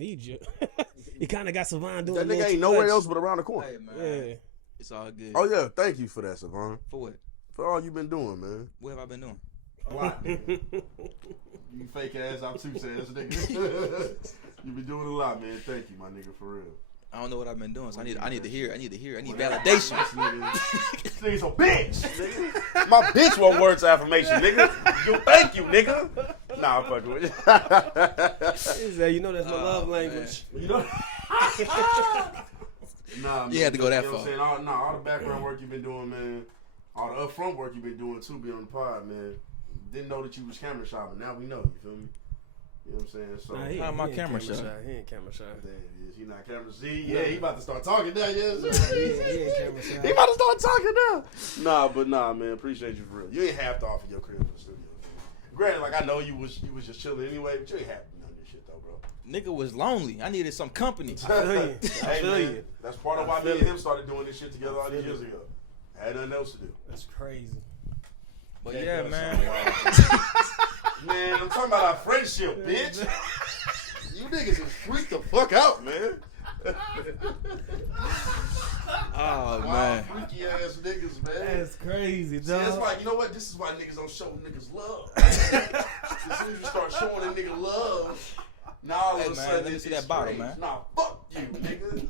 need you. He kind of got Savon doing that nigga ain't nowhere else but around the corner. Hey, man. Yeah. It's all good. Oh yeah, thank you for that, Savon. For what? For all you been doing, man. What have I been doing? A lot, nigga. You fake ass out too, ass nigga. You been doing a lot, man. Thank you, my nigga, for real. I don't know what I've been doing, so I need to hear. I need validation. This nigga's a bitch, nigga. My bitch want words of affirmation, nigga. Thank you, nigga. Nah, I'm fucking with you. He said, you know that's my love language. You know? Nah, man. You had to go that you know far. What I'm saying? All the background work you've been doing, man. All the upfront work you've been doing, too, being on the pod, man. Didn't know that you was camera shy, but now we know, you feel me? You know what I'm saying? So, Nah, How my camera shy? He ain't camera shy. there it is. He not camera Z. Yeah, he about to start talking now. Yeah, He ain't camera shy. he about to start talking now. Nah, man. Appreciate you for real. You ain't have to offer your crib for the studio. Granted, like I know you was just chilling anyway, but you ain't have none of this shit though, bro. Nigga was lonely. I needed some company. I feel you. Hey, man, that's part of why me and him started doing this shit together all these years ago. Had nothing else to do. That's crazy. But yeah, man. Man, I'm talking about our friendship, bitch. You niggas is freaked the fuck out, man. Oh man. Freaky ass niggas, man. That's crazy, See, dog. that's why, you know what? This is why niggas don't show niggas love. As soon as you start showing a nigga love, now all of a Hey, man, sudden let me it's see that bottle, strange. man. Nah, fuck you, nigga.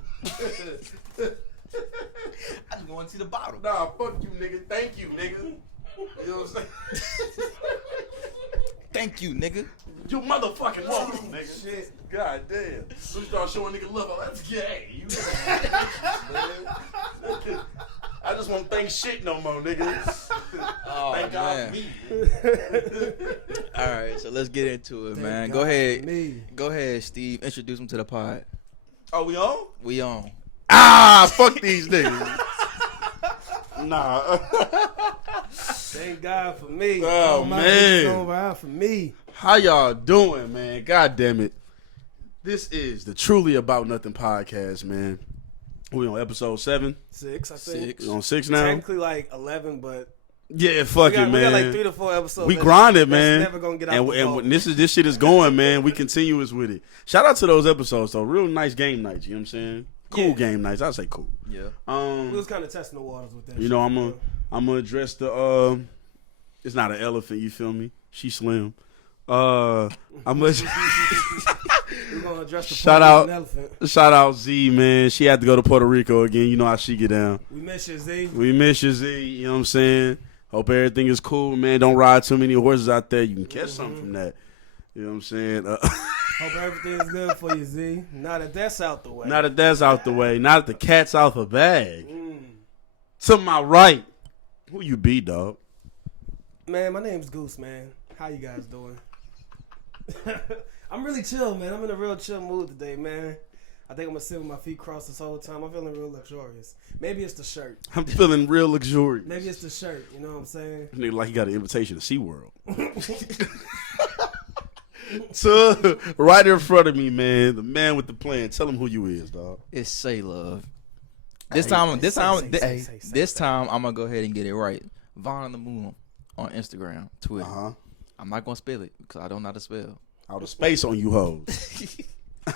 I just want to see the bottle. Nah, fuck you, nigga. Thank you, nigga. You know what I'm saying? Thank you, nigga. You motherfucking welcome, nigga. Shit. God damn. So you start showing nigga love, oh, that's gay. You man. I just want to think shit no more, nigga. Oh, Thank God man. me. All right, so let's get into it, man. God Go ahead. me. Go ahead, Steve. Introduce him to the pod. Oh, we on? We on. Ah, fuck these niggas. Nah. Thank God for me. Oh, my man. bitch over out for me. How y'all doing, man? God damn it. This is the Truly About Nothing podcast, man. We on episode 7. 6, I think. 6. We on 6 now? Technically like 11, but Yeah, fuck it, man. we got like 3 to 4 episodes. We grinded, that's man. never gonna get out And the vault. when this shit is going, man, we continuous with it. Shout out to those episodes, though. Real nice game nights, you know what I'm saying? Cool Yeah. game nights. I'd say cool. Yeah. We was kind of testing the waters with that. You know, I'm gonna address the it's not an elephant, you feel me? She's slim. I'm gonna We're gonna address the shout point out of an elephant. shout out Z, man. She had to go to Puerto Rico again. You know how she get down. We miss you, Z. We miss you, Z. You know what I'm saying? Hope everything is cool, man. Don't ride too many horses out there. You can catch something from that. You know what I'm saying? Hope everything's good for you, Z. Now that that's out the way. Now that that's out the way. Now that the cat's out the bag. To my right. Who you be, dog? Man, my name's Goose, man. How you guys doing? I'm really chill, man. I'm in a real chill mood today, man. I think I'm gonna sit with my feet crossed this whole time. I'm feeling real luxurious. Maybe it's the shirt. I'm feeling real luxurious. Maybe it's the shirt. You know what I'm saying? Nigga like he got an invitation to SeaWorld. So, right in front of me, man, the man with the plan. Tell him who you is, dog. It's Say Love. This time, I'm gonna go ahead and get it right. Vaughn on the Moon on Instagram, Twitter. I'm not gonna spell it because I don't know how to spell. Out of space on you hoes.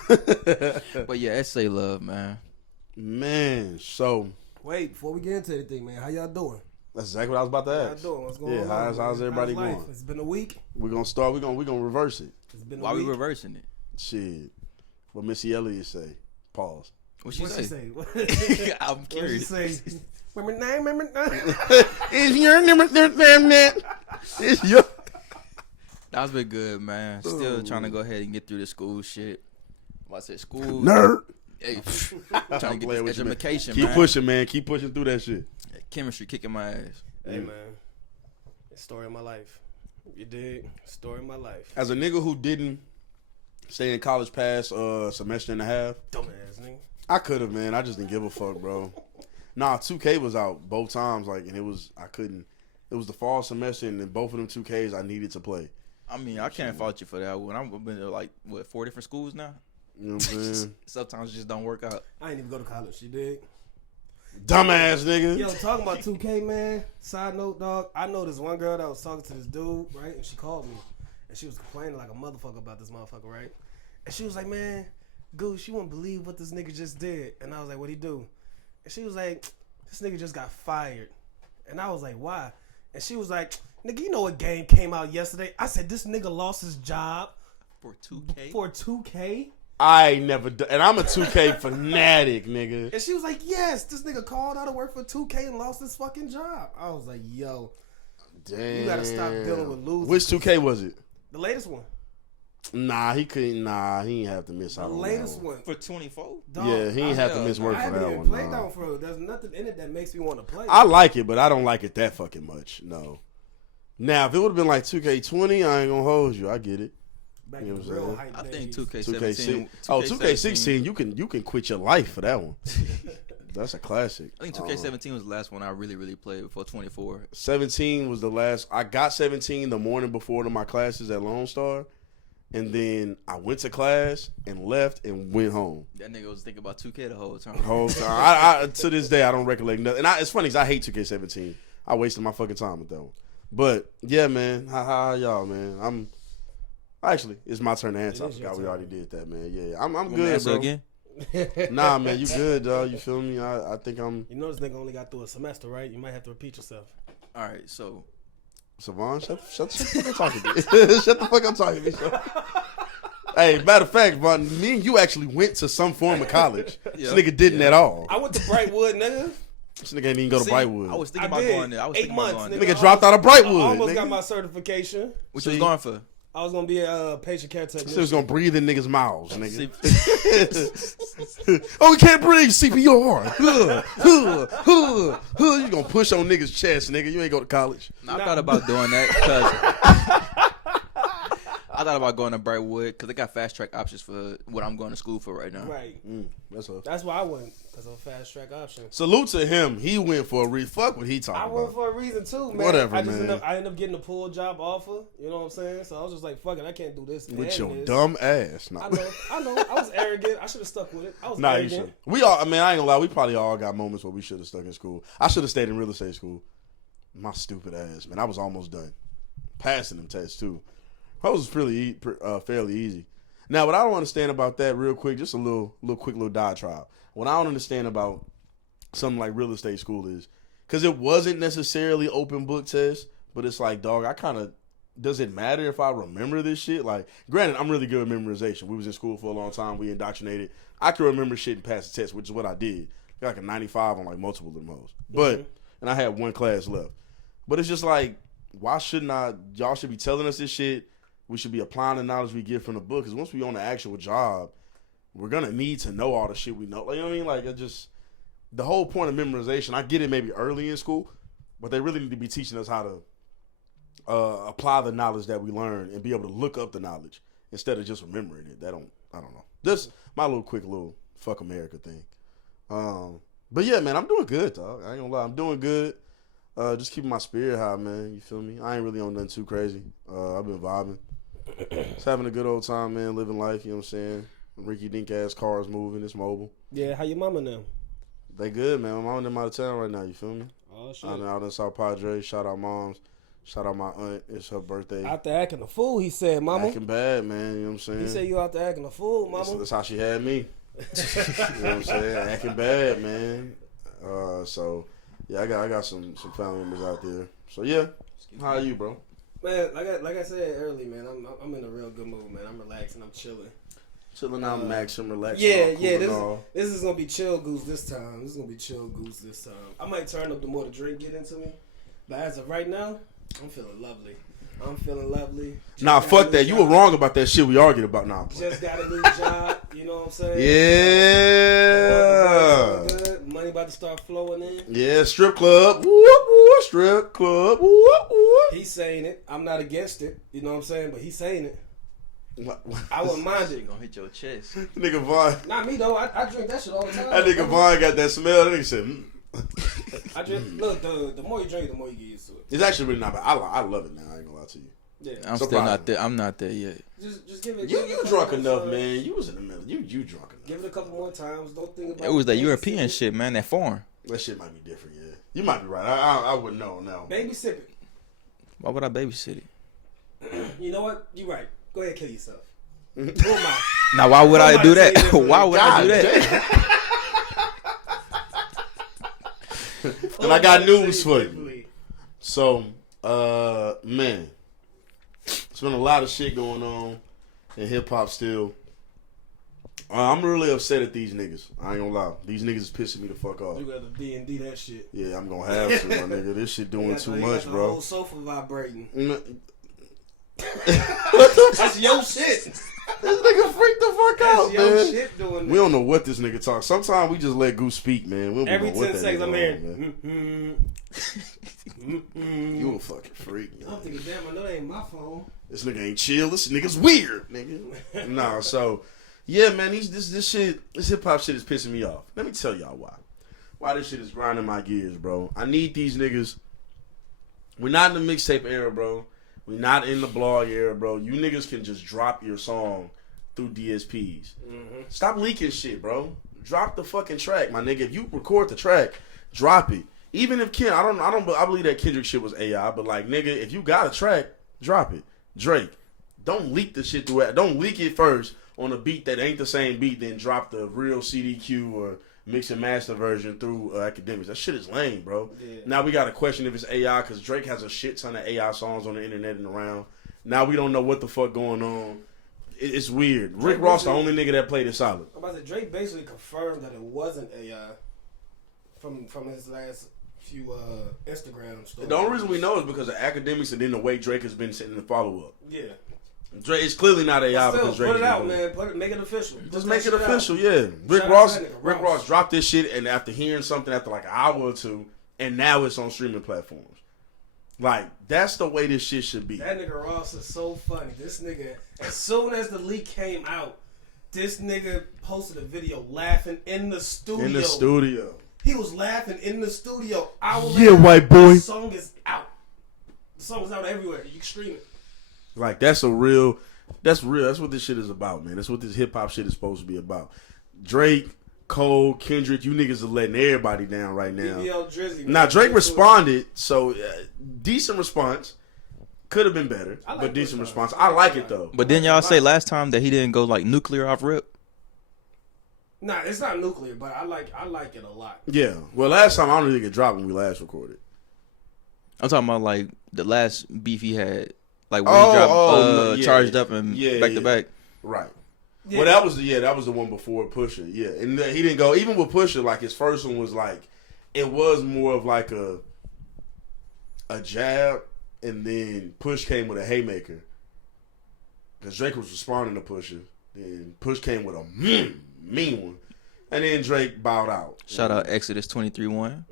But yeah, it's Say Love, man. Man, so Wait, before we get into anything, man, how y'all doing? that's exactly what I was about to How y'all ask. doing? What's going Yeah, on? how's everybody life? going? It's been a week. We're gonna start. We're gonna reverse it. It's been Why a we week. reversing it? Shit. What Missy Elliott say? Pause. What she What'd she say? say? I'm What'd she curious. say? Remember name? Is your number that? Is your That's been good, man. Still trying to go ahead and get through the school shit. Well, I said school. nerd? Hey, trying to get this education, Keep man. pushing, man. Keep pushing through that shit. Chemistry kicking my ass. Hey, man. It's story of my life. You dig? Story of my life. As a nigga who didn't stay in college past a semester and a half, Dumbass nigga. I could have, man. I just didn't give a fuck, bro. Nah, 2K was out both times, like, and I couldn't. It was the fall semester, and in both of them 2Ks, I needed to play. I mean, I can't fault you for that. When I've been to like 4 different schools now. You know what I'm saying? Sometimes it just don't work out. I ain't even go to college. You dig? Dumbass nigga. Yo, talking about 2K, man. Side note, dog. I know this one girl that was talking to this dude, right? And she called me. And she was complaining like a motherfucker about this motherfucker, right? And she was like, man, Goose, you won't believe what this nigga just did. And I was like, what'd he do? And she was like, this nigga just got fired. And I was like, why? And she was like, nigga, you know what game came out yesterday? I said, this nigga lost his job. For 2K? For 2K? I ain't never done, and I'm a 2K fanatic, nigga. And she was like, yes, this nigga called out of work for 2K and lost his fucking job. I was like, yo, damn, you gotta stop dealing with losers. Which 2K was it? The latest one. Nah, he couldn't. Nah, he ain't have to miss out The on latest that one. For 24? Yeah, he ain't have to miss work I for haven't that even one. played Nah. that one for. There's nothing in it that makes me want to play. I like it, but I don't like it that fucking much. No. Now, if it would have been like 2K20, I ain't gonna hold you. I get it. Back You know in what the I'm real saying? hype I think days. 2K17. 2K16, you can quit your life for that one. That's a classic. I think 2K17 was the last one I really played before 24. 17 was the last. I got 17 the morning before to my classes at Lone Star, and then I went to class and left and went home. That nigga was thinking about 2K the whole time. I to this day I don't recollect nothing. And it's funny because I hate 2K17. I wasted my fucking time with that one. But yeah, man, how y'all, man? Actually, it's my turn to answer. I forgot we already did that, man. Yeah, I'm good, bro. Again? Nah, man, you good, dog. You feel me? I think I'm. You know this nigga only got through a semester, right? You might have to repeat yourself. All right, so Savon, shut the fuck up talking to me. Shut the fuck up talking to me. So. Hey, matter of fact, Vaughn, me and you actually went to some form of college. This nigga didn't at all. I went to Brightwood, nigga. This nigga ain't even go to Brightwood. I was thinking about going there. I was 8 thinking about months, going nigga. there. Nigga dropped out of Brightwood. I almost nigga. got my certification. What you was going for? I was gonna be a patient care technician. He was gonna breathe in niggas' mouths, nigga. See, Oh, we can't breathe. CPR. You gonna push on niggas' chest, nigga. You ain't go to college. I thought about doing that because I thought about going to Brightwood because they got fast track options for what I'm going to school for right now. Right. That's why I went, because of a fast track option. Salute to him. He went for a reason. Fuck what he talking I about. went for a reason too, man. Whatever, I just man. ended up getting a pool job offer. You know what I'm saying? So I was just like, fuck it, I can't do this. With and your this. dumb ass. Nah. I know. I was arrogant. I should have stuck with it. I was Nah, you arrogant. should. We all. I mean, I ain't gonna lie. We probably all got moments where we should have stuck in school. I should have stayed in real estate school. My stupid ass, man. I was almost done. Passing them tests too. That was fairly easy. Now, what I don't understand about that, real quick, just a quick little diatribe. What I don't understand about something like real estate school is, because it wasn't necessarily open book test, but it's like, dog, does it matter if I remember this shit? Like, granted, I'm really good at memorization. We was in school for a long time. We indoctrinated. I can remember shit and pass the test, which is what I did. Got like a 95 on like multiple of those. But, and I had one class left. But it's just like, why shouldn't y'all should be telling us this shit. We should be applying the knowledge we get from the book. Because once we on the actual job, we're going to need to know all the shit we know. Like, you know what I mean? Like, the whole point of memorization, I get it maybe early in school, but they really need to be teaching us how to apply the knowledge that we learn and be able to look up the knowledge instead of just remembering it. I don't know. Just my quick little fuck America thing. But yeah, man, I'm doing good, dog. I ain't gonna lie. I'm doing good. Just keeping my spirit high, man. You feel me? I ain't really on nothing too crazy. I've been vibing. Just having a good old time, man. Living life, you know what I'm saying? Ricky Dink ass cars moving. It's mobile. Yeah, how your mama now? They good, man. My mom and them out of town right now, you feel me? Oh, shit. I'm out in South Padre. Shout out moms. Shout out my aunt. It's her birthday. Out there acting a fool, he said, mama. Acting bad, man. You know what I'm saying? He said you out there acting a fool, mama. That's how she had me. You know what I'm saying? Acting bad, man. So, yeah, I got some family members out there. So, yeah. How are you, bro? Man, like I said earlier, man, I'm in a real good mood, man. I'm relaxing. I'm chilling. Chilling out, maxing, relaxing. Yeah. All This is gonna be chill goose this time. I might turn up the more the drink get into me, but as of right now, I'm feeling lovely. Nah, fuck that. You were wrong about that shit we argued about now. Just got a new job. You know what I'm saying? Yeah. Good. Money about to start flowing in. Yeah, strip club. Whoop, whoop, strip club. Whoop, whoop. He's saying it. I'm not against it. You know what I'm saying? But he's saying it. What? I wouldn't mind it. Gonna hit your chest. Nigga Vaughn. Not me though. I drink that shit all the time. That nigga Vaughn got that smell. That nigga said, I drink. Look, the more you drink, the more you get used to it. It's actually really not bad. I love it now. I ain't gonna lie to you. Yeah. I'm still not there. I'm not there yet. Just give it. You drunk enough, man. You was in the middle. You drunk enough. Give it a couple more times. Don't think about It was that babysit. European shit, man. That foreign. That shit might be different, yeah. You might be right. I wouldn't know now. Baby sip Why would I babysit it? it. You know what? You right. Go ahead, kill yourself. Who am I? Now, why would I do that? Somebody say Why would I do God that? And I got news for you. So, man, there's been a lot of shit going on in hip hop still. I'm really upset at these niggas. I ain't gonna lie. These niggas is pissing me the fuck off. You got to D&D that shit. Yeah, I'm gonna have to, my nigga. This shit doing too much, bro. The whole sofa vibrating. That's That's your shit. This nigga freaked the fuck out, That's your man. shit doing We don't know what this nigga talks. Sometimes we just let Goose speak, man. We don't Every know what 10 that seconds, nigga I'm on, hearing. man. You a fucking freak. I'm thinking, damn, I know that ain't my phone. This nigga ain't chill. This nigga's weird, nigga. Nah, so yeah, man. This hip hop shit is pissing me off. Let me tell y'all why. Why this shit is grinding my gears, bro. I need these niggas. We're not in the mixtape era, bro. We're not in the blog era, bro. You niggas can just drop your song through DSPs. Mm-hmm. Stop leaking shit, bro. Drop the fucking track, my nigga. If you record the track, drop it. Even if I believe that Kendrick shit was AI, but like, nigga, if you got a track, drop it. Drake, don't leak the shit through it. Don't leak it first on a beat that ain't the same beat, then drop the real CDQ or mix and master version through Academics. That shit is lame, bro. Yeah. Now we got to question if it's AI because Drake has a shit ton of AI songs on the internet and around. Now we don't know what the fuck going on. It's weird. Rick Ross, the only nigga that played it solid. I'm about to say, Drake basically confirmed that it wasn't AI from his last few Instagram stories. The only reason we know is because of Academics and then the way Drake has been sitting in the follow up. Yeah. Drake, it's clearly not AI because Drake. Put it out, man. Make it official. Just make it official, yeah. Rick Ross dropped this shit, and after hearing something after like an hour or two, and now it's on streaming platforms. Like, that's the way this shit should be. That nigga Ross is so funny. This nigga, as soon as the leak came out, this nigga posted a video laughing in the studio. He was laughing in the studio. White boy. The song is out. The song is out everywhere. You can stream it. Like, that's real. That's what this shit is about, man. That's what this hip hop shit is supposed to be about. Drake, Cole, Kendrick, you niggas are letting everybody down right now. Drizzy, now, Drake responded, so decent response. Could have been better, but decent response. I like it, though. But didn't y'all say last time that he didn't go, like, nuclear off rip? Nah, it's not nuclear, but I like it a lot. Yeah. Well, last time, I don't think it dropped when we last recorded. I'm talking about, like, the last beef he had. Like, when he dropped Charged Up and Back to Back. Right. Yeah. Well, that was the one before Pusha. Yeah, and he didn't go even with Pusha. Like his first one was like, it was more of like a jab, and then Push came with a haymaker. Because Drake was responding to Pusha, then Push came with a mean one, and then Drake bowed out. Shout out Exodus 23-1.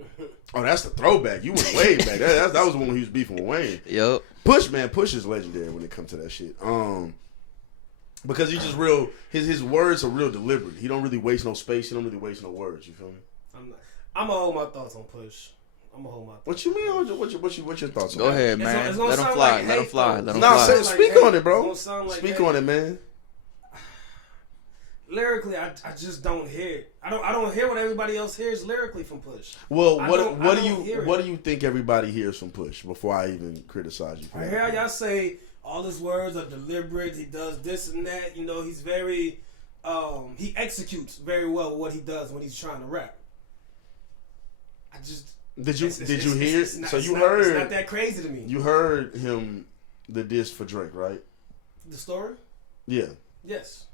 Oh, that's the throwback. You went way back. That was the one when he was beefing with Wayne. Yep. Push is legendary when it comes to that shit. Because he's just real. His words are real deliberate. He don't really waste no space. He don't really waste no words. You feel me? I'm gonna hold my thoughts on Push. I'm gonna hold my thoughts. What you mean? What's your thoughts on Go ahead, man. Let him fly. Like let him fly. Let him fly. fly. Speak on it, bro. Speak on it, man. Lyrically, I just don't hear it. I don't hear what everybody else hears lyrically from Push. Well, what do you think everybody hears from Push before I even criticize you for that? I hear y'all say all his words are deliberate. He does this and that. You know, he's very he executes very well what he does when he's trying to rap. Did you hear? So you heard? It's not that crazy to me. You heard him the diss for Drake, right? The story? Yeah. Yes.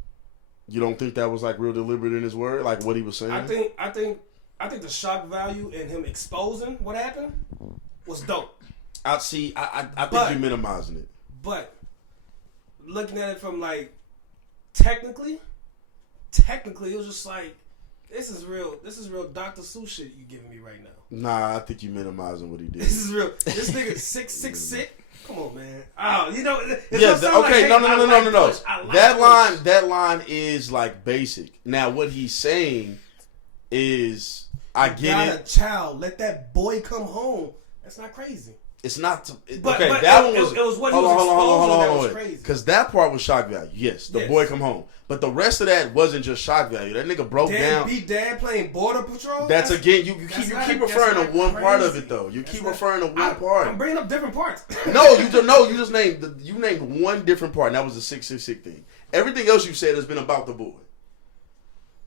You don't think that was like real deliberate in his word, like what he was saying? I think the shock value in him exposing what happened was dope. I think you're minimizing it. But looking at it from like technically it was just like this is real Dr. Seuss shit you giving me right now. Nah, I think you minimizing what he did. This is real. This nigga 6'6". Come on, man. Oh, you know. Okay. No. That line is like basic. Now, what he's saying is, I get got it. A child, let that boy come home. That's not crazy. It's not. But that one was. It was what he was exposing that was crazy. Because that part was shock value. Yes, the boy come home. But the rest of that wasn't just shock value. That nigga broke down. Dad playing Border Patrol. That's again. You keep referring to one part of it though. You keep referring to one part. I'm bringing up different parts. No, you just named one different part, and that was the 666 thing. Everything else you said has been about the boy.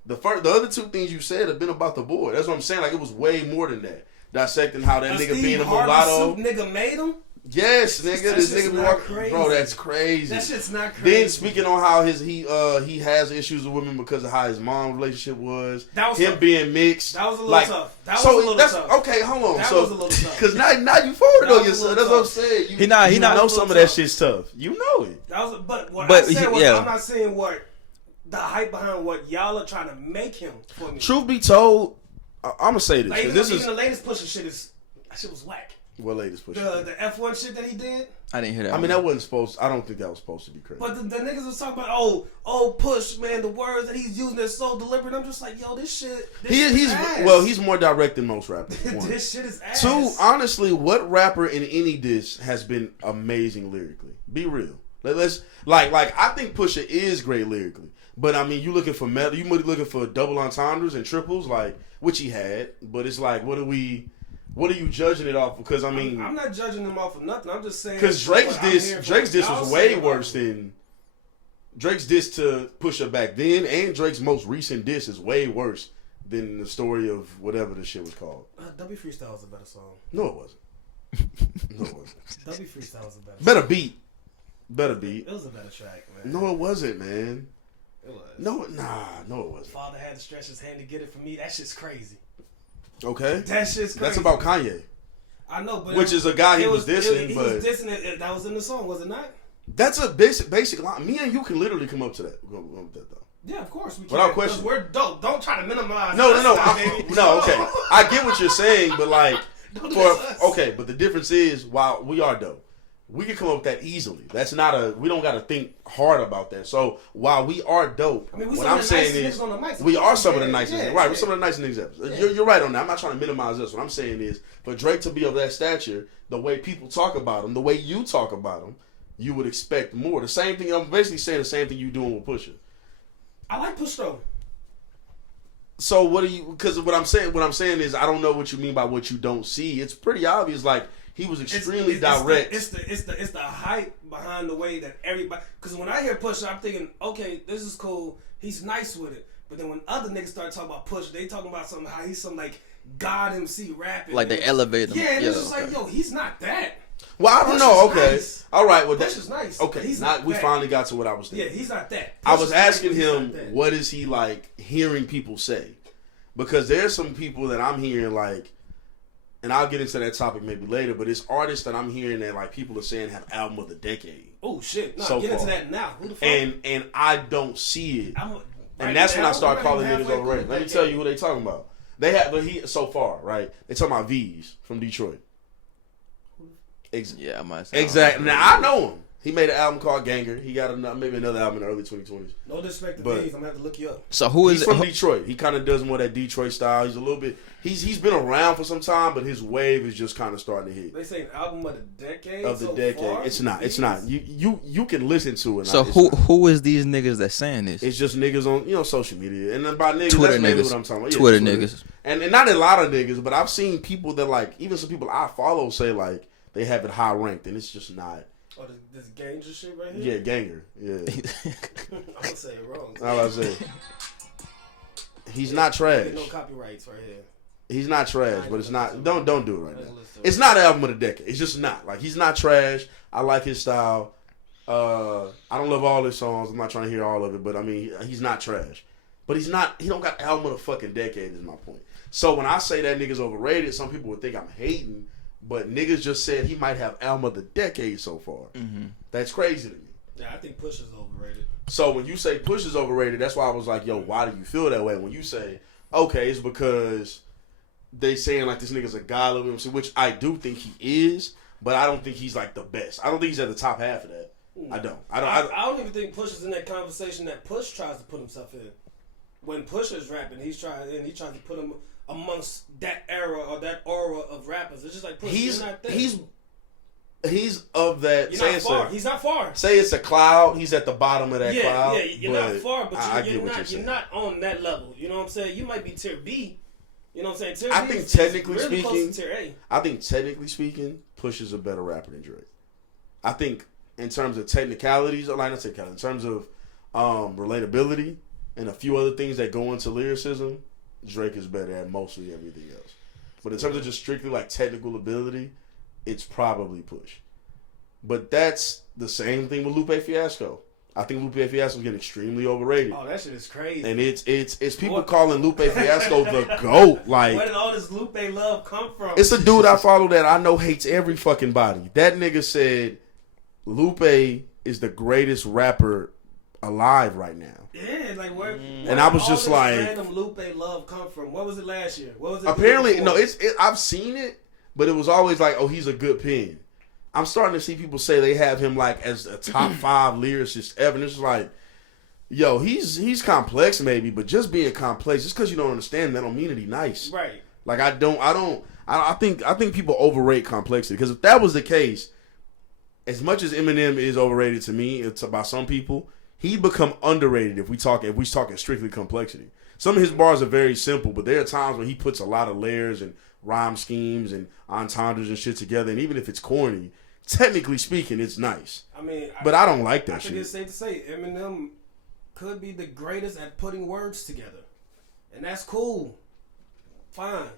The other two things you said have been about the boy. That's what I'm saying. Like, it was way more than that. Dissecting how that nigga being a mulatto. Nigga made him? Yes, nigga. This nigga be walking. Crazy. Bro, that's crazy. That shit's not crazy. Then speaking on how he has issues with women because of how his mom relationship was. That was him tough. being mixed. That was a little tough. That was a little tough. Okay, hold on. That was a little tough. Because now you forward on yourself. That's what I'm saying. He not know some of that shit's tough. You know it. But I said was, I'm not saying what the hype behind what y'all are trying to make him for me. Truth be told, I'm gonna say this. Like, this even is the latest Pusha shit that shit was whack. What latest Pusha? The F1 shit that he did. I didn't hear that. I mean, that wasn't supposed. I don't think that was supposed to be crazy. But the niggas was talking about Push, man, the words that he's using are so deliberate. I'm just like, yo, this shit. He's more direct than most rappers. This shit is ass. Two, honestly, what rapper in any diss has been amazing lyrically? Be real. Let's I think Pusha is great lyrically, but I mean, you looking for metal, you looking for double entendres and triples, like, which he had, but it's like, what are you judging it off? Because I mean, I'm not judging him off of nothing. I'm just saying because Drake's diss was way worse than Drake's diss to Pusha back then, and Drake's most recent diss is way worse than the story of whatever the shit was called. W Freestyle was a better song. No, it wasn't. W Freestyle was a better beat. Better beat. It was a better track, man. No, it wasn't, man. It was. No, it wasn't. Father had to stretch his hand to get it from me. That shit's crazy. Okay. That shit's crazy. That's about Kanye. I know, but which is a guy he was dissing. He was dissing it. That was in the song, was it not? That's a basic line. Me and you can literally come up to that. Go with that though. Yeah, of course we can. Without question. We're dope. Don't try to minimize. No. Baby. No, okay. I get what you're saying, but like, but the difference is, while we are dope, we can come up with that easily. That's not we don't got to think hard about that. So while we are dope, I mean, what I'm saying is, we are some of the nicest niggas. Right, we're some of the nicest niggas ever. You're right on that. I'm not trying to minimize this. What I'm saying is, for Drake to be of that stature, the way people talk about him, the way you talk about him, you would expect more. The same thing, I'm basically saying the same thing you doing with Pusha. I like Push though. So what do you? Because what I'm saying is, I don't know what you mean by what you don't see. It's pretty obvious. Like, he was extremely direct. It's the hype behind the way that everybody. Because when I hear Pusha, I'm thinking, okay, this is cool. He's nice with it. But then when other niggas start talking about Pusha, they talking about something how he's some like God MC rapping. Like, they elevate him. Yeah, and it's just like, yo, he's not that. Well, I don't know. Okay, nice. All right. Well, Push is nice. Okay, he's we finally got to what I was thinking. Yeah, he's not that. I was asking him, what is he like hearing people say? Because there's some people that I'm hearing like, and I'll get into that topic maybe later. But it's artists that I'm hearing that like people are saying have album of the decade. Oh shit! No, so get far. into that now. Who the fuck? And I don't see it. And that's when I start calling niggas overrated. Let me tell you who they talking about. They have, but so far, right? They talking about V's from Detroit. Yeah, I might say. Exactly. Now I know him. He made an album called Ganger. He got maybe another album in the early 2020s. No disrespect to V's. I'm gonna have to look you up. So who is? He's from Detroit. He kind of does more of that Detroit style. He's a little bit. He's been around for some time, but his wave is just kind of starting to hit. They say an album of the decade. Far? It's not. It's not. You can listen to it. So who is these niggas that saying this? It's just niggas on social media, and then by niggas, Twitter that's mainly niggas. what I'm talking about. Twitter niggas, and not a lot of niggas, but I've seen people that like, even some people I follow say like they have it high ranked, and it's just not. Oh, this Ganger shit right here? Yeah, Ganger. Yeah. I'm gonna say it wrong. I was about to say. He's not trash. No copyrights right here. He's not trash, but it's not. Don't do it right now. It's not an album of the decade. It's just not. Like, he's not trash. I like his style. I don't love all his songs. I'm not trying to hear all of it, but I mean, he's not trash. But he's not. He don't got album of the fucking decade. Is my point. So when I say that nigga's overrated, some people would think I'm hating. But niggas just said he might have album of the decade so far. Mm-hmm. That's crazy to me. Yeah, I think Push is overrated. So when you say Push is overrated, that's why I was like, yo, why do you feel that way? When you say, okay, it's because they saying like this nigga's a god of him, which I do think he is, but I don't think he's like the best. I don't think he's at the top half of that. I don't. I don't even think Push is in that conversation that Push tries to put himself in. When Push is rapping, he tries to put him amongst that era or that aura of rappers. It's just like Push. He's not there. He's of that. You're not far. He's not far. Say it's a cloud. He's at the bottom of that cloud. Yeah, you're not far, but you're not on that level. You know what I'm saying? You might be tier B. You know what I'm saying? Tier B. I think technically really speaking, close to tier A. I think technically speaking, Push is a better rapper than Drake. I think in terms of technicalities, or like not technicalities, in terms of relatability, and a few other things that go into lyricism, Drake is better at mostly everything else. But in terms of just strictly like technical ability, it's probably Push. But that's the same thing with Lupe Fiasco. I think Lupe Fiasco is getting extremely overrated. Oh, that shit is crazy. And it's people calling Lupe Fiasco the GOAT. Like, where did all this Lupe love come from? It's a dude I follow that I know hates every fucking body. That nigga said Lupe is the greatest rapper alive right now. Yeah, like where? And I was just like, random Lupe love come from? What was it last year? What was it? Apparently, no. I've seen it, but it was always like, oh, he's a good pen. I'm starting to see people say they have him like as a top 5 lyricist ever. And it's like, yo, he's complex maybe, but just being complex, just because you don't understand, that don't mean that he's nice. Right. Like I think people overrate complexity, because if that was the case, as much as Eminem is overrated to me, it's about some people, he'd become underrated if we talking strictly complexity. Some of his bars are very simple, but there are times when he puts a lot of layers and rhyme schemes and entendres and shit together, and even if it's corny, technically speaking, it's nice. I mean, but I don't like that shit. I think it's safe to say Eminem could be the greatest at putting words together, and that's cool. Fine.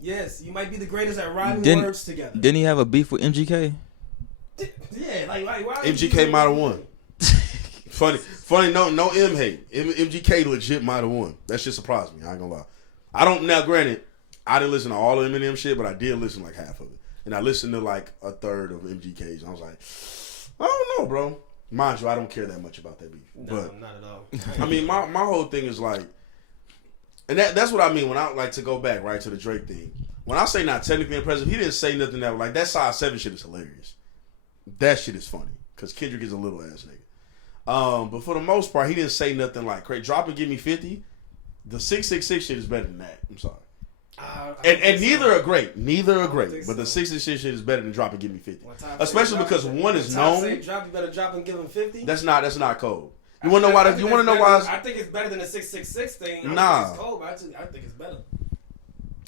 Yes, you might be the greatest at rhyming words together. Didn't he have a beef with MGK? Yeah, like why MGK might have won. Funny, no M hate. MGK legit might have won. That shit surprised me. I ain't gonna lie. I don't. Now, granted, I didn't listen to all of Eminem shit, but I did listen to like half of it. And I listened to like a third of MGK's. And I was like, I don't know, bro. Mind you, I don't care that much about that beef. No, but, not at all. I mean, my whole thing is like, and that's what I mean when I like to go back, right, to the Drake thing. When I say not technically impressive, he didn't say nothing that, like, that Size 7 shit is hilarious. That shit is funny. Because Kendrick is a little ass nigga. But for the most part, he didn't say nothing like, crazy. Drop and give me 50. The 666 shit is better than that. I'm sorry. And neither are great. Neither are great. But the 666 shit is better than drop and give me 50. Especially because one is known. Say drop, you better drop and give him 50. That's not cold. You want to know why? You want to know why? I think it's better than the 666 thing. Nah. It's cold, but I think it's better.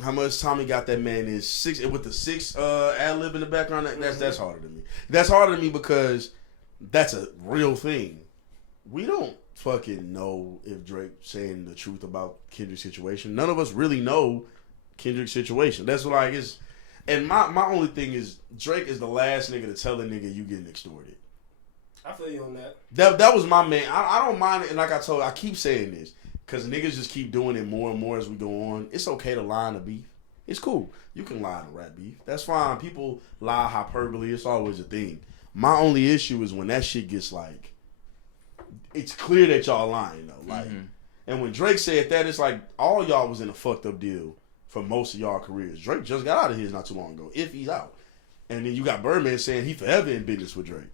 How much Tommy got that man is 6 with the 6 ad lib in the background. That's harder than me. That's harder than me because that's a real thing. We don't fucking know if Drake's saying the truth about Kendrick's situation. None of us really know Kendrick's situation. That's what like is. And my only thing is Drake is the last nigga to tell a nigga you getting extorted. I feel you on that. That was my man. I don't mind it, and like I keep saying this because niggas just keep doing it more and more as we go on. It's okay to lie in a beef. It's cool. You can lie in a rap beef. That's fine. People lie hyperbole. It's always a thing. My only issue is when that shit gets like, it's clear that y'all lying though. Like, and when Drake said that, it's like all y'all was in a fucked up deal for most of y'all careers. Drake just got out of his not too long ago, if he's out. And then you got Birdman saying he forever in business with Drake.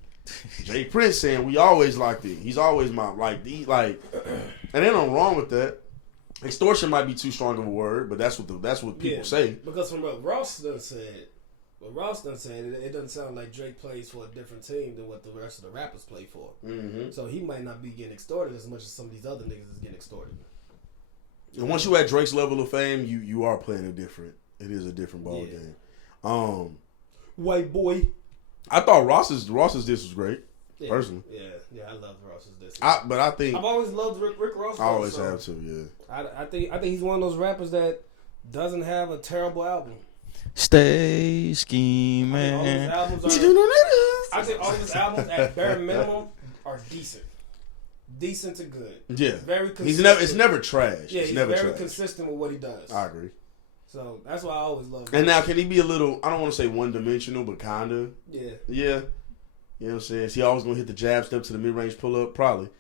Jay Prince saying we always locked in. He's always my and ain't nothing wrong with that. Extortion might be too strong of a word, but that's what people say. Because from what Ross done said, it doesn't sound like Drake plays for a different team than what the rest of the rappers play for. Mm-hmm. So he might not be getting extorted as much as some of these other niggas is getting extorted. And once you at Drake's level of fame, you are playing it is a different ball game. White boy. I thought Ross's diss was great. Yeah, personally. Yeah, I love Ross's diss. But I think I've always loved Rick Ross. I always have too. Yeah. I think he's one of those rappers that doesn't have a terrible album. Stay scheming. I think all of his albums at bare minimum are decent. Decent to good. Yeah. Very consistent. It's never trash. Yeah, he's never very trash. consistent with what he does. I agree. So that's why I always love him. And now, can he be a little, I don't want to say one-dimensional, but kind of? Yeah. Yeah. You know what I'm saying? Is he always going to hit the jab step to the mid-range pull-up? Probably.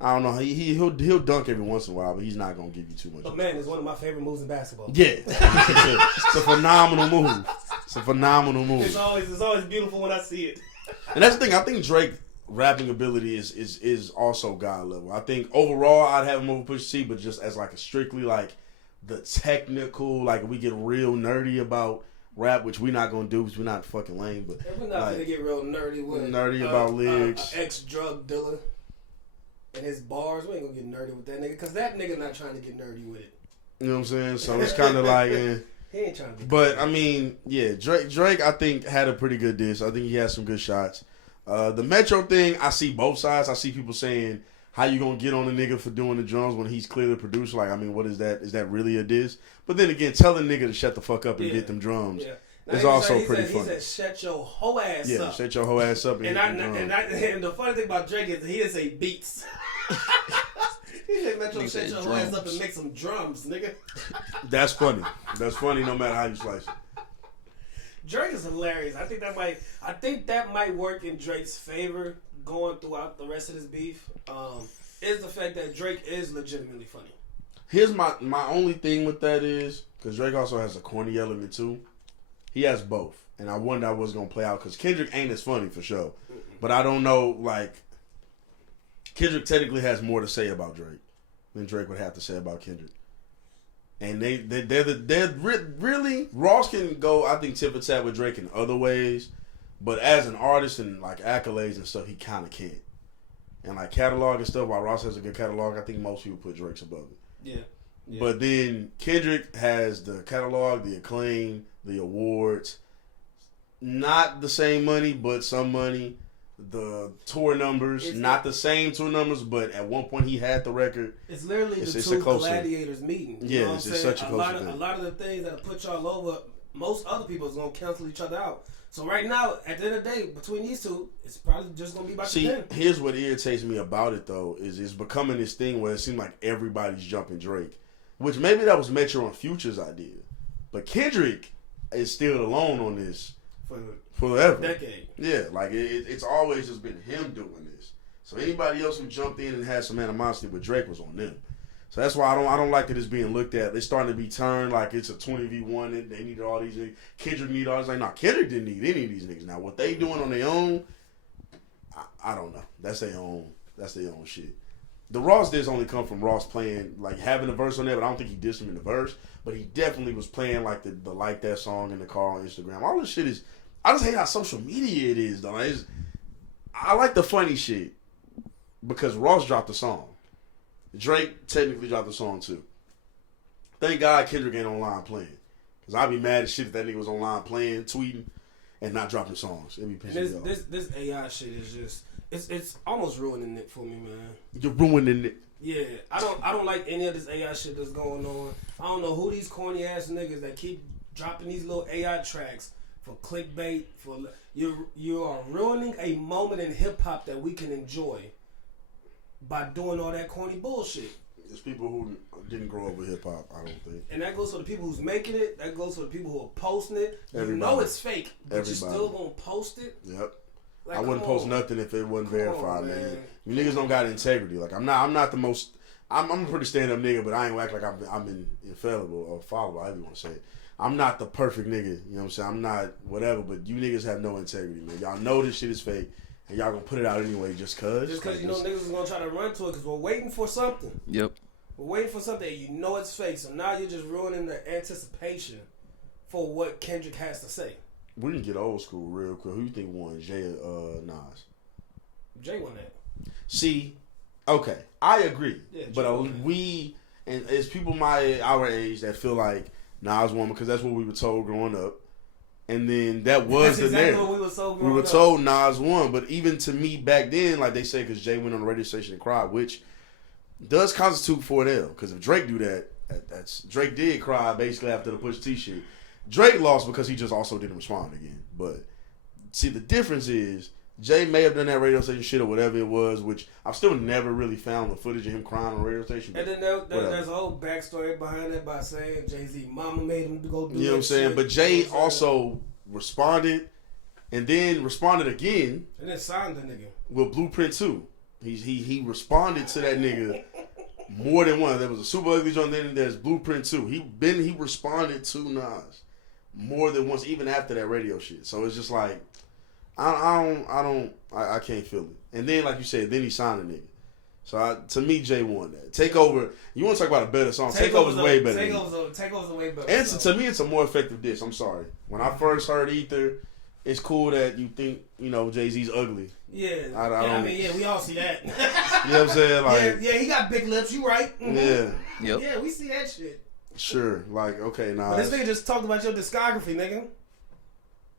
I don't know. He'll dunk every once in a while, but he's not going to give you too much. But man, it's one of my favorite moves in basketball. Yeah. It's a phenomenal move. It's always beautiful when I see it. And that's the thing. I think Drake's rapping ability is also God level. I think overall I'd have him over Pusha T, but just as like a strictly like the technical, like we get real nerdy about rap, which we're not gonna do because we're not fucking lame. But we're not gonna get real nerdy with about lyrics. Ex-drug dealer and his bars. We ain't gonna get nerdy with that nigga because that nigga not trying to get nerdy with it. You know what I'm saying? So it's kind of like, he ain't trying to. But I mean, yeah, Drake I think had a pretty good diss. I think he had some good shots. The Metro thing, I see both sides. I see people saying how you gonna get on a nigga for doing the drums when he's clearly a producer? Like, I mean, what is that? Is that really a diss? But then again, telling nigga to shut the fuck up and get them drums is also pretty funny. He said, "Shut your hoe ass up." Yeah, shut your hoe ass up. And the funny thing about Drake is he didn't say beats. He said, "Metro, shut your hoe ass up and make some drums, nigga." That's funny. That's funny no matter how you slice it. Drake is hilarious. I think that might work in Drake's favor going throughout the rest of this beef. Is the fact that Drake is legitimately funny. Here's my only thing with that is because Drake also has a corny element too. He has both, and I wonder how it's gonna play out because Kendrick ain't as funny for sure. But I don't know, like Kendrick technically has more to say about Drake than Drake would have to say about Kendrick. And they're really Ross can go, I think, tip for tat with Drake in other ways, but as an artist and like accolades and stuff, he kind of can't. And like catalog and stuff, while Ross has a good catalog, I think most people put Drake's above it. Yeah. But then Kendrick has the catalog, the acclaim, the awards, not the same money, but some money. The tour numbers, not the same tour numbers, but at one point he had the record. It's literally the two gladiators meeting. You know what I'm saying? Such a close thing. A lot of the things that put y'all over, most other people is gonna cancel each other out. So right now, at the end of the day, between these two, it's probably just gonna be about the pen. Here's what irritates me about it though, is it's becoming this thing where it seems like everybody's jumping Drake. Which maybe that was Metro and Future's idea. But Kendrick is still alone on this. Forever. Decade. Yeah, like it's always just been him doing this. So anybody else who jumped in and had some animosity with Drake was on them. So that's why I don't like that it's being looked at. They're starting to be turned like it's a 20v1 and they needed all these niggas. Kendrick needed all these. Like, no, Kendrick didn't need any of these niggas. Now what they doing on their own, I don't know. That's their own shit. The Ross diss only come from Ross playing, like having a verse on there, but I don't think he dissed him in the verse. But he definitely was playing like the Like That song in the car on Instagram. All this shit is, I just hate how social media it is, though. I like the funny shit because Ross dropped the song. Drake technically dropped the song too. Thank God Kendrick ain't online playing. Because I'd be mad as shit if that nigga was online playing, tweeting, and not dropping songs. It'd be pissing me off. This AI shit is just, it's almost ruining it for me, man. You're ruining it. Yeah, I don't like any of this AI shit that's going on. I don't know who these corny ass niggas that keep dropping these little AI tracks for clickbait. You are ruining a moment in hip hop that we can enjoy by doing all that corny bullshit. There's people who didn't grow up with hip hop, I don't think. And that goes for the people who's making it. That goes for the people who are posting it. Everybody. You know it's fake, but you still gonna post it. Yep. Like, I wouldn't post nothing if it wasn't verified, man. You niggas don't got integrity. Like I'm not the most. I'm a pretty stand up nigga, but I ain't act like I'm infallible or fallible. However you want to say it. I'm not the perfect nigga. You know what I'm saying? I'm not whatever, but you niggas have no integrity, man. Y'all know this shit is fake, and y'all gonna put it out anyway just cause. Just cause you know niggas is gonna try to run to it because we're waiting for something. Yep. We're waiting for something, and you know it's fake. So now you're just ruining the anticipation for what Kendrick has to say. We can get old school real quick. Who you think won, Jay or Nas? Jay won that. See, okay, I agree. Yeah, but we, and it's people our age that feel like Nas won because that's what we were told growing up. And then that was the exactly narrative. what we were told growing up. We were told Nas won. But even to me back then, like they say, because Jay went on the radio station and cried, which does constitute for an L. Because if Drake do that, that's Drake did cry basically after the Push T shit. Drake lost because he just also didn't respond again. But see, the difference is Jay may have done that radio station shit or whatever it was, which I've still never really found the footage of him crying on the radio station. And then there's a whole backstory behind it by saying Jay-Z mama made him go do that. You know what I'm saying? Shit. But Jay also responded and then responded again. And then signed the nigga. With Blueprint 2. He responded to that nigga more than once. There was a Super Ugly joint, then there's Blueprint 2. He responded to Nas more than once, even after that radio shit. So it's just like I can't feel it. And then, like you said, then he signed a nigga. So to me, Jay won that. Takeover. You want to talk about a better song? Takeover's way better. Takeover's a way better. And to me, it's a more effective diss. I'm sorry. When I first heard Ether, it's cool that you think Jay-Z's ugly. Yeah. I mean, we all see that. You know what I'm saying? Like, yeah, he got big lips. You right? Mm-hmm. Yeah. Yep. Yeah, we see that shit. Sure. Like, okay, nah. But this nigga just talked about your discography, nigga.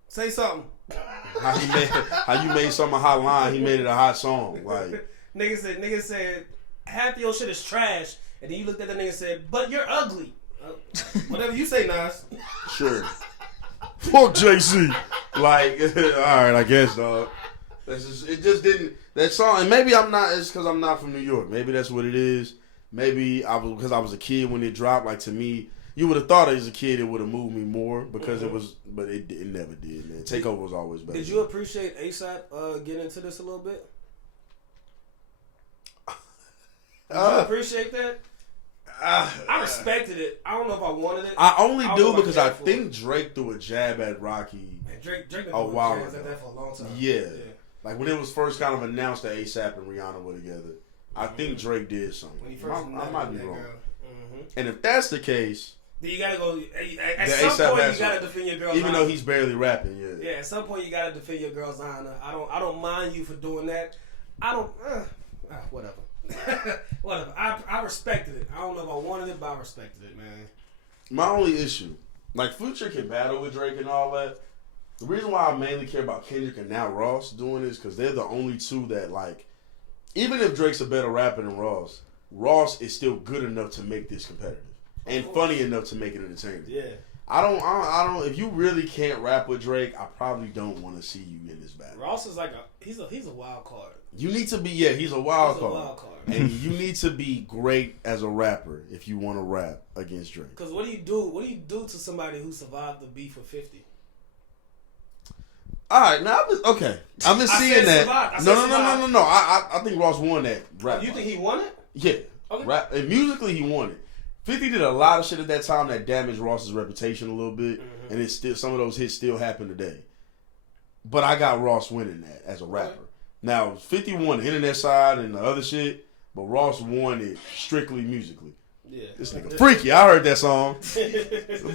Say something. How you made something a hot line, he made it a hot song. Like, Nigga said, half your shit is trash. And then you looked at the nigga and said, but you're ugly. Whatever you say, Nas. Sure. Fuck JC. Like, alright, I guess, dog. It just didn't. That song, and maybe I'm not, it's because I'm not from New York. Maybe that's what it is. Maybe because I was a kid when it dropped. Like, to me, you would have thought as a kid it would have moved me more because it was, but it never did, man. Takeover was always better. Did you appreciate ASAP getting into this a little bit? Did you appreciate that? I respected it. I don't know if I wanted it. I only do because I think Drake threw a jab at Rocky. And Drake been a doing while jabs ago. at that for a long time. Yeah. Like when it was first kind of announced that ASAP and Rihanna were together, I think Drake did something. When he first I might be wrong. Mm-hmm. And if that's the case, then you gotta go. At some point, you gotta defend your girl's even honor. though he's barely rapping. Yeah. Yeah. At some point, you gotta defend your girl's honor. I don't mind you for doing that. I don't. Whatever. Whatever. I respected it. I don't know if I wanted it, but I respected it, man. My only issue, like Future can battle with Drake and all that. The reason why I mainly care about Kendrick and now Ross doing this because they're the only two that like, even if Drake's a better rapper than Ross, Ross is still good enough to make this competitive and funny enough to make it entertaining. Yeah. I don't. If you really can't rap with Drake, I probably don't want to see you in this battle. Ross is like he's a wild card. You need to be he's a wild card. A wild card. And you need to be great as a rapper if you want to rap against Drake. Because what do you do? What do you do to somebody who survived the beef of 50? All right, now I've been seeing that. No. I think Ross won that rap. You think he won it? Yeah. Okay. Rap and musically he won it. 50 did a lot of shit at that time that damaged Ross's reputation a little bit, and it's still some of those hits still happen today. But I got Ross winning that as a rapper. Okay. Now 50 won the internet side and the other shit, but Ross won it strictly musically. Yeah. This nigga freaky. I heard that song.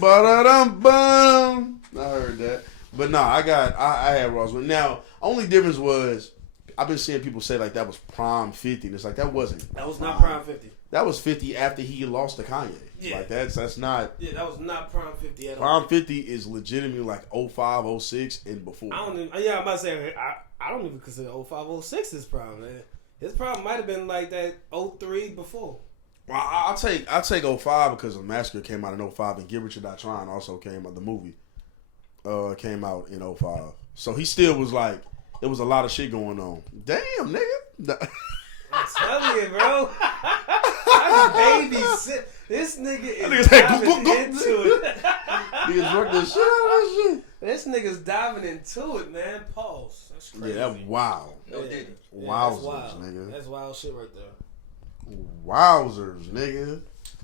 Ba-da-dum-bum. I heard that. But no, I had Ross win. Now, only difference was I've been seeing people say like that was prime 50. And it's like that wasn't. That was not prime 50. That was 50 after he lost to Kanye. Yeah. Like that's not. Yeah, that was not prime 50 at all. Prime 50 is legitimately like 05, 06, and before. I don't even, yeah, I'm about to say I don't even consider 05, 06 his prime, man. His prime might have been like that 03 before. Well, I'll take 05 because the Massacre came out in 05 and Get Rich or Die Trying also came out. The movie came out in 05. So he still was like, there was a lot of shit going on. Damn, nigga. I'm telling you, bro. I babysit. This nigga is diving into it. Niggas drunk the shit out of that shit. This nigga's diving into it, man. Pause. That's crazy. Yeah, that's wild. No, Wowzers, that's wild. nigga. That's wild shit right there. Wowzers, nigga.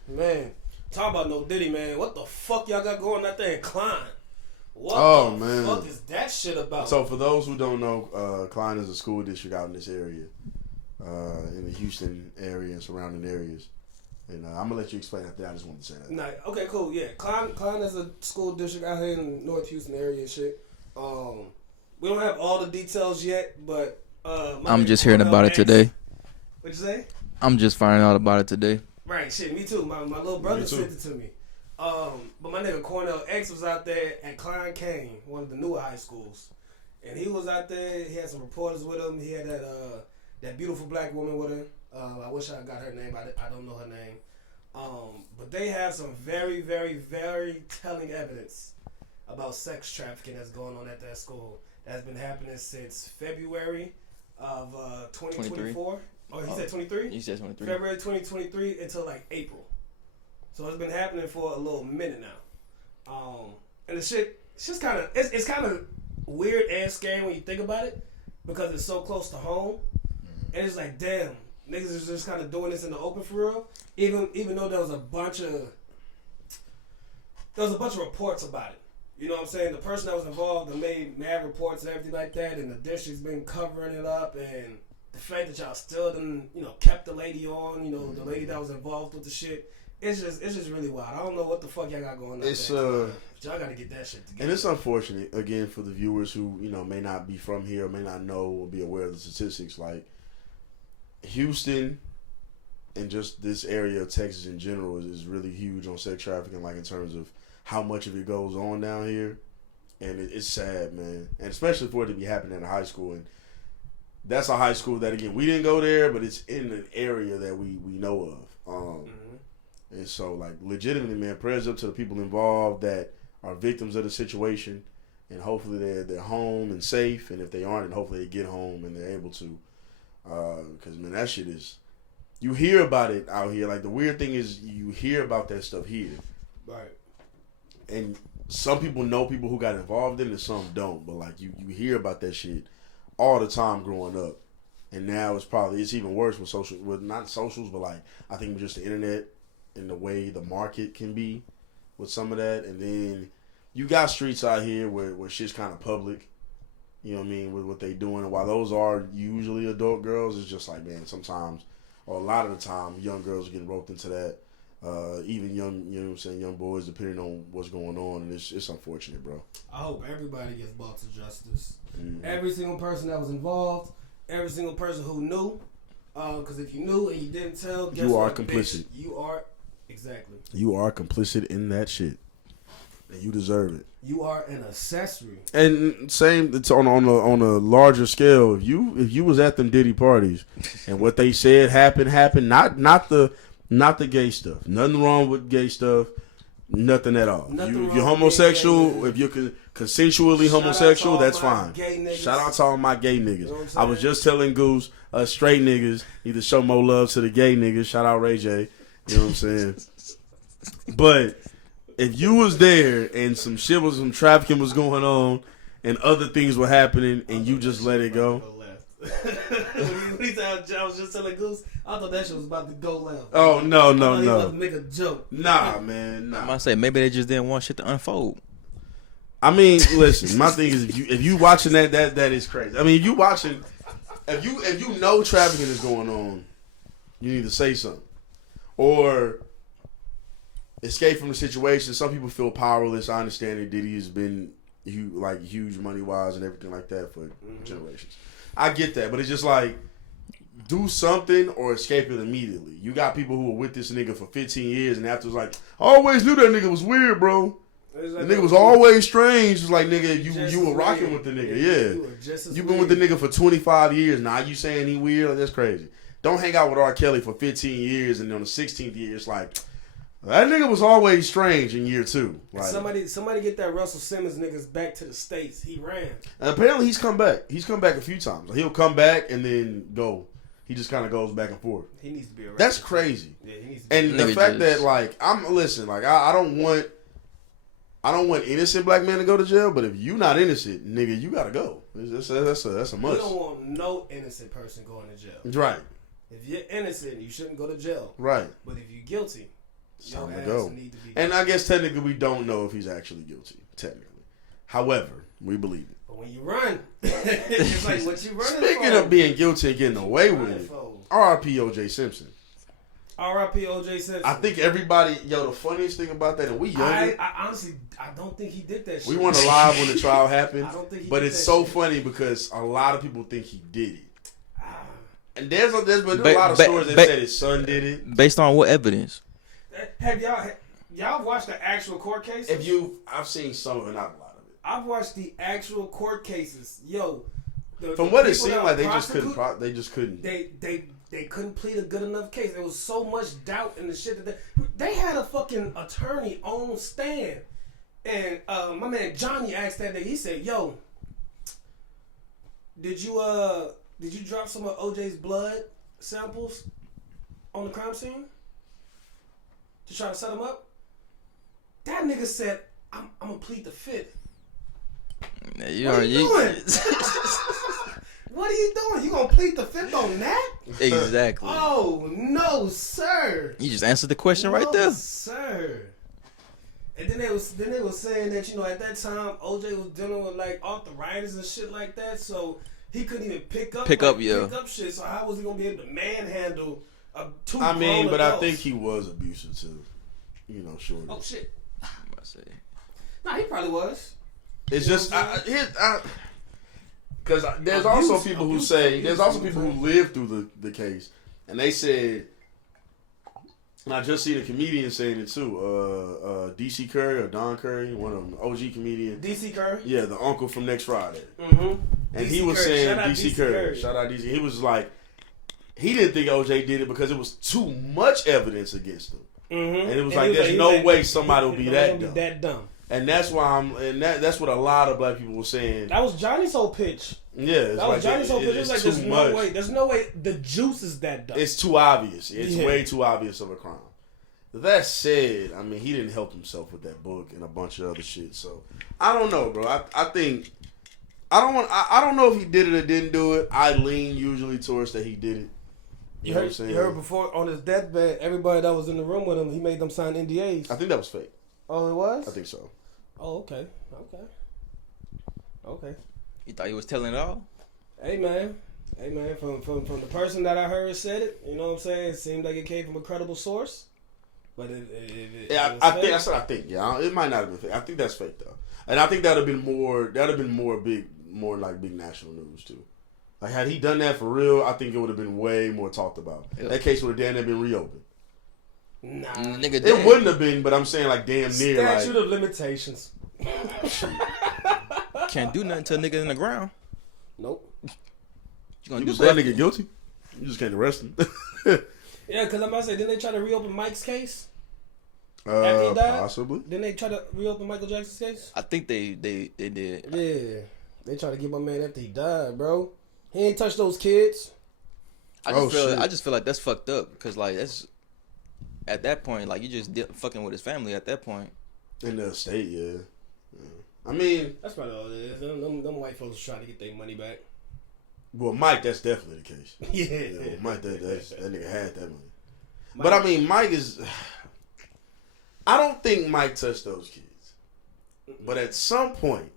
Man, talk about No Diddy, man. What the fuck y'all got going out there in Klein? What the fuck is that shit about? So for those who don't know, Klein is a school district out in this area, in the Houston area and surrounding areas. And I'm gonna let you explain after. I just wanted to say that. Nah, okay, cool. Yeah, Klein is a school district out here in the North Houston area and shit. We don't have all the details yet, but I'm just hearing about it today. What'd you say? I'm just finding out about it today. Right, shit, me too. My little brother sent it to me. But my nigga Cornell X was out there at Klein Kane, one of the newer high schools, and he was out there. He had some reporters with him. He had that beautiful black woman with him. I wish I got her name. I don't know her name. But they have some very, very, very telling evidence about sex trafficking that's going on at that school. That's been happening since February of 2024. Oh, he said 23? You said 23. February 2023 until like April. So it's been happening for a little minute now. And the shit, it's kind of weird and scary when you think about it because it's so close to home. And it's like, damn, niggas is just kind of doing this in the open for real. Even though there was a bunch of reports about it. You know what I'm saying? The person that was involved made mad reports and everything like that, and the district's been covering it up, and the fact that y'all still done, kept the lady on, the lady that was involved with the shit. It's just really wild. I don't know what the fuck y'all got going on. But y'all got to get that shit together. And it's unfortunate, again, for the viewers who, may not be from here or may not know or be aware of the statistics. Like, Houston and just this area of Texas in general is really huge on sex trafficking, like in terms of how much of it goes on down here. And it's sad, man. And especially for it to be happening in high school. And that's a high school that, again, we didn't go there, but it's in an area that we know of. And so, like, legitimately, man, prayers up to the people involved that are victims of the situation. And hopefully they're home and safe. And if they aren't, then hopefully they get home and they're able to. Because, man, that shit is... You hear about it out here. Like, the weird thing is you hear about that stuff here. Right. And some people know people who got involved in it, some don't. But, like, you hear about that shit all the time growing up. And now it's even worse with not socials, but, like, I think just the internet and the way the market can be with some of that. And then you got streets out here where shit's kind of public. You know what I mean? With what they doing. And while those are usually adult girls, it's just like, man, sometimes, or a lot of the time, young girls are getting roped into that. Even young, you know what I'm saying, young boys, depending on what's going on. And it's unfortunate, bro. I hope everybody gets brought to justice. Mm-hmm. Every single person that was involved, every single person who knew. Because if you knew and you didn't tell, guess you are what, complicit. Bitch, you are, exactly. You are complicit in that shit. And you deserve it. You are an accessory. And same, it's on a larger scale. If you was at them Diddy parties and what they said happened, not the gay stuff. Nothing wrong with gay stuff. Nothing at all. If you're homosexual, if you're consensually homosexual, that's fine. Shout out to all my gay niggas. You know I was just telling Goose, straight niggas need to show more love to the gay niggas. Shout out Ray J. You know what I'm saying? But if you was there and some trafficking was going on and other things were happening and you just let it go. I was just telling Goose, I thought that shit was about to go left. Oh, no. He was about to make a joke. Nah, man, nah. I'm gonna say, maybe they just didn't want shit to unfold. I mean, listen, my thing is, if you watching that is crazy. I mean, if you watching, if you know trafficking is going on, you need to say something. Or escape from the situation. Some people feel powerless. I understand that Diddy has been huge money wise and everything like that for generations. I get that, but it's just like, do something or escape it immediately. You got people who were with this nigga for 15 years and afterwards like, I always knew that nigga was weird, bro. Like the nigga was always strange. It's like, nigga, you were rocking with the nigga. Yeah. You been with the nigga for 25 years. Now you saying he weird? Like, that's crazy. Don't hang out with R. Kelly for 15 years and on the 16th year, it's like, that nigga was always strange in year 2. Like, somebody get that Russell Simmons niggas back to the States. He ran. And apparently he's come back. He's come back a few times. Like, he'll come back and then go. He just kind of goes back and forth. He needs to be around. That's crazy. Yeah, he needs to be and the fact that, like, I don't want innocent black men to go to jail, but if you not innocent, nigga, you gotta go. That's a must. You don't want no innocent person going to jail. Right. If you're innocent, you shouldn't go to jail. Right. But if you're guilty, your ass go. need to be. And I guess technically we don't know if he's actually guilty. Technically, however, we believe it. But when you run, it's like what you running Speaking for. of being guilty and getting away with it, R.I.P. O.J. Simpson. R.I.P. O.J. Simpson. I think everybody, the funniest thing about that, and we younger. I honestly, I don't think he did that shit. We weren't alive when the trial happened. I don't think he but did it's that so shit. Funny because a lot of people think he did it. And there's a lot of stories that said his son did it. Based on what evidence? Have y'all watched the actual court cases? I've seen some of it, not a lot of it. I've watched the actual court cases. Yo, from what it seemed like, they just couldn't. They couldn't plead a good enough case. There was so much doubt in the shit that they had a fucking attorney on stand, and my man Johnny asked that nigga. He said, "Yo, did you drop some of OJ's blood samples on the crime scene to try to set him up?" That nigga said, I'm gonna plead the fifth. What are you doing? What are you doing? You gonna plead the fifth on that? Exactly. Oh no, sir. You just answered the question right there, sir. And then they was saying that at that time OJ was dealing with like arthritis and shit like that, so he couldn't even pick up shit. So how was he gonna be able to manhandle two? I mean, but adults? I think he was abusive too. Shorty. Oh shit. Nah, he probably was. It's just because there's also people who live through the case, and they said, and I just seen a comedian saying it too. DC Curry or Don Curry, one of them, OG comedian. DC Curry. Yeah, the uncle from Next Friday. Mm-hmm. And DC he was Curry. saying, Shout out DC DC Curry. Curry. Shout out DC. He was like, he didn't think OJ did it because it was too much evidence against him. Mm-hmm. And it was like, there's no way somebody will be that dumb. And that's why that's what a lot of black people were saying. That was Johnny's whole pitch. Yeah, that was Johnny's whole pitch. It was like, there's no way the juice is that dumb. It's too obvious. It's way too obvious of a crime. That said, I mean, he didn't help himself with that book and a bunch of other shit. So I don't know, bro. I think I don't know if he did it or didn't do it. I lean usually towards that he did it. You heard before on his deathbed, everybody that was in the room with him, he made them sign NDAs. I think that was fake. Oh, it was? I think so. Oh, okay. You thought he was telling it all? Hey man, from the person that I heard said it, you know what I'm saying? It seemed like it came from a credible source. But I think that's what I think. Yeah, it might not have been fake. I think that's fake though, and I think that'd have been more like big national news too. Like had he done that for real, I think it would have been way more talked about. Yeah. That case would have damn near been reopened. Nah, nigga, it wouldn't have been, but I'm saying like damn near. Statute of limitations. Can't do nothing to a nigga in the ground. Nope. You just that nigga guilty. You just can't arrest him. Yeah, because I'm about to say, didn't they try to reopen Mike's case? After he died? Possibly. Didn't they try to reopen Michael Jackson's case? I think they did. Yeah. They tried to get my man after he died, bro. He ain't touched those kids. I just feel like that's fucked up because like that's at that point like you just fucking with his family at that point. In the estate, yeah. I mean, that's probably all it is. Them white folks trying to get their money back. Well, Mike, that's definitely the case. Yeah, Mike, that nigga had that money. Mike, but I mean, Mike is. I don't think Mike touched those kids. But at some point,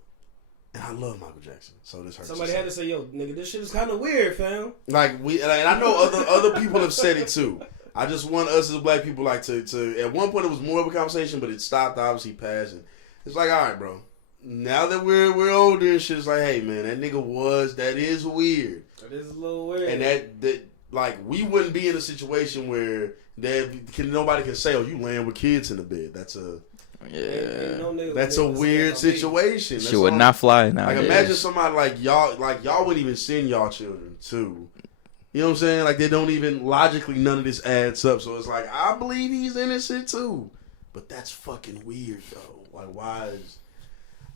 and I love Michael Jackson, so this hurts. Somebody had to say, "Yo, nigga, this shit is kind of weird, fam." And I know other people have said it too. I just want us as black people to. At one point, it was more of a conversation, but it stopped. Obviously, passed. And it's like, all right, bro. Now that we're older and shit's like, hey man, that nigga that is weird. That is a little weird. And that like we wouldn't be in a situation where nobody can say, oh, you laying with kids in the bed. That's a that's a weird situation. She would not fly now. Like imagine somebody like y'all wouldn't even send y'all children to. You know what I'm saying? Like they don't even logically none of this adds up. So it's like I believe he's innocent too, but that's fucking weird though. Like why is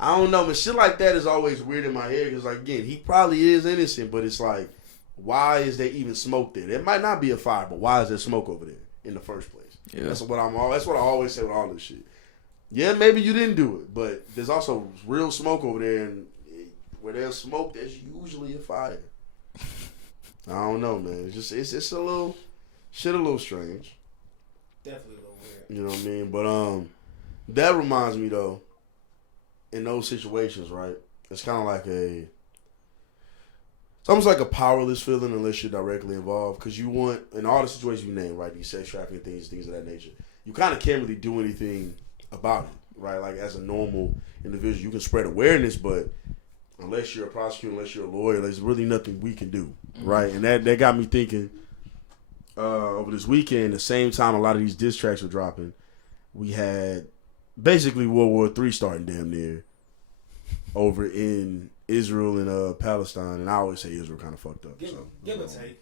I don't know, but shit like that is always weird in my head because, like, again, he probably is innocent, but it's like, why is there even smoke there? There might not be a fire, but why is there smoke over there in the first place? Yeah. That's what I always say with all this shit. Yeah, maybe you didn't do it, but there's also real smoke over there, and where there's smoke, there's usually a fire. I don't know, man. It's a little strange. Definitely a little weird. You know what I mean? But that reminds me though. In those situations, right, it's kind of like it's almost like a powerless feeling unless you're directly involved because you want, in all the situations you name, right, these sex trafficking things of that nature, you kind of can't really do anything about it, right? Like as a normal individual, you can spread awareness, but unless you're a prosecutor, unless you're a lawyer, there's really nothing we can do, right? And that got me thinking over this weekend, the same time a lot of these diss tracks were dropping, we had basically World War III starting damn near over in Israel and Palestine, and I always say Israel kind of fucked up. Give or take.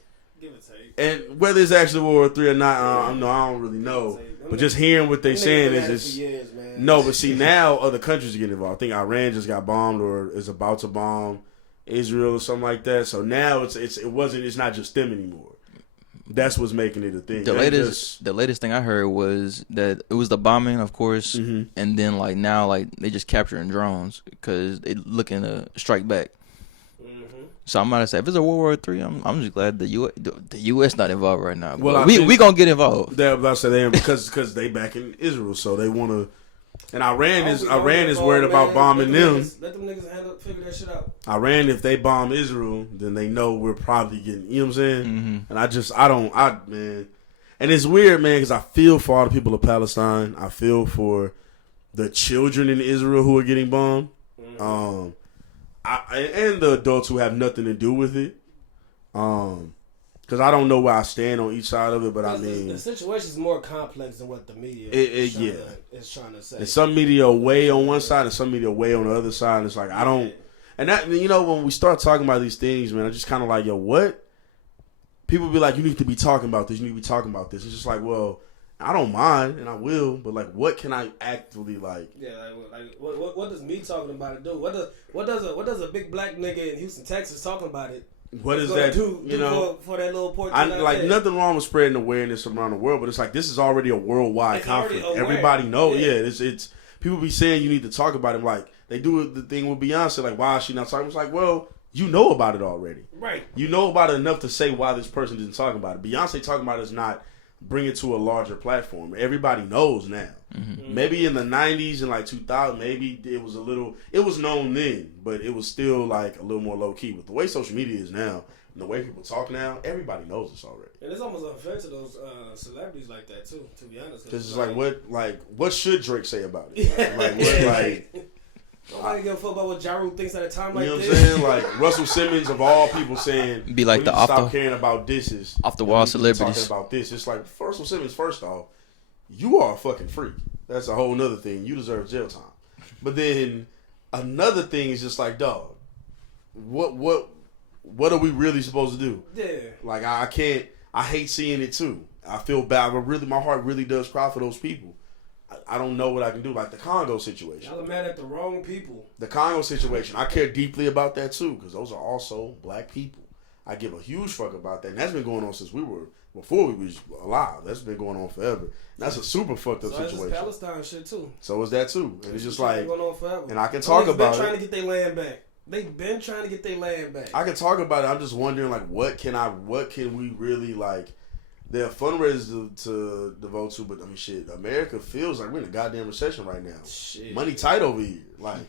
And whether it's actually World War III or not, I don't really know. But just hearing what they're saying is just no. But see, now other countries are getting involved. I think Iran just got bombed or is about to bomb Israel or something like that. So now it's not just them anymore. That's what's making it a thing. The latest thing I heard was that it was the bombing, of course, and then like now like they just capturing drones because they looking to strike back. So I'm about to say if it's a World War III, I'm just glad the U.S. not involved right now. Well, we gonna get involved. Because they back in Israel, so they want to. And Iran is worried about bombing them. Let them niggas figure that shit out. Iran, if they bomb Israel, then they know we're probably getting, you know what I'm saying? And man. And it's weird, man, because I feel for all the people of Palestine. I feel for the children in Israel who are getting bombed. And the adults who have nothing to do with it. Because I don't know where I stand on each side of it, but I mean... The situation is more complex than what the media is trying to say. And some media are way on one side and some media are way on the other side. And it's like, I don't... And that, you know, when we start talking about these things, man, I'm just kind of like, yo, what? People be like, you need to be talking about this. You need to be talking about this. It's just like, well, I don't mind, and I will, but like, what can I actively like? Yeah, like what does me talking about it do? What does a big black nigga in Houston, Texas, talking about it? What is that? Do you know, for that little portion? Like nothing wrong with spreading awareness around the world, but it's like this is already a worldwide conflict. Everybody knows. Yeah, it's people be saying you need to talk about it. Like they do the thing with Beyonce. Like why is she not talking? It's like, well, you know about it already. Right. You know about it enough to say why this person didn't talk about it. Beyonce talking about it is not bring it to a larger platform. Everybody knows now. Mm-hmm. Maybe in the 90s and like 2000, maybe it was known then, but it was still like a little more low key. With the way social media is now, and the way people talk now, everybody knows this already. And it's almost unfair to those celebrities like that too, to be honest. Because it's like what should Drake say about it? Nobody give a fuck about what Ja Rule thinks at a time like this. You know what I'm saying? Like Russell Simmons of all people saying, be like the stop caring about disses, off the wall celebrities talking about this. It's like Russell Simmons. First off, you are a fucking freak. That's a whole nother thing. You deserve jail time. But then another thing is just like, dog, what are we really supposed to do? Yeah. Like I can't. I hate seeing it too. I feel bad, but really, my heart really does cry for those people. I don't know what I can do. Like the Congo situation. Y'all are mad at the wrong people. The Congo situation. I care deeply about that too, because those are also black people. I give a huge fuck about that. And that's been going on since before we was alive. That's been going on forever. And that's a super fucked up situation. It's Palestine shit too. So is that too. And it's just like, going on forever. And I can talk about it. They've been trying to get their land back. They've been trying to get their land back. I can talk about it. I'm just wondering like, what can we really like, there are fundraisers to devote to, but I mean, shit, America feels like we're in a goddamn recession right now. Shit. Money tight over here. Like,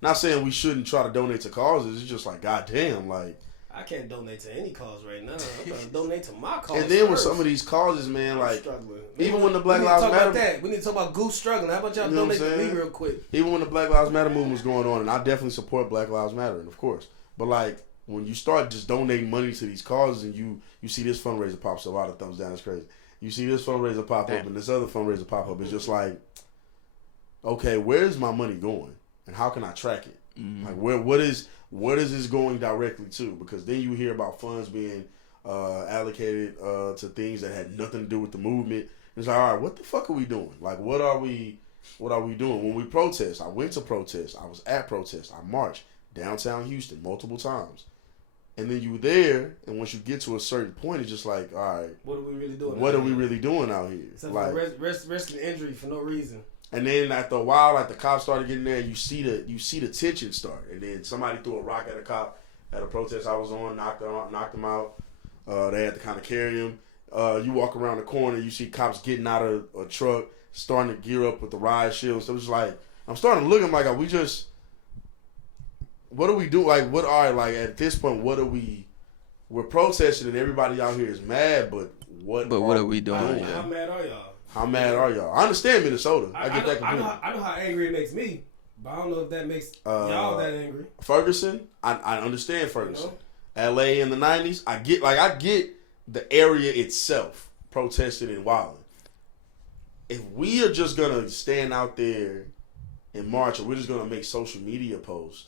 not saying we shouldn't try to donate to causes. It's just like, goddamn, like. I can't donate to any cause right now. I'm trying to donate to my cause. And then with some of these causes, man, like, struggling. even when the Black Lives Matter. We need to talk about Goose struggling. How about y'all donate to me real quick? Even when the Black Lives Matter movement was going on, and I definitely support Black Lives Matter, of course. But like, when you start just donating money to these causes, and you see this fundraiser pops up, a lot of thumbs down, it's crazy. You see this fundraiser pop up and this other fundraiser pop up. It's just like, okay, where's my money going, and how can I track it? Mm-hmm. Like, what is this going directly to? Because then you hear about funds being allocated to things that had nothing to do with the movement. It's like, all right, what the fuck are we doing? Like, what are we doing when we protest? I went to protest. I was at protest. I marched downtown Houston multiple times. And then you there, and once you get to a certain point, it's just like, all right, what are we really doing? What are we really doing out here? Except like for risking injury for no reason. And then after a while, like the cops started getting there, you see the tension start, and then somebody threw a rock at a cop at a protest I was on, knocked him out. They had to kind of carry him. You walk around the corner, you see cops getting out of a truck, starting to gear up with the riot shield. So it's like, I'm starting to look at them like, what do we do? Like, what are, like, at this point, we're protesting and everybody out here is mad, but what are we doing? How mad are y'all? How mad are y'all? I understand Minnesota. I get that completely. I know how angry it makes me, but I don't know if that makes y'all that angry. Ferguson, I understand Ferguson. You know? LA in the 90s, I get the area itself protesting and wilding. If we are just gonna stand out there and march, or we're just gonna make social media posts,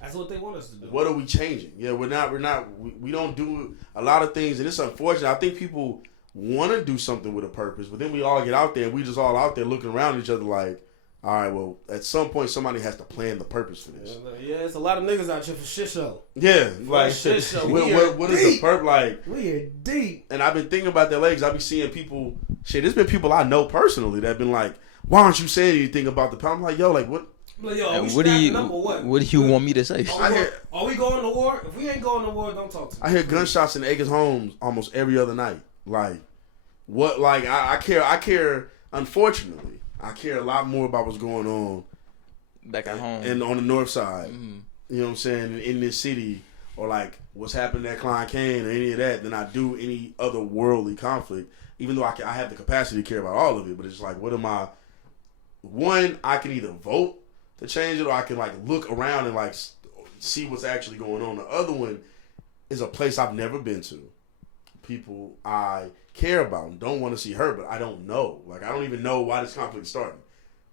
that's what they want us to do. What are we changing? Yeah, we don't do a lot of things, and it's unfortunate. I think people want to do something with a purpose, but then we all get out there and we just all out there looking around each other like, all right, well, at some point somebody has to plan the purpose for this. Yeah, it's a lot of niggas out here for shit show. Yeah, like shit show. What is the purpose? Like, we are deep. And I've been thinking about that legs. I be seeing people. Shit, there's been people I know personally that have been like, why aren't you saying anything about the pound? I'm like, yo, like what? Like, yo, what do you want me to say? Are we going to war? If we ain't going to war, don't talk to me. I hear gunshots in Acres homes almost every other night. Like, what? Like, I care. Unfortunately, I care a lot more about what's going on back at home and on the north side. Mm-hmm. You know what I'm saying? In this city, or like what's happening at Klein Cane or any of that, than I do any other worldly conflict. Even though I have the capacity to care about all of it, but it's like, what am I? One, I can either vote to change it, or I can like look around and like see what's actually going on. The other one is a place I've never been to. People I care about and don't want to see hurt, but I don't know. Like, I don't even know why this conflict started.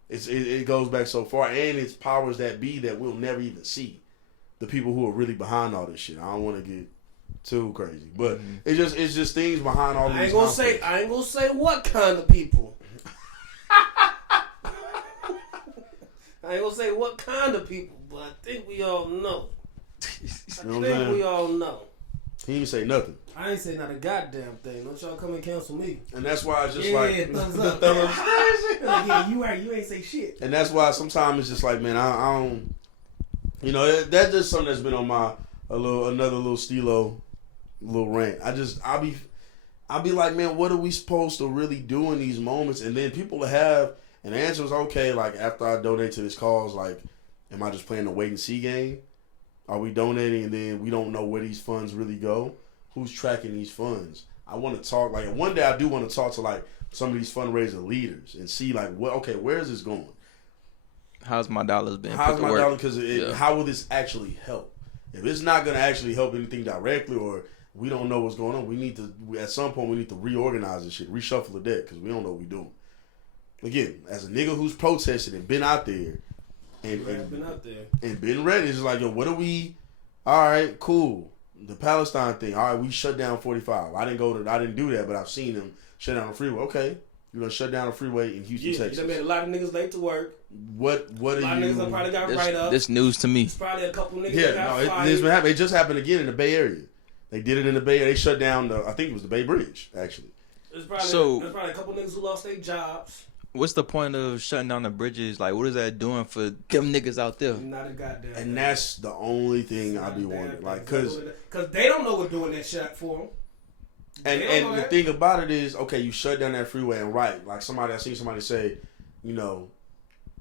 It goes back so far, and it's powers that be that we'll never even see. the people who are really behind all this shit. I don't want to get too crazy, but it's just things behind all these. I ain't gonna say what kind of people. I ain't gonna say what kind of people, but I think we all know. We all know. He didn't say nothing. I ain't say not a goddamn thing. Don't y'all come and cancel me. And that's why it's just thumbs up. Yeah, you right. You ain't say shit. And that's why sometimes it's just like, man, I don't. You know, that's just something that's been on my another little Steelo little rant. I'll be like, man, what are we supposed to really do in these moments? And then people have, and the answer was okay. Like after I donate to this cause, like, am I just playing the wait and see game? Are we donating and then we don't know where these funds really go? Who's tracking these funds? I want to talk, like, one day I do want to talk to, like, some of these fundraiser leaders and see, like, where is this going? How's my dollars being How's put my to work? dollar? Because how will this actually help? If it's not going to actually help anything directly, or we don't know what's going on, we need to, at some point, we need to reorganize this shit, reshuffle the deck, because we don't know what we're doing. Again, as a nigga who's protested and been out there, and been ready, it's just like, yo, what are we? All right, cool. The Palestine thing. All right, we shut down 45. I didn't do that, but I've seen them shut down the freeway. Okay, you're gonna shut down the freeway in Houston, Texas. You done made a lot of niggas late to work. What are you? A lot of niggas probably got right up. This news to me. It's probably a couple niggas that got fired. It's been happening. It just happened again in the Bay Area. They did it in the Bay Area. They shut down I think it was the Bay Bridge, actually. There's probably a couple niggas who lost their jobs. What's the point of shutting down the bridges? Like, what is that doing for them niggas out there? Not a goddamn. And that's the only thing I be wondering, like, cause they don't know what doing that shit for them. And the thing about it is, okay, you shut down that freeway, and right, like I seen somebody say, you know,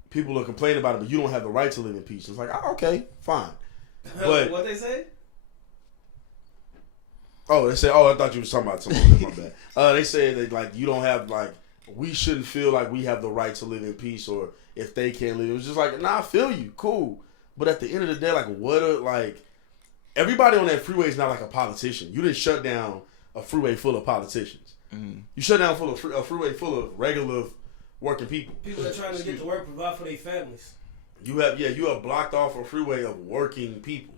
people are complaining about it, but you don't have the right to live in peace. It's like, okay, fine. But what they say? Oh, they say, I thought you were talking about something. My bad. They say that, like, you don't have, like, we shouldn't feel like we have the right to live in peace, or if they can't live. It was just like, nah, I feel you, cool. But at the end of the day, like, everybody on that freeway is not like a politician. You didn't shut down a freeway full of politicians. Mm-hmm. You shut down a freeway full of regular working people. People that are trying to get to work, provide for their families. You have blocked off a freeway of working people.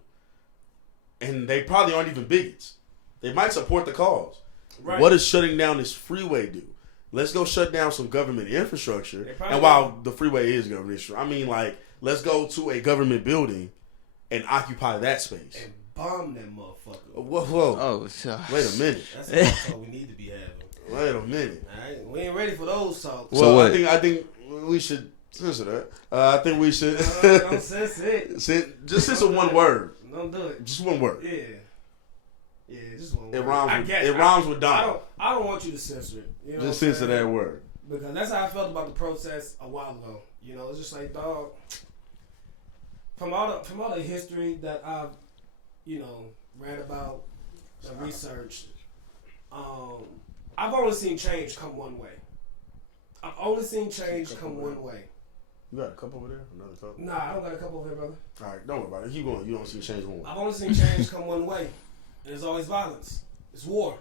And they probably aren't even bigots. They might support the cause. Right. What does shutting down this freeway do? Let's go shut down some government infrastructure. And while the freeway is government infrastructure, I mean, like, let's go to a government building and occupy that space. And bomb that motherfucker. Whoa. Oh, gosh. Wait a minute. That's the talk we need to be having. Wait a minute. All right, we ain't ready for those talks. Well, so what? I think we should censor that. I think we should. Don't censor it. Just censor one word. Don't do it. Just one word. Yeah, just one word. It rhymes with Donald. I don't want you to censor it. You know, just censor that word. Because that's how I felt about the protest a while ago. You know, it's just like, dog, from all the history that I've, you know, read about and researched, I've only seen change come one way. You got a cup over there? Another cup? Nah, I don't got a cup over there, brother. All right, don't worry about it. Keep going. You don't see change one way. I've only seen change come one way. And it's always violence. It's war.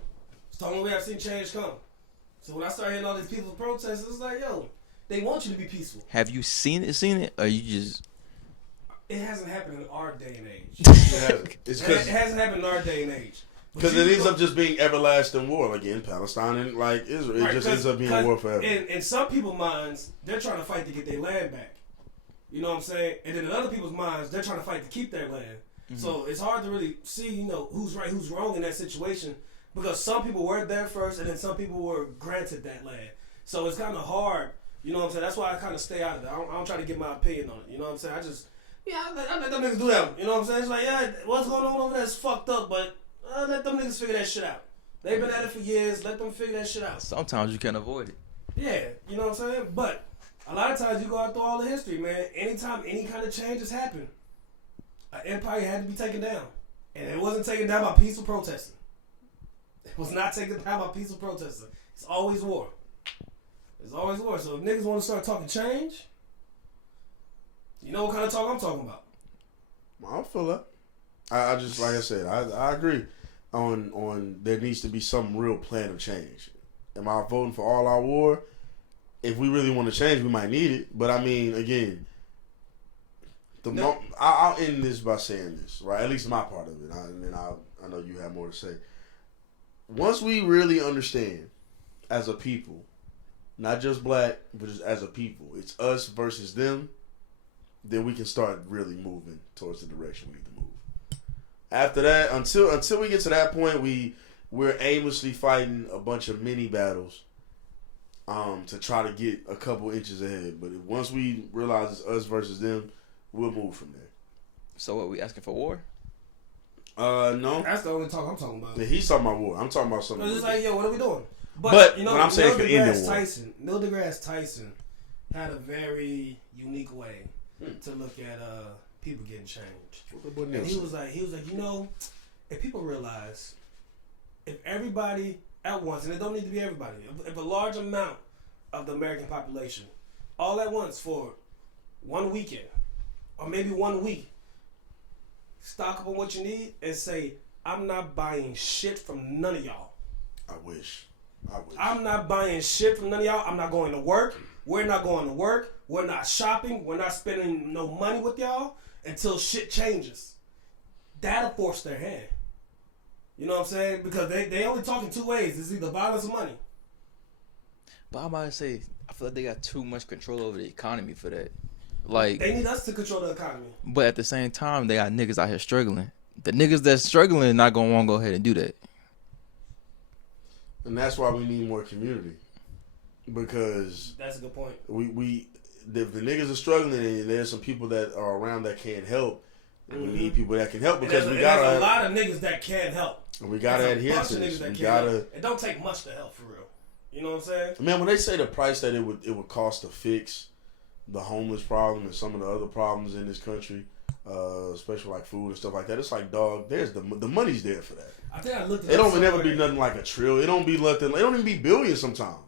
It's the only way I've seen change come. So when I start hearing all these people protest, it's like, yo, they want you to be peaceful. Have you seen it, or you just... It hasn't happened in our day and age. It hasn't happened in our day and age. Because it ends up just being everlasting war, like in Palestine and like Israel. It just ends up being war forever. In some people's minds, they're trying to fight to get their land back. You know what I'm saying? And then in other people's minds, they're trying to fight to keep their land. Mm-hmm. So it's hard to really see, you know, who's right, who's wrong in that situation. Because some people were there first, and then some people were granted that land. So it's kind of hard. You know what I'm saying? That's why I kind of stay out of it. I don't try to give my opinion on it. You know what I'm saying? I let them niggas do that. You know what I'm saying? It's like, yeah, what's going on over there is fucked up, but let them niggas figure that shit out. They've been at it for years. Let them figure that shit out. Sometimes you can't avoid it. Yeah, you know what I'm saying? But a lot of times you go out through all the history, man. Anytime any kind of change has happened, an empire had to be taken down. And it wasn't taken down by peaceful protesting. It was not taken down by peaceful protesting. It's always war. It's always war. So if niggas want to start talking change, you know what kind of talk I'm talking about. I feel that. I just, like I said, I agree on there needs to be some real plan of change. Am I voting for all out war? If we really want to change, we might need it. But I mean, again, I'll end this by saying this, right? At least my part of it, and then I know you have more to say. Once we really understand, as a people, not just black, but just as a people, it's us versus them. Then we can start really moving towards the direction we need to move. After that, until we get to that point, we're aimlessly fighting a bunch of mini battles, to try to get a couple inches ahead. But once we realize it's us versus them, we'll move from there. So what, we asking for war? No. That's the only talk I'm talking about. Yeah, he's talking about war. I'm talking about something. It's just like, yo, what are we doing? But you know, what I'm saying for Indian war. Neil deGrasse Tyson had a very unique way to look at people getting changed. And he was like, you know, if people realize, if everybody at once, and it don't need to be everybody, if a large amount of the American population, all at once for one weekend, or maybe 1 week, stock up on what you need and say, I'm not buying shit from none of y'all. I wish. I'm not buying shit from none of y'all. I'm not going to work. We're not going to work. We're not shopping. We're not spending no money with y'all until shit changes. That'll force their hand. You know what I'm saying? Because they only talking two ways. It's either violence or money. But I'm about to say, I feel like they got too much control over the economy for that. Like, they need us to control the economy. But at the same time, they got niggas out here struggling. The niggas that's struggling is not going to want to go ahead and do that. And that's why we need more community. Because that's a good point. If the niggas are struggling and there's some people that are around that can't help, we need people that can help, because we got a lot of niggas that can't help. And we gotta adhere to this. It don't take much to help, for real. You know what I'm saying? Man, when they say the price that it would cost to fix the homeless problem and some of the other problems in this country, especially like food and stuff like that, it's like, dog, there's the money's there for that. I think I looked it up. It don't somewhere. never be nothing like a trillion. It don't be nothing. It don't even be billions sometimes.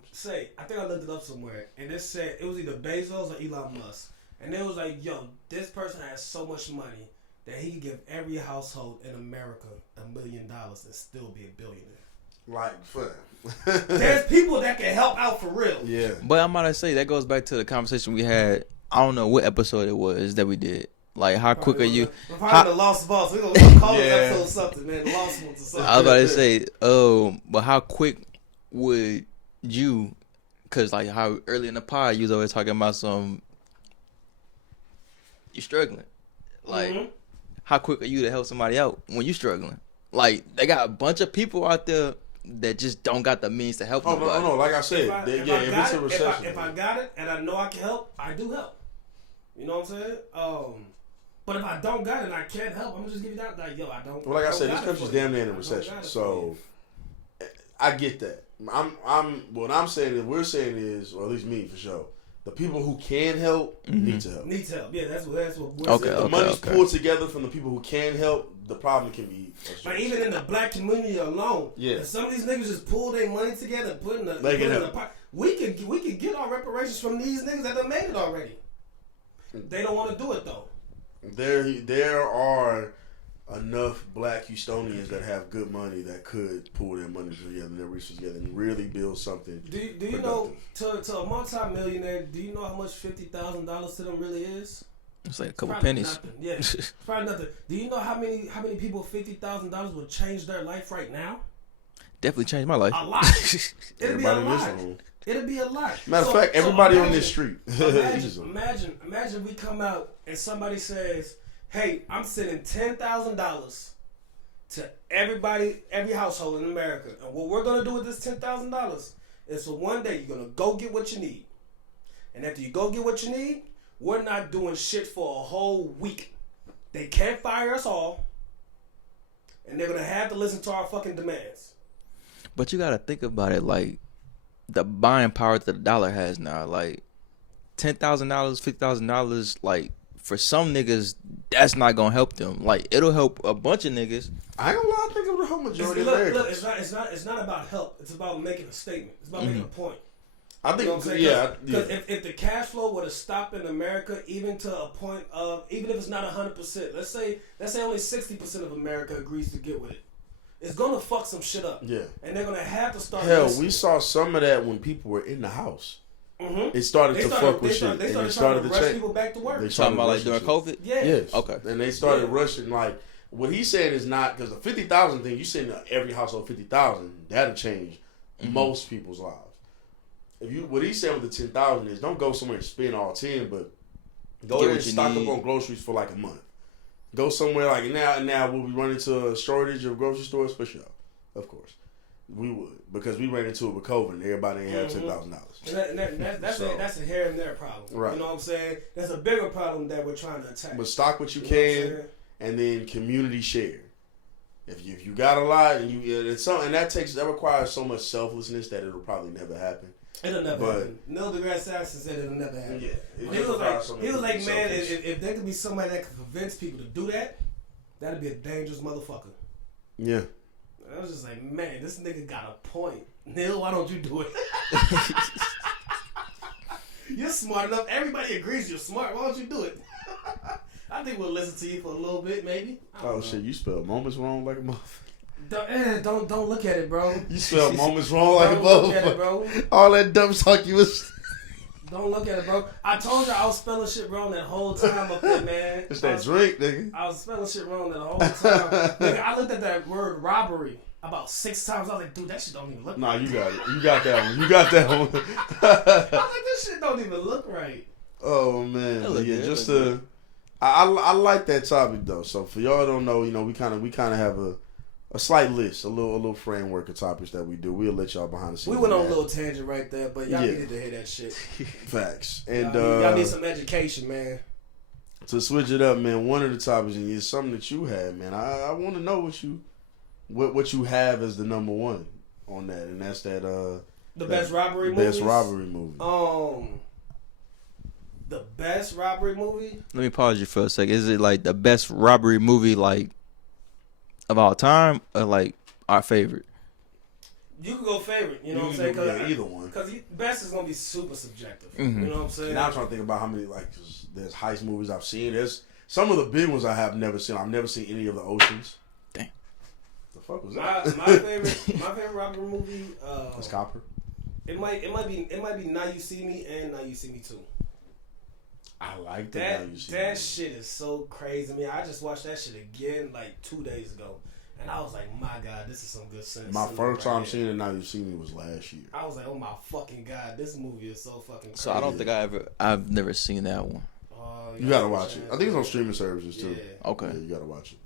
I think I looked it up somewhere, and it said it was either Bezos or Elon Musk, and it was like, yo, this person has so much money that he could give every household in America $1 million and still be a billionaire. Like, fun. There's people that can help out for real. Yeah. But I'm about to say, that goes back to the conversation we had. I don't know what episode it was that we did. Like, how quick are you? We're probably the Lost Boss. We're going to call this episode something, man. The Lost Ones or something. I was about to say, but how quick would you, because like how early in the pod you was always talking about you're struggling. Like, how quick are you to help somebody out when you're struggling? Like, they got a bunch of people out there that just don't got the means to help nobody. No. Like I said, if it's a recession. If I got it and I know I can help, I do help. You know what I'm saying? But if I don't got it and I can't help, I'm gonna just give you that. Like, yo, I don't. Well, like I said, this country's damn near in a recession, so I get that. What I'm saying is, we're saying is, or at least me for sure, the people who can help need to help. Need to help. Yeah, that's what we're saying. If the money's pulled together from the people who can help, the problem can be. But even in the black community alone, if some of these niggas just pull their money together and put in the pot, we can get our reparations from these niggas that done made it already. They don't want to do it though. There are enough black Houstonians that have good money that could pull their money together, their resources together, and really build something. Do you know, to a multi-millionaire, do you know how much $50,000 to them really is? It's like a couple pennies. Nothing. Yeah, it's probably nothing. Do you know how many people $50,000 would change their life right now? Definitely changed my life. A lot. It'd be a lot. It'd be a lot. Matter of fact, everybody on this street. Imagine we come out and somebody says, "Hey, I'm sending $10,000 to everybody, every household in America, and what we're gonna do with this $10,000 is for one day you're gonna go get what you need, and after you go get what you need, we're not doing shit for a whole week. They can't fire us all, and they're gonna have to listen to our fucking demands." But you gotta think about it, like the buying power that the dollar has now. Like $10,000, $50,000, like for some niggas, that's not gonna help them. Like, it'll help a bunch of niggas. I ain't gonna lie, I think it'll help majority of Americans. Look, it's not about help. It's about making a statement. It's about making a point. I think, because if the cash flow were to stop in America, even to a point of, even if it's not 100%, let's say only 60% of America agrees to get with it, it's gonna fuck some shit up. Yeah, and they're gonna have to start. Hell, we saw some of that when people were in the house. It started to fuck with shit. They and started to rush check. people back to work. They Talking started about like rushing during shit. COVID? Yeah. Yes. Okay. And they started rushing, like, what he's saying is not, because the 50,000 thing, you saying every household 50,000, that'll change most people's lives. What he's saying with the 10,000 is don't go somewhere and spend all 10, but go there and stock up on groceries for like a month. Go somewhere like now will we run into a shortage of grocery stores? For sure. Of course. We would. Because we ran into it with COVID and everybody ain't had $10,000. That's a here and there problem. Right. You know what I'm saying? That's a bigger problem that we're trying to attack. But stock what you can, and then community share. If you got a lot and that requires so much selflessness that it'll probably never happen. It'll never happen. Neil deGrasse Tyson said it'll never happen. Yeah, he was like, man, if there could be somebody that could convince people to do that, that'd be a dangerous motherfucker. Yeah. I was just like, man, this nigga got a point. Neil, why don't you do it? You're smart enough. Everybody agrees you're smart. Why don't you do it? I think we'll listen to you for a little bit, maybe. Oh shit, you spell moments wrong like a motherfucker. Don't look at it, bro. You spell moments wrong like a Don't look at it, bro. motherfucker. All that dumb talk you was. Don't look at it, bro. I told you I was spelling shit wrong that whole time up there, man. It's that drink, nigga. I was spelling shit wrong that whole time. Nigga, I looked at that word robbery about 6 times. I was like, dude, that shit don't even look right. Nah, you got it. You got that one. You got that one. I was like, this shit don't even look right. Oh man, but yeah, just to. I like that topic though. So for y'all who don't know, we kind of have a slight list, a little framework of topics that we do. We'll let y'all behind the scenes. We went on a little tangent right there, but y'all needed to hear that shit. Facts. And y'all need some education, man. To switch it up, man, one of the topics is something that you had, man. I want to know what you have as the number one on that, and that's that best robbery movie. Best robbery movie. The best robbery movie? Let me pause you for a second. Is it like the best robbery movie like of all time, or like our favorite? You could go favorite. You know what I'm saying? Yeah, either one. Because best is gonna be super subjective. Mm-hmm. You know what I'm saying? Now I'm trying to think about how many there's heist movies I've seen. There's some of the big ones I have never seen. I've never seen any of the Oceans. Damn. The fuck was that? My favorite robbery movie. It's Copper. It might be Now You See Me and Now You See Me Too. I like that. That shit is so crazy. I mean, I just watched that shit again like 2 days ago, and I was like, my God, this is some good sense. My first time seeing it, Now You See Me, was last year. I was like, oh my fucking God, this movie is so fucking crazy. So I don't think I've never seen that one. You gotta watch it. I think it's on streaming services too. Yeah. Okay. Yeah, you gotta watch it.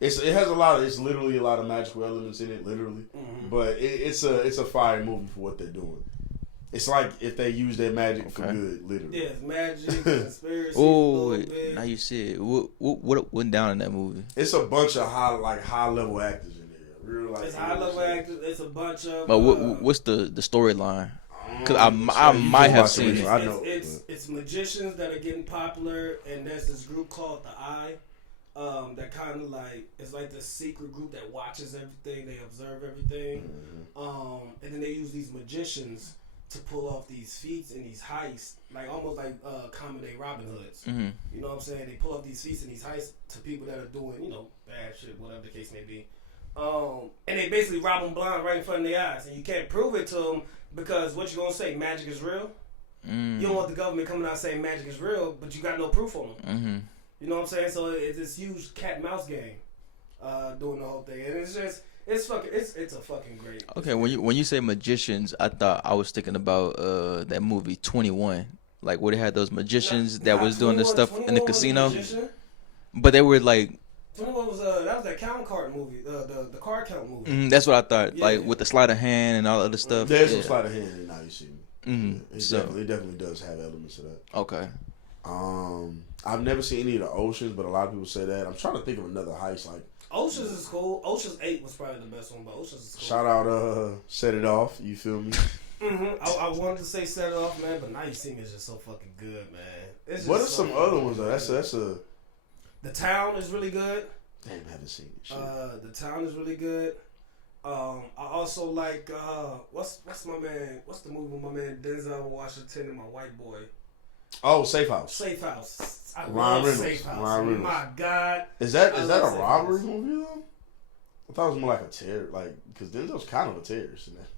It has it's literally a lot of magical elements in it, literally. Mm-hmm. But it's a fire movie for what they're doing. It's like if they use their magic for good, literally. Yeah, it's magic, conspiracy. Oh, now you see it. What went down in that movie? It's a bunch of high level actors in there. Real it's high level actors. It's a bunch of. But what's the storyline? Because I might have seen it. I know. It's magicians that are getting popular, and there's this group called the Eye. That kind of like it's like the secret group that watches everything. They observe everything, and then they use these magicians to pull off these feats and these heists, like almost like common day Robin Hoods. Mm-hmm. You know what I'm saying? They pull off these feats and these heists to people that are doing, bad shit, whatever the case may be. And they basically rob them blind right in front of their eyes, and you can't prove it to them because what you gonna say? Magic is real. You don't want the government coming out saying magic is real, but you got no proof on them. Mm-hmm. You know what I'm saying? So it's this huge cat and mouse game, doing the whole thing, and it's just. It's a fucking great. Okay, when you say magicians, I thought I was thinking about that movie 21, like where they had those magicians that was doing the stuff in the casino. But they were like. 21 was that was that count card movie, the card count movie. Mm-hmm, that's what I thought, like with the sleight of hand and all other stuff. There's some sleight of hand in Now You See Me. Mm-hmm. It definitely does have elements of that. Okay. I've never seen any of the Oceans, but a lot of people say that. I'm trying to think of another heist like. Oceans is cool. Oceans 8 was probably the best one, but Oceans is cool. Shout out, Set It Off. You feel me? I wanted to say Set It Off, man, but Now You See Me is just so fucking good, man. What are some other ones though? That's a. The Town is really good. Damn, I haven't seen it. Shit. The Town is really good. I also like what's my man? What's the movie with my man Denzel Washington and my white boy? Oh, Safe House. Safe House. I Ryan love Safe House. Reynolds. My God. Is that a robbery movie though? I thought it was more like a terror, like because Denzel's kind of a terrorist in that.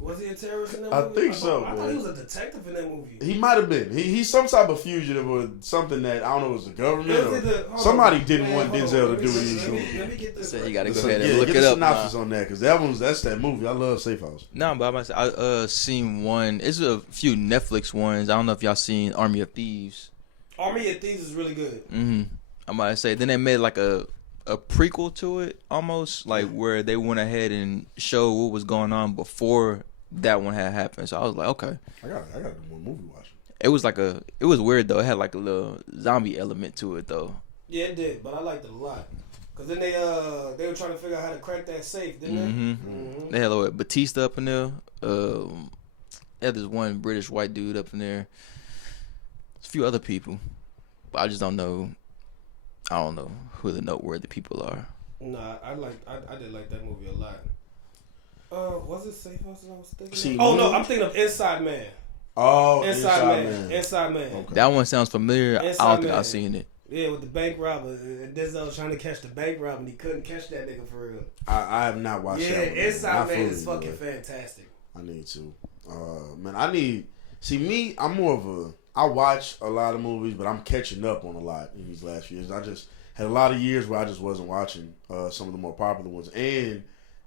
Was he a terrorist in that I movie? think so, I man. thought he was a detective in that movie. He might have been. He's some type of fugitive or something that I don't know. It was the government or Hold somebody on. didn't Man, want hold on. Denzel Let to me- do what he was let me- doing. Let me get this. So you right. gotta go So, ahead and yeah, look give it a up. synopsis on that because that's that movie. I love Safe House. No, but I seen one. It's a few Netflix ones. I don't know if y'all seen Army of Thieves. Army of Thieves is really good. I'm about to say. Then they made like a prequel to it, almost like where they went ahead and showed what was going on before that one had happened. So I was like, okay. I got to do more movie watching. It was weird though. It had like a little zombie element to it though. Yeah, it did, but I liked it a lot. Cause then they were trying to figure out how to crack that safe, didn't they? Mm-hmm. They had like Batista up in there. They had this one British white dude up in there. There's a few other people, but I just don't know. I don't know who the noteworthy people are. Nah, I did like that movie a lot. Was it Safe House? I was thinking. I'm thinking of Inside Man. Oh, Inside Man. Okay. That one sounds familiar. Inside I don't think Man. I've seen it. Yeah, with the bank robber. And Denzel was trying to catch the bank robber and he couldn't catch that nigga for real. I have not watched that one. Yeah, Inside Man is fully, fucking but fantastic. I need to. Man, I'm more of I watch a lot of movies, but I'm catching up on a lot in these last few years. I just had a lot of years where I just wasn't watching some of the more popular ones. And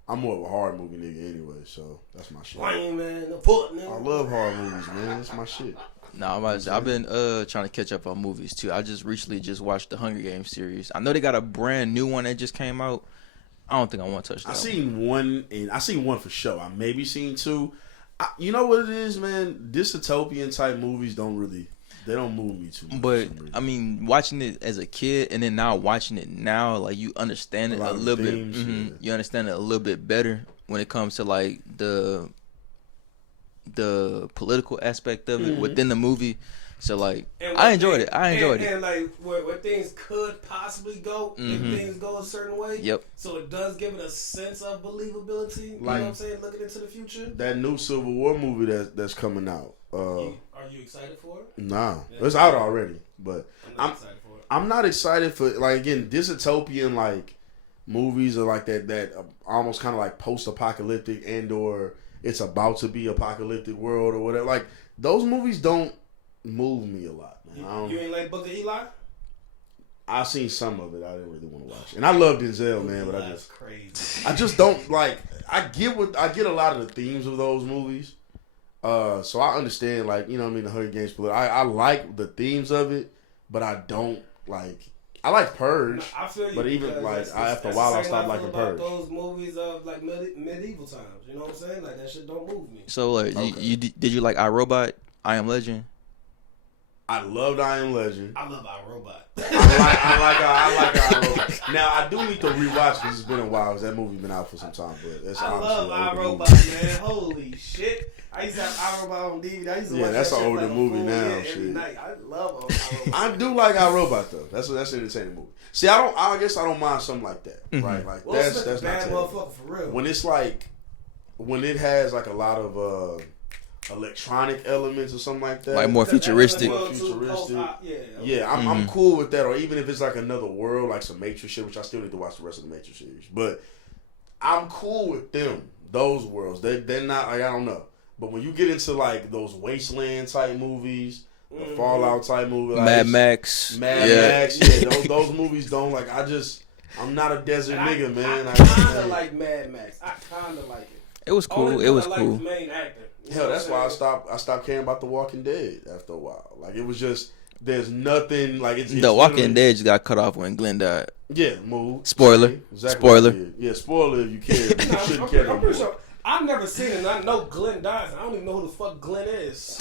I'm more of a horror movie nigga anyway, so that's my shit. Man, I love horror movies, man. That's my shit. No, I've been trying to catch up on movies too. I just recently watched the Hunger Games series. I know they got a brand new one that just came out. I don't think I want to touch that. I seen one for sure. I maybe seen two. You know what it is, man? Dystopian type movies don't move me too much. But I mean, watching it as a kid and then now watching it now, like you understand it a little bit. Yeah. You understand it a little bit better when it comes to like the political aspect of it within the movie. So like, I enjoyed it. And like where things could possibly go if things go a certain way. Yep. So it does give it a sense of believability. You know what I'm saying? Looking into the future. That new Civil War movie that's coming out. Are you excited for it? Nah, it's out already. But I'm not excited for it. I'm not excited for, like, again, dystopian like movies are like that almost kind of like post-apocalyptic and or it's about to be apocalyptic world or whatever. Like those movies don't move me a lot, man. You ain't like Book of Eli? I seen some of it. I didn't really want to watch it, and I love Denzel, man. But crazy. I just don't like. I get a lot of the themes of those movies. So I understand, like, you know what I mean, the Hunger Games. But I like the themes of it, but I don't like. I like Purge, I feel you, but even like after a while, I stopped liking Purge. Those movies of like medieval times, you know what I'm saying? Like that shit don't move me. So like, Okay. did you like iRobot, I Am Legend? I loved I Am Legend. I love iRobot. I like iRobot. Now I do need to rewatch because it's been a while. Cause that movie been out for some time, but that's I love iRobot, iRobot, man. Holy shit! I used to have iRobot on DVD. I used to watch that's that an shit older like movie full now. every Shit. night. I love iRobot. I do like iRobot though. That's an entertaining movie. See, I guess I don't mind something like that, right? Like Will that's Smith, not bad terrible. motherfucker for real. When it's like when it has like a lot of electronic elements or something like that, Like more futuristic. More futuristic. Yeah, I'm cool with that. Or even if it's like another world, like some Matrix shit, which I still need to watch the rest of the Matrix series. But I'm cool with them. Those worlds, they're not like, I don't know. But when you get into like those wasteland type movies, the Fallout type movie, like Mad Max, yeah, those movies don't like. I'm not a desert nigga, man. I kind of like Mad Max. I kind of like it. It was cool. It was cool. Like the main actor. Hell, that's why I stopped caring about The Walking Dead after a while. Like it was just there's nothing like it's The Walking Dead just got cut off when Glenn died. Yeah, move. Spoiler. Exactly Spoiler. Yeah, spoiler if you care. But you shouldn't care no I'm pretty more. sure. I've never seen it, and I know Glenn dies. I don't even know who the fuck Glenn is.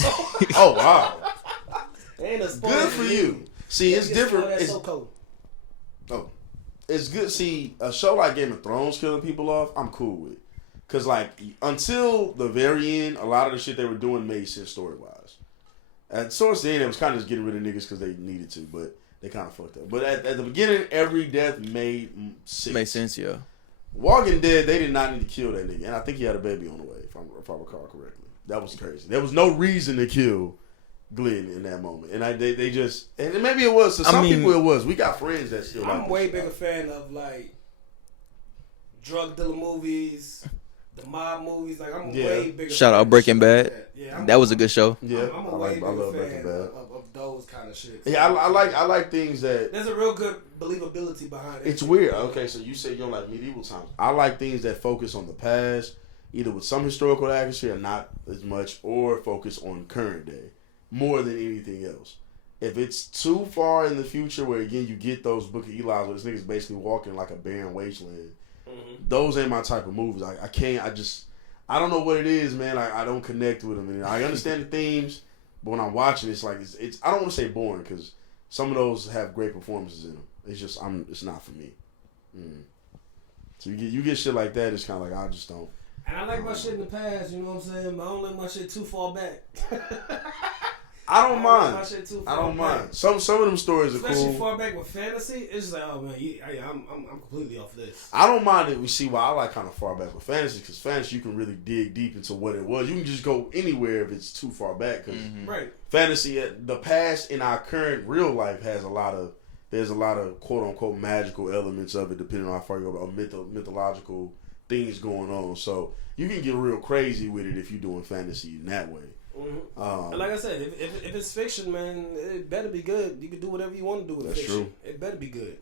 Oh wow. Ain't a spoiler. Good for you. See, it's different. That's It's, so cool. it's good. See, a show like Game of Thrones killing people off, I'm cool with. Cause like until the very end, a lot of the shit they were doing made sense story wise. At towards the end, it was kind of just getting rid of niggas because they needed to, but they kind of fucked up. But at the beginning, every death made sense. Made sense, yeah. Walking Dead, they did not need to kill that nigga, and I think he had a baby on the way, if I recall correctly. That was crazy. There was no reason to kill Glenn in that moment, and they just, and maybe it was. So some people it was. We got friends that still. I'm way bigger fan of like drug dealer movies, the mob movies. Like I'm Yeah. way bigger. Shout fan out of Breaking shit like Bad. that. Yeah, That was a good show. Yeah, I'm a I way like. I bigger love fan Breaking Bad. of those kind of shit. Yeah, I like things that. There's a real good believability behind it. It's weird. Okay, so you say you don't like medieval times. I like things that focus on the past, either with some historical accuracy or not as much, or focus on current day more than anything else. If it's too far in the future, where again you get those Book of Eli's where this nigga's basically walking like a barren wasteland, those ain't my type of movies. I can't. I don't know what it is, man. I don't connect with them. And I understand the themes, but when I'm watching, it's like it's. I don't want to say boring because some of those have great performances in them. It's just it's not for me. So you get shit like that. It's kind of like I just don't. And I like my shit in the past. You know what I'm saying? But I don't like my shit too far back. I don't mind. Like my shit too I far don't back. mind. Some of them stories are Especially cool. far back with fantasy, it's just like, oh man, I'm completely off this. I don't mind it. We see why I like kind of far back with fantasy because fantasy you can really dig deep into what it was. You can just go anywhere if it's too far back. Cause Right. fantasy, the past in our current real life has there's a lot of quote unquote magical elements of it, depending on how far you go, about mythological things going on. So you can get real crazy with it if you're doing fantasy in that way. And like I said, if it's fiction, man, it better be good. You can do whatever you want to do with fiction. True. It better be good.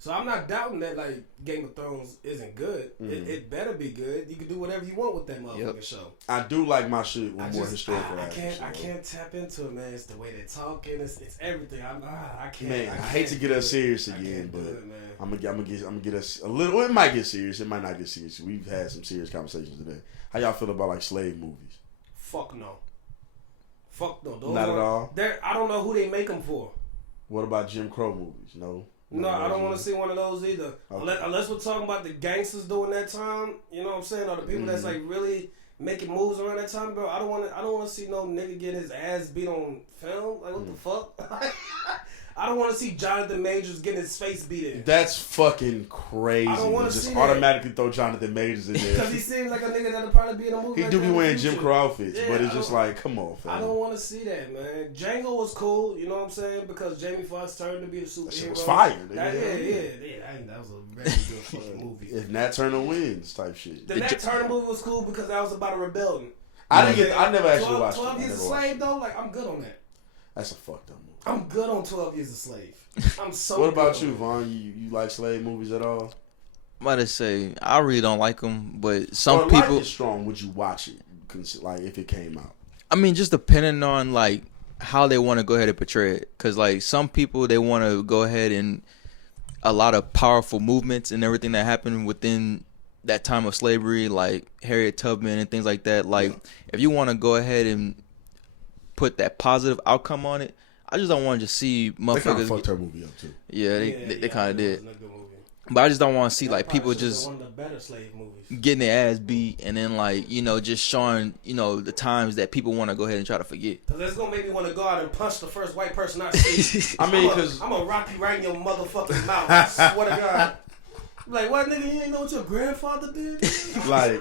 So I'm not doubting that like Game of Thrones isn't good. It better be good. You can do whatever you want with that motherfucking show. I do like my shit with more historical. I can't tap into it, man. It's the way they're talking. It's everything. I can't. Man, I hate to get us serious again, but it, man. I'm gonna get us a little. Well, it might get serious. It might not get serious. We've had some serious conversations today. How y'all feel about like slave movies? Fuck no. Fuck no. Those Not at all. I don't know who they make them for. What about Jim Crow movies? No. No, I don't want to see one of those either. Okay. Unless we're talking about the gangsters during that time, you know what I'm saying, or the people that's like really making moves around that time, bro. I don't want to see no nigga get his ass beat on film. Like what the fuck? I don't want to see Jonathan Majors getting his face beat in. That's fucking crazy. I don't want to just see automatically throw Jonathan Majors in there. Because he seems like a nigga that'll probably be in a movie. He like do that be in wearing the Jim future. Crow outfits, Yeah, but it's just like, come on, fam. I don't want to see that, man. Django was cool, you know what I'm saying? Because Jamie Foxx turned to be the superhero. That shit was fire. That was a very good fucking movie. If Nat Turner wins, type shit. The Nat Turner movie was cool because that was about a rebellion. I never actually watched 12 it. Years a Slave, though, like, I'm good on that. That's a fucked up movie. I'm good on 12 Years a Slave. I'm so What about good you, on Vaughn? You like slave movies at all? I'm about to say I really don't like them, but some Or people. Life is Strong. Would you watch it? Like if it came out? I mean, just depending on like how they want to go ahead and portray it, because like some people they want to go ahead and a lot of powerful movements and everything that happened within that time of slavery, like Harriet Tubman and things like that. Like if you want to go ahead and put that positive outcome on it, I just don't want to just see motherfuckers. They kind of fucked her movie up too. Yeah, they kind of did. it. But I just don't want to see like people Probably just one of the better slave movies. getting their ass beat and then like just showing the times that people want to go ahead and try to forget. Cause that's gonna make me want to go out and punch the first white person I see. I mean, cause I'm gonna rock you right in your motherfucking mouth. I swear to God. Like, what nigga? You ain't know what your grandfather did? like,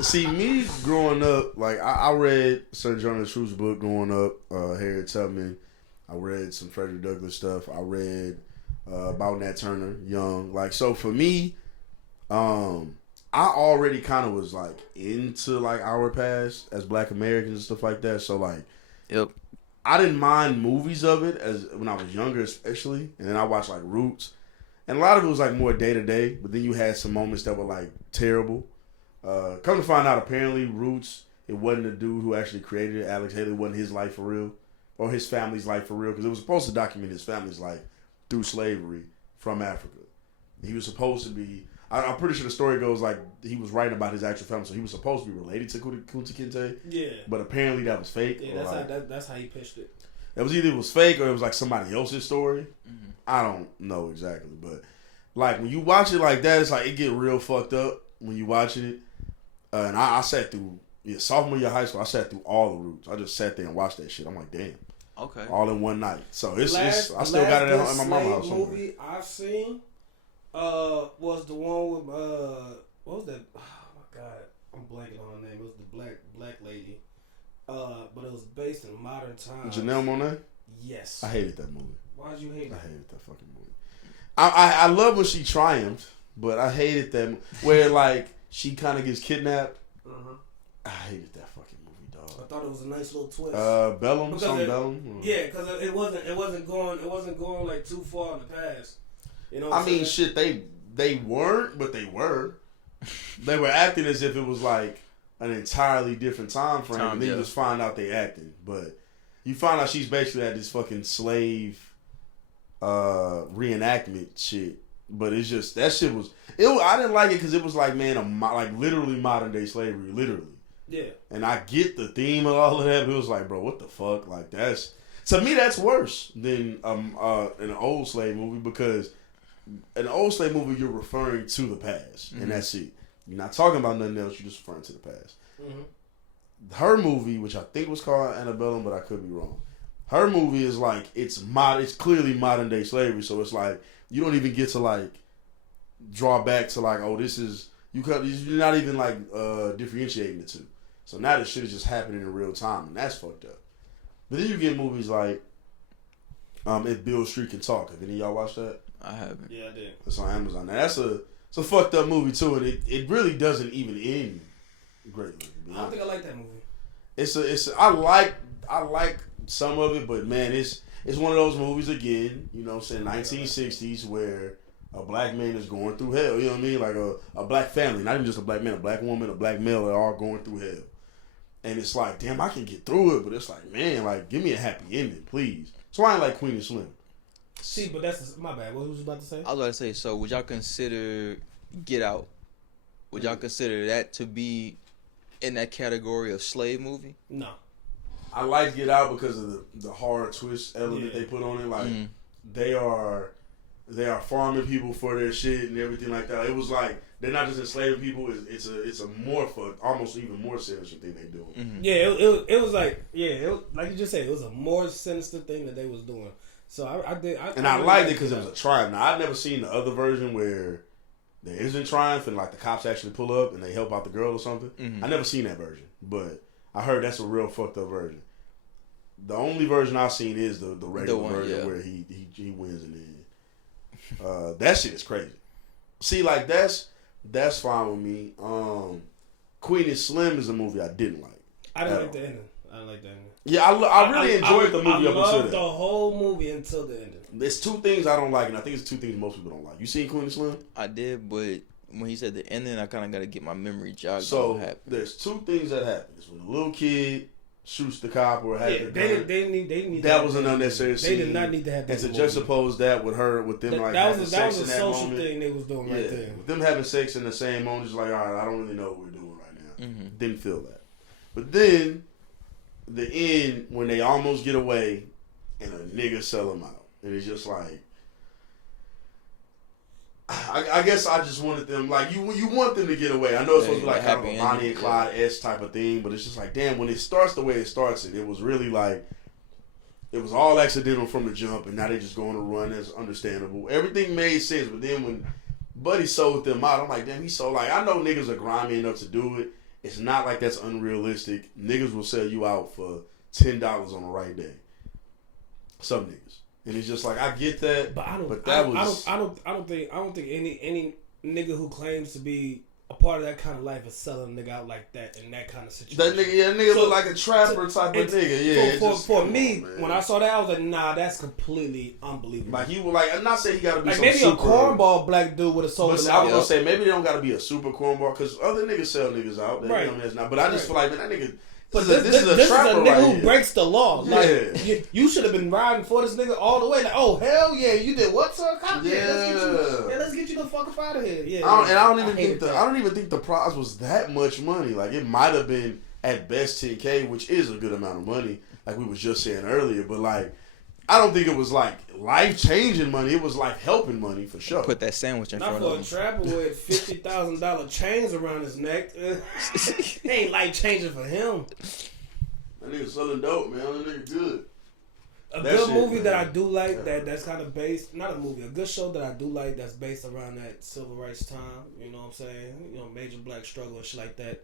see me growing up, like I read Sir John Truth's book growing up, Harriet Tubman. I read some Frederick Douglass stuff. I read about Nat Turner, young. Like, so for me, I already kind of was like into like our past as Black Americans and stuff like that. So like, Yep. I didn't mind movies of it as when I was younger, especially. And then I watched like Roots, and a lot of it was like more day to day. But then you had some moments that were like terrible. Come to find out, apparently Roots, it wasn't the dude who actually created it. Alex Haley wasn't his life for real, or his family's life for real, because it was supposed to document his family's life through slavery from Africa. He was supposed to be. I'm pretty sure the story goes like he was writing about his actual family, so he was supposed to be related to Kunta Kinte. Yeah. But apparently that was fake. Yeah, that's how he pitched it. It was either it was fake or it was like somebody else's story. Mm-hmm. I don't know exactly, but like when you watch it like that, it's like it get real fucked up when you watching it. And I sat through sophomore year of high school. I sat through all the Roots. I just sat there and watched that shit. I'm like, damn. Okay. All in one night. So it's I still last got it in my slave mom's house somewhere. movie I've seen was the one with what was that? Oh my god, I'm blanking on her name. It was the black lady. But it was based in modern times. Janelle Monáe? Yes. I hated that movie. Why'd you hate it? I hated that fucking movie. I love when she triumphed, but I hated that where like she kind of gets kidnapped. Uh-huh. I hated that fucking movie, dog. I thought it was a nice little twist. Bellum, Because some it- Bellum. Yeah, because it wasn't going like too far in the past. You know. What I I'm mean, saying? shit, they weren't, but they were. They were acting as if it was like an entirely different time frame, and then you just find out they acting. But you find out she's basically at this fucking slave reenactment shit. But it's just that shit was. I didn't like it because it was like, man, like literally modern day slavery, literally. Yeah. And I get the theme of all of that, but it was like, bro, what the fuck? Like that's to me that's worse than an old slave movie, because an old slave movie you're referring to the past, and that's it. You're not talking about nothing else. You're just referring to the past. Mm-hmm. Her movie, which I think was called Antebellum, but I could be wrong. Her movie is like it's clearly modern day slavery, so it's like you don't even get to like draw back to like, oh, this is you're not even like differentiating the two. So now this shit is just happening in real time, and that's fucked up. But then you get movies like If Beale Street Can Talk. Have any of y'all watched that? I haven't. Yeah, I did. It's on Amazon. Now it's a fucked up movie too, and it really doesn't even end greatly. I don't think I like that movie. I like some of it, but man, it's one of those movies again. You know, what I'm saying 1960s where a black man is going through hell. You know what I mean? Like a black family, not even just a black man, a black woman, a black male, are all going through hell. And it's like, damn, I can get through it, but it's like, man, like give me a happy ending, please. So I ain't like Queen and Slim. See, but that's my bad. What was you about to say? I was about to say, so would y'all consider Get Out? Would y'all consider that to be in that category of slave movie? No. I like Get Out because of the horror twist element they put on it. Like they are farming people for their shit and everything like that. It was like they're not just enslaving people. It's a more almost even more sinister thing they doing. Mm-hmm. Yeah, it was like like you just said, it was a more sinister thing that they was doing. So I liked it because it was a triumph. Now I've never seen the other version where there isn't triumph and like the cops actually pull up and they help out the girl or something. I never seen that version, but I heard that's a real fucked up version. The only version I've seen is the regular version where he wins in the end. That shit is crazy. See, like that's fine with me. Queen and Slim is a movie I didn't like. I didn't like the ending. Yeah, I really enjoyed the movie up until loved the whole movie until the ending. There's two things I don't like, and I think it's two things most people don't like. You seen Queen and Slim? I did, but when he said the ending, I kind of got to get my memory jogged. So there's two things that happen. It's when the little kid shoots the cop or has the gun. They need that was an unnecessary scene. They did not need to have that. And to juxtapose that with them like having sex in that social moment. thing they was doing right there. With them having sex in the same moment, just like, all right, I don't really know what we're doing right now. Didn't feel that. But then the end when they almost get away and a nigga sell them out, and it's just like, I guess I just wanted them, like, you want them to get away. I know it's supposed to be like kind of a Bonnie and Clyde-esque type of thing, but it's just like, damn, when it starts the way it starts, it was really like, it was all accidental from the jump, and now they just going to run. That's understandable. Everything made sense, but then when Buddy sold them out, I'm like, damn, he's so, like, I know niggas are grimy enough to do it. It's not like that's unrealistic. Niggas will sell you out for $10 on the right day. Some niggas. And it's just like, I get that, but I don't think any nigga who claims to be a part of that kind of life is selling a nigga out like that in that kind of situation. That nigga look like a trapper type of nigga. Yeah. For me, when I saw that, I was like, nah, that's completely unbelievable. Like, he was like, I'm not saying he got to be like some maybe super, a cornball black dude with a soul. I was gonna say maybe they don't got to be a super cornball because other niggas sell niggas out. Right. I mean, it's not. But I just feel like, man, that nigga. But this is a nigga who breaks the law. Yeah. Like, you should have been riding for this nigga all the way. Like, oh hell yeah, you did what, sir? Let's get you the fuck up out of here. Yeah. I don't even think the prize was that much money. Like, it might have been at best $10K, which is a good amount of money. Like we was just saying earlier, but like, I don't think it was like life-changing money. It was life helping money for sure. Put that sandwich in front of him. Not for a trapper with $50,000 chains around his neck. It ain't life-changing for him. That nigga selling dope, man. That nigga good. A good movie that I do like that's kind of based, not a movie, a good show that I do like that's based around that civil rights time. You know what I'm saying? You know, major black struggle and shit like that.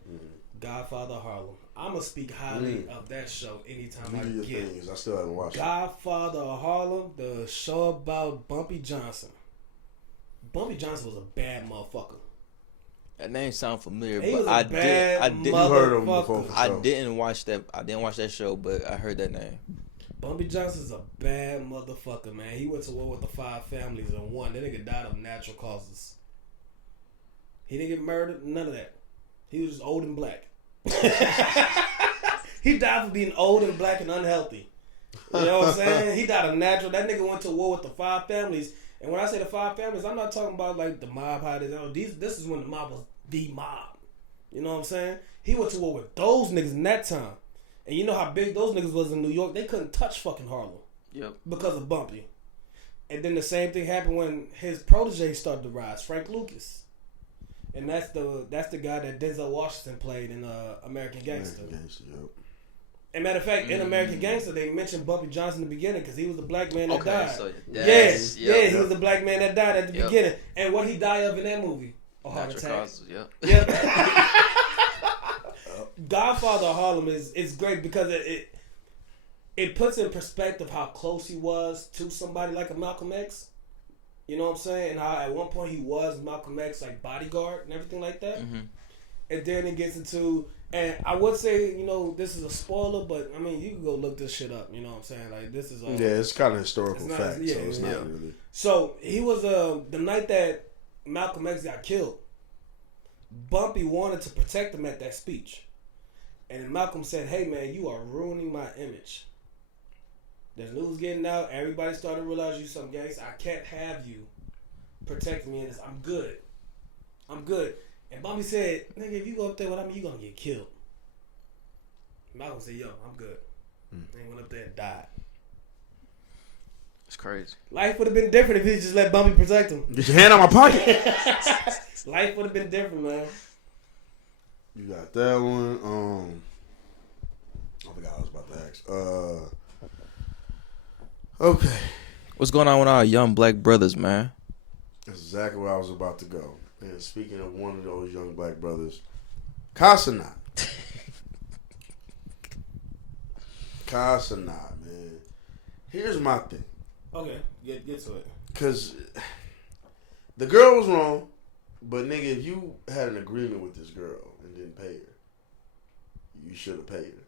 Godfather of Harlem. I'ma speak highly of that show anytime I get it. I still haven't watched Godfather of Harlem, the show about Bumpy Johnson. Bumpy Johnson was a bad motherfucker. That name sound familiar, He but was a I bad didn't. You heard of him before, motherfucker. for I sure. didn't watch that. I didn't watch that show, but I heard that name. Bumpy Johnson's a bad motherfucker, man. He went to war with the 5 families and won. That nigga died of natural causes. He didn't get murdered, none of that. He was just old and black. He died for being old and black and unhealthy. You know what I'm saying? He died of natural. That nigga went to war with the 5 families. And when I say the 5 families, I'm not talking about like the mob, how it is. This is when the mob was the mob. You know what I'm saying? He went to war with those niggas in that time. And you know how big those niggas was in New York? They couldn't touch fucking Harlem. Yep. Because of Bumpy. And then the same thing happened when his protege started to rise, Frank Lucas. And that's the guy that Denzel Washington played in American Gangster. Yep. And matter of fact, in American Gangster, they mentioned Bumpy Johnson in the beginning because he was the black man that died. So He was the black man that died at the beginning. And what he died of in that movie? A heart attack. Yep. Godfather of Harlem is great because it puts in perspective how close he was to somebody like a Malcolm X. You know what I'm saying? And how at one point he was Malcolm X like bodyguard and everything like that. Mm-hmm. And then it gets into, and I would say, this is a spoiler, but I mean, you can go look this shit up. You know what I'm saying? Like, this is all. Yeah, it's kind of historical not, fact, yeah, so it's yeah. not really. So he was the night that Malcolm X got killed. Bumpy wanted to protect him at that speech, and Malcolm said, "Hey man, you are ruining my image. There's news getting out. Everybody started to realize you some gangster. I can't have you protecting me in this. I'm good. And Bumpy said, nigga, if you go up there with me, you're going to get killed. Malcolm said, yo, I'm good. And he went up there and died. It's crazy. Life would have been different if he just let Bumpy protect him. Get your hand out my pocket. Life would have been different, man. You got that one. I forgot what I was about to ask. Okay. What's going on with our young black brothers, man? That's exactly where I was about to go. And speaking of one of those young black brothers, Casanat. Casanat, man. Here's my thing. Okay, get to it. Because the girl was wrong, but nigga, if you had an agreement with this girl and didn't pay her, you should have paid her.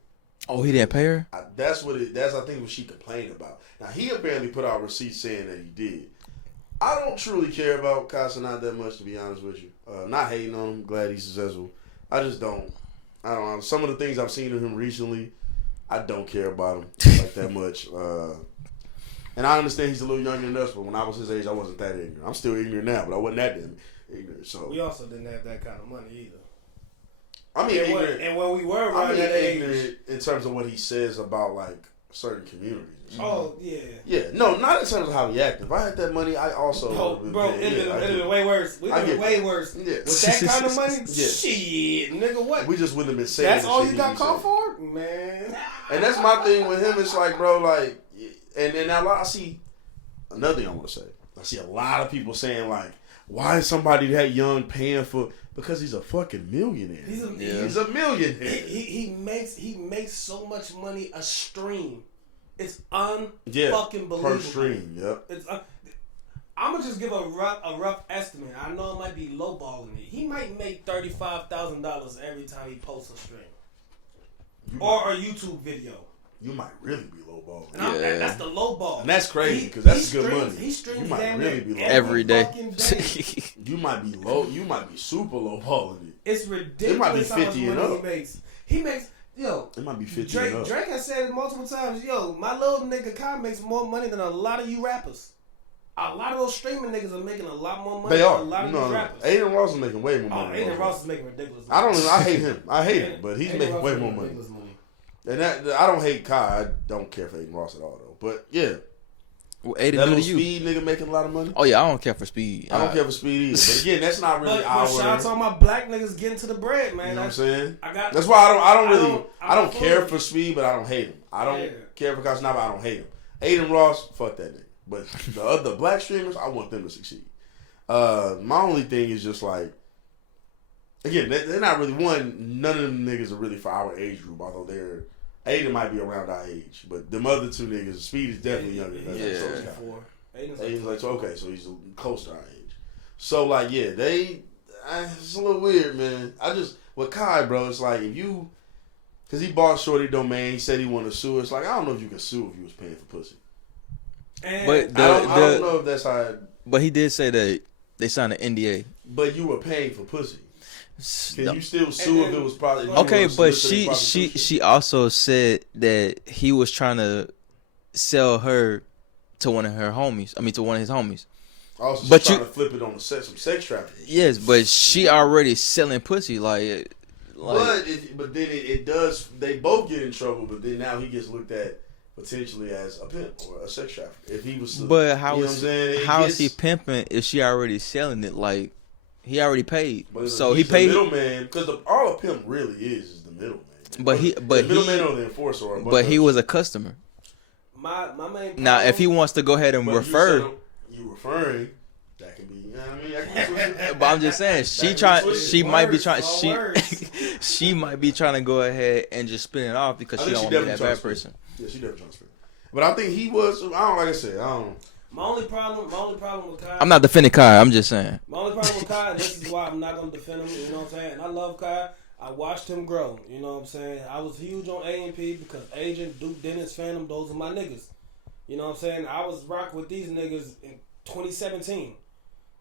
Oh, he didn't pay her? That's I think what she complained about. Now, he apparently put out receipts saying that he did. I don't truly care about Casanat that much, to be honest with you. Not hating on him. Glad he's successful. I just don't. I don't know. Some of the things I've seen of him recently, I don't care about him like that much. And I understand he's a little younger than us, but when I was his age, I wasn't that ignorant. I'm still ignorant now, but I wasn't that damn ignorant. So We also didn't have that kind of money either. I mean, ignorant. And when we were around that ignorant age, in terms of what he says about like certain communities. oh yeah. Yeah, no, not in terms of how he acted. If I had that money, I also. Oh, bro, it'd been way worse. We'd been way worse. Yeah. With that kind of money? Yeah. Shit, nigga, what? We just wouldn't have been saying That's the all shit you he got be called saying. for? Man. And that's my thing with him. It's like, bro, like, and then now I see another thing I want to say. I see a lot of people saying, like, why is somebody that young paying for? Because he's a fucking millionaire. He's a millionaire. He makes so much money a stream. It's fucking believable. Per stream, yep. It's I'm gonna just give a rough estimate. I know it might be lowballing it. He might make $35,000 every time he posts a stream or a YouTube video. You might really be lowballing. That's the lowball. And that's crazy because that's good money. He streams you might really be every day. You might be low. You might be super lowballing it. It's ridiculous. It might be 50 how much and money up. He makes. Yo, it might be 50 Drake, and up. Drake has said it multiple times. Yo, my little nigga Kai makes more money than a lot of you rappers. A lot of those streaming niggas are making a lot more money They than are. a lot of these rappers. Aiden Ross is making way more money. Aiden Ross is making ridiculous money. I hate him. I hate him, but he's making way more money. And that I don't hate Kai. I don't care for Aiden Ross at all, though. But yeah, Well, that Aiden, little you. Speed nigga making a lot of money. Oh yeah, I don't care for Speed. I don't care for Speed either. But again, that's not really our. But shout out to all my black niggas getting to the bread, man. You know what I'm saying? That's why I don't care for for Speed, but I don't hate him. I don't care for Casanat, but I don't hate him. Aiden Ross, fuck that nigga. But the other black streamers, I want them to succeed. My only thing is just like, again, they're not really none of them niggas are really for our age group, although Aiden might be around our age, but them other two niggas, Speed is definitely younger than us. So Aiden's like, okay, so he's close to our age. So like, yeah, it's a little weird, man. With Kai, bro, it's like if you, because he bought Shorty domain, he said he wanted to sue. It's like I don't know if you can sue if you was paying for pussy. But I don't know if that's how. But he did say that they signed an NDA. But you were paying for pussy. Can you still sue if it was probably okay? But she also said that he was trying to sell her to one of her homies. I mean, to one of his homies. Also, but trying to flip it on some sex trafficking. Yes, but she already selling pussy, like but then it does. They both get in trouble, but then now he gets looked at potentially as a pimp or a sex trafficker. If he was, but how is he pimping if she already selling it? Like he already paid, so he paid. Middleman, because all a pimp really is the middleman. But the middleman or the enforcer. But he was a customer. My main problem, now, if he wants to go ahead and refer, you referring. That can be, you know what I mean? But I'm just saying, she might be trying to go ahead and just spin it off because she don't want to be that bad person. Yeah, she definitely trying to spin. But I think he was. Like I said, I don't. My only problem with Kai. I'm not defending Kai. I'm just saying. My only problem with Kai. This is why I'm not gonna defend him. You know what I'm saying? And I love Kai. I watched him grow. You know what I'm saying? I was huge on A&P because Agent, Duke, Dennis, Phantom, those are my niggas. You know what I'm saying? I was rocking with these niggas in 2017.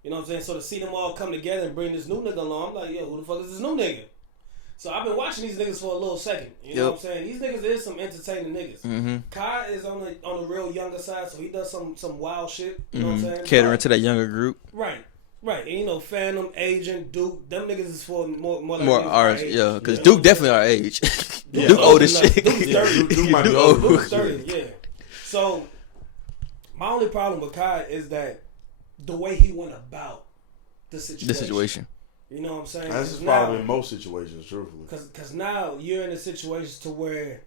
You know what I'm saying? So to see them all come together and bring this new nigga along, I'm like, yo, who the fuck is this new nigga? So I've been watching these niggas for a little second. You know what I'm saying? These niggas is some entertaining niggas. Mm-hmm. Kai is on the real younger side, so he does some wild shit. You know what I'm saying? Catering to that younger group. Right. And you know, Phantom, Agent, Duke, them niggas is for more our age. Yeah, because Duke definitely our age. Yeah, Duke old as shit. Duke's 30. Duke might be old. Duke's 30, yeah. So, my only problem with Kai is that the way he went about the situation. You know what I'm saying? That's his problem in most situations, truthfully. Because now you're in a situation to where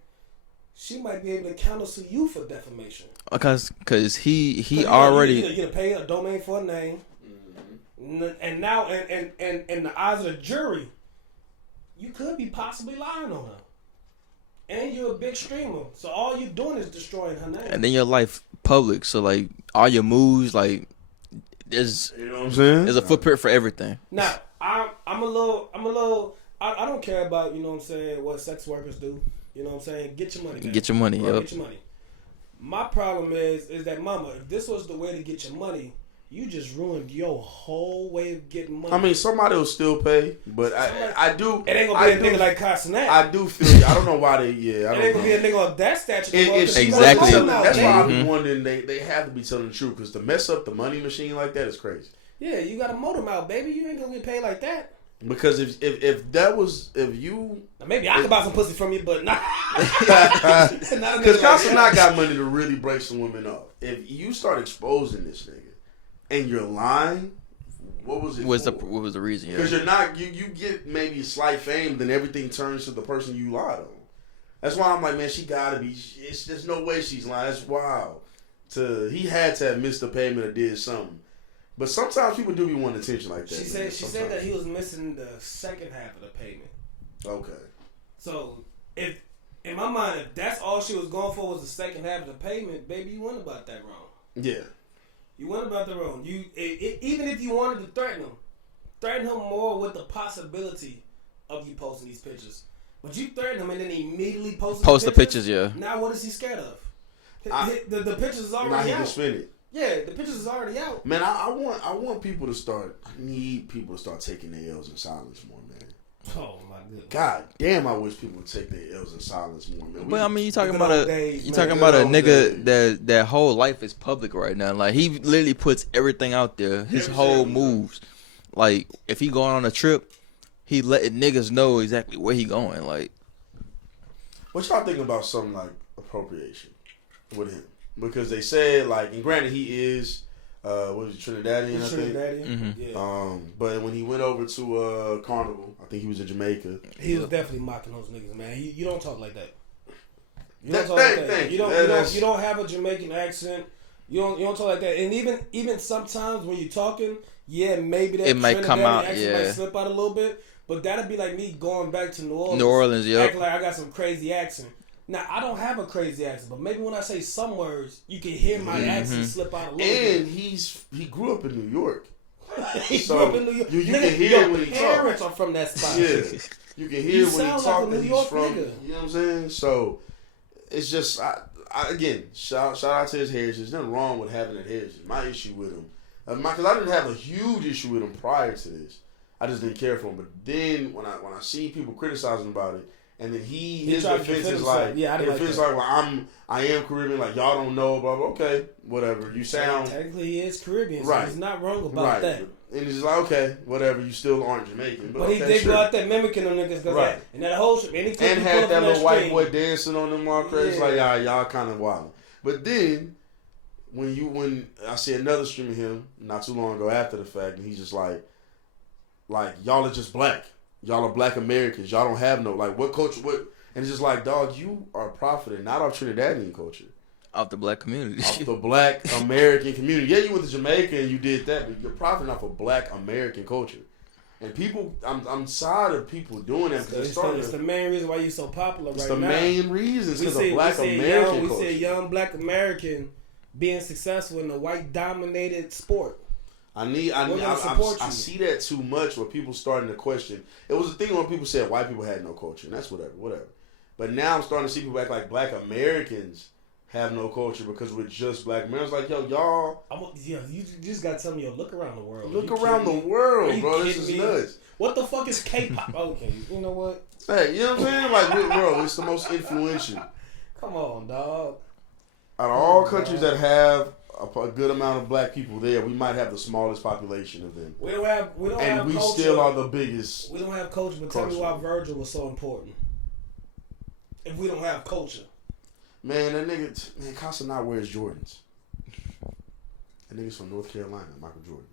she might be able to counsel you for defamation. Because he already... You're going to pay a domain for a name. And now, and in the eyes of the jury, you could be possibly lying on her. And you're a big streamer. So all you're doing is destroying her name. And then your life public. So, like, all your moves, like, there's... You know what I'm saying? There's a footprint for everything. Now, I'm a little... I don't care about, you know what I'm saying, what sex workers do. You know what I'm saying? Get your money, man. Get your money, Get your money. My problem is that, mama, if this was the way to get your money... You just ruined your whole way of getting money. I mean, somebody will still pay, but I do. It ain't gonna be a nigga like Castanet. I do feel. I don't know why they. Yeah, I don't it ain't gonna be a nigga of that stature. Exactly. That's why I be wondering. They have to be telling the truth because to mess up the money machine like that is crazy. Yeah, you gotta motor them out, baby. You ain't gonna get paid like that. Because if that was you, now maybe I could buy some pussy from you, but not. Because Castanet got money to really break some women up. If you start exposing this nigga. And you're lying. What was it? What was the reason? Because you're not. You get maybe slight fame, then everything turns to the person you lied on. That's why I'm like, man, she gotta be. There's no way she's lying. That's wild. He had to have missed a payment or did something. But sometimes people do be wanting attention like that. She said that he was missing the second half of the payment. Okay. So if in my mind, if that's all she was going for was the second half of the payment, baby, you went about that wrong. Yeah. You went about the wrong. Even if you wanted to threaten him more with the possibility of you posting these pictures. But you threatened him and then immediately post the pictures. Yeah. Now what is he scared of? The pictures is already out. Now he can spin it. Yeah, the pictures is already out. Man, I want people to start. I need people to start taking their L's in silence more, man. Oh my goodness. God damn, I wish people would take their L's in silence more, man. But I mean, you talking about a nigga that whole life is public right now. Like he literally puts everything out there. His whole moves. Like if he going on a trip, he letting niggas know exactly where he going. Like, what y'all think about something like appropriation with him? Because they said like, and granted he is. What was he, Trinidadian? Mm-hmm. Yeah. But when he went over to Carnival, I think he was in Jamaica. He was definitely mocking those niggas, man. You don't talk like that. You don't talk like that. You don't have a Jamaican accent. You don't talk like that. And even sometimes when you're talking, yeah, maybe that might come out. Accent might slip out a little bit. But that'd be like me going back to New Orleans. New Orleans, yeah. Acting like I got some crazy accent. Now, I don't have a crazy accent, but maybe when I say some words, you can hear my accent slip out a little bit. And he grew up in New York. He grew So up in New York. you Nigga, can hear your it when he parents talk. are from that spot. Yeah, you can hear You when he sound talk like a that New he's York from. nigga. You know what I'm saying? So it's just again, shout out to his heritage. There's nothing wrong with having that heritage. My issue with him, because I didn't have a huge issue with him prior to this. I just didn't care for him. But then when I see people criticizing about it, and then his tried to defense defend is himself. like, Yeah, I didn't like that. like, well, I am Caribbean, like y'all don't know, blah blah. Okay, whatever. You sound Technically, he is Caribbean, so right. he's not wrong about right. that. And it's like, okay, whatever. You still aren't Jamaican, But he okay, did sure. go out there mimicking them niggas, cause Right. and that whole shit, And had that little white boy dancing on them all crazy. It's like, y'all kind of wild. But then when I see another stream of him not too long ago after the fact, and he's just like y'all are just black. Y'all are black Americans. Y'all don't have no what culture. What? And it's just like, dog, you are profiting not off Trinidadian culture, Off the black community. off the black American community. Yeah, you went to Jamaica and you did that, but you're profiting off of black American culture. And people, I'm tired of people doing that because it's the main reason why you're so popular it's right now. the main reason because of black American culture. We see a young black American being successful in a white dominated sport. I see that too much where people starting to question. It was a thing when people said white people had no culture, and that's whatever. But now I'm starting to see people act like black Americans have no culture because we're just black Americans. Like, yo, y'all. You just gotta tell me, look around the world. Look around the world, bro. This is me? nuts. What the fuck is K-pop? Okay, you know what? Hey, you know what I'm saying? Like, bro, it's the most influential. Come on, dog. Out of all countries that have a good amount of black people there, we might have the smallest population of them. We don't have we culture. still are the biggest. We don't have culture, but tell me why Virgil was so important. If we don't have culture. Man, Casa not wears Jordans. That nigga's from North Carolina, Michael Jordan.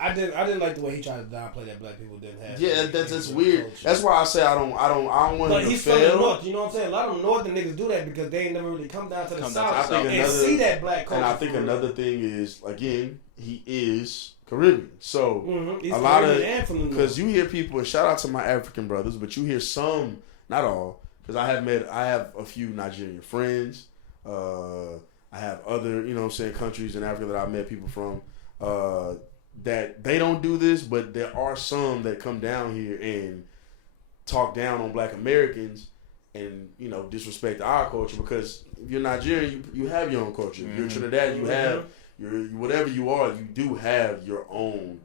I didn't like the way he tried to downplay that black people didn't have. Yeah, that's weird. Culture. That's why I say I don't want but him to he's fail. from the North, you know what I'm saying? A lot of northern niggas do that because they ain't never really come down to the South and see that black culture. And I think another thing is, again, he is Caribbean. So he's a lot of because you hear people, and shout out to my African brothers, but you hear some, not all, because I have a few Nigerian friends. I have other, you know what I'm saying, countries in Africa that I've met people from. That they don't do this, but there are some that come down here and talk down on black Americans and, you know, disrespect our culture because if you're Nigerian, you have your own culture. If you're Trinidad, you have your whatever you are, you do have your own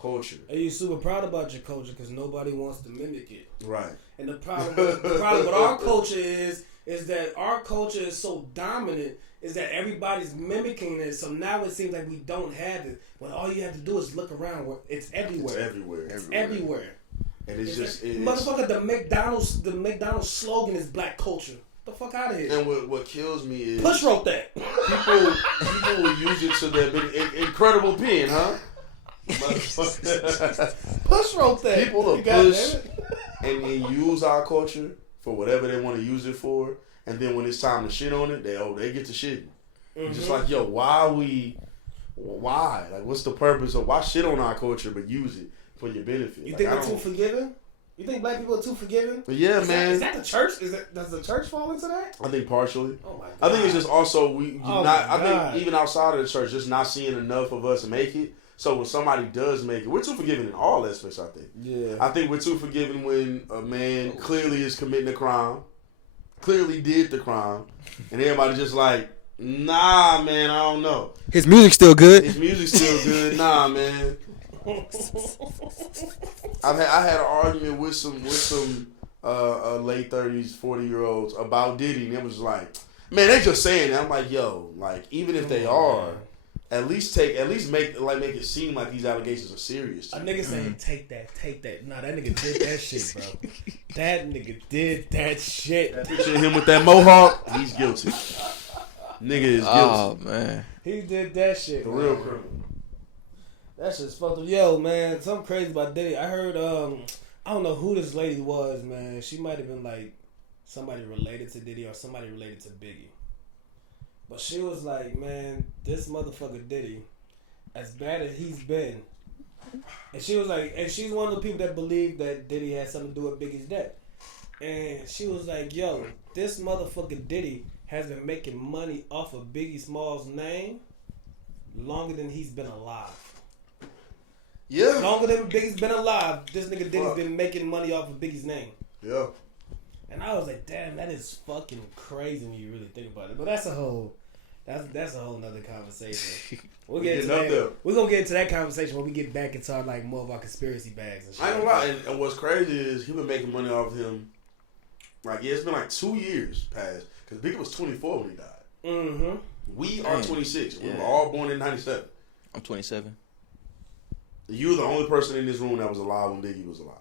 culture. And you're super proud about your culture because nobody wants to mimic it. Right. And the problem with our culture is that our culture is so dominant is that everybody's mimicking it. So now it seems like we don't have it. When all you have to do is look around. It's everywhere. It's everywhere. And it's just motherfucker. The McDonald's slogan is black culture. The fuck out of here. And what kills me is Push wrote that. People will use it to their incredible pen, huh? Push wrote that. People will push and use our culture for whatever they want to use it for. And then when it's time to shit on it, they get to shit. Just like, yo, why? Like, what's the purpose of why shit on our culture but use it for your benefit? You think we're too forgiving? You think black people are too forgiving? But yeah, man. Is that the church? Does the church fall into that? I think partially. Oh my God. I think it's just also I think even outside of the church, just not seeing enough of us make it. So when somebody does make it, we're too forgiving in all aspects, I think. Yeah. I think we're too forgiving when a man clearly is committing a crime. Clearly did the crime, and everybody just like, nah, man, I don't know. His music's still good. Nah, man. I had an argument with some late 30s, 40-year-olds about Diddy, and it was like, man, they just saying that. I'm like, yo, like even if they are, at least make it seem like these allegations are serious. A nigga saying, take that. Nah, that nigga did that shit, bro. That nigga did that shit. That picture of him with that mohawk, he's guilty. Nigga is guilty. Oh, man. He did that shit. The real criminal. That shit's fucked up. Yo, man, something crazy about Diddy. I heard, I don't know who this lady was, man. She might have been like somebody related to Diddy or somebody related to Biggie. But she was like, man, this motherfucker Diddy, as bad as he's been, and she was like, and she's one of the people that believe that Diddy had something to do with Biggie's death. And she was like, yo, this motherfucker Diddy has been making money off of Biggie Small's name longer than he's been alive. Yeah. Longer than Biggie's been alive, this nigga Diddy's been making money off of Biggie's name. Yeah. And I was like, damn, that is fucking crazy when you really think about it. But that's a whole nother conversation. We'll get into that. We're gonna get into that conversation when we get back into our, like, more of our conspiracy bags and shit. I ain't gonna lie, and what's crazy is he been making money off him. Like, yeah, it's been like 2 years past. Because Biggie was 24 when he died. Mm-hmm. We are 26. We were all born in 97. I'm 27. You were the only person in this room that was alive when Biggie was alive.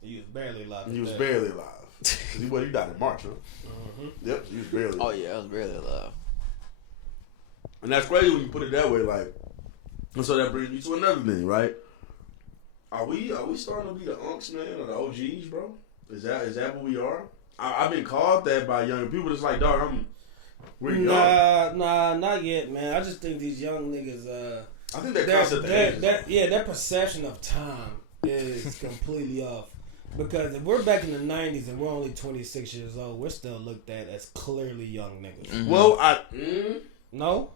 He was barely alive. He was barely alive. He died in March, huh? Mm-hmm. Yep, he was barely alive. Oh, yeah, I was barely alive. And that's crazy when you put it that way, like, and so that brings me to another thing, right? Are we starting to be the unks, man, or the OGs, bro? Is that what we are? I've been called that by younger people. It's like, dog, we're young. Nah, not yet, man. I just think these young niggas, I think that perception of time is completely off. Because if we're back in the 90s and we're only 26 years old, we're still looked at as clearly young niggas. Mm-hmm. Well, No?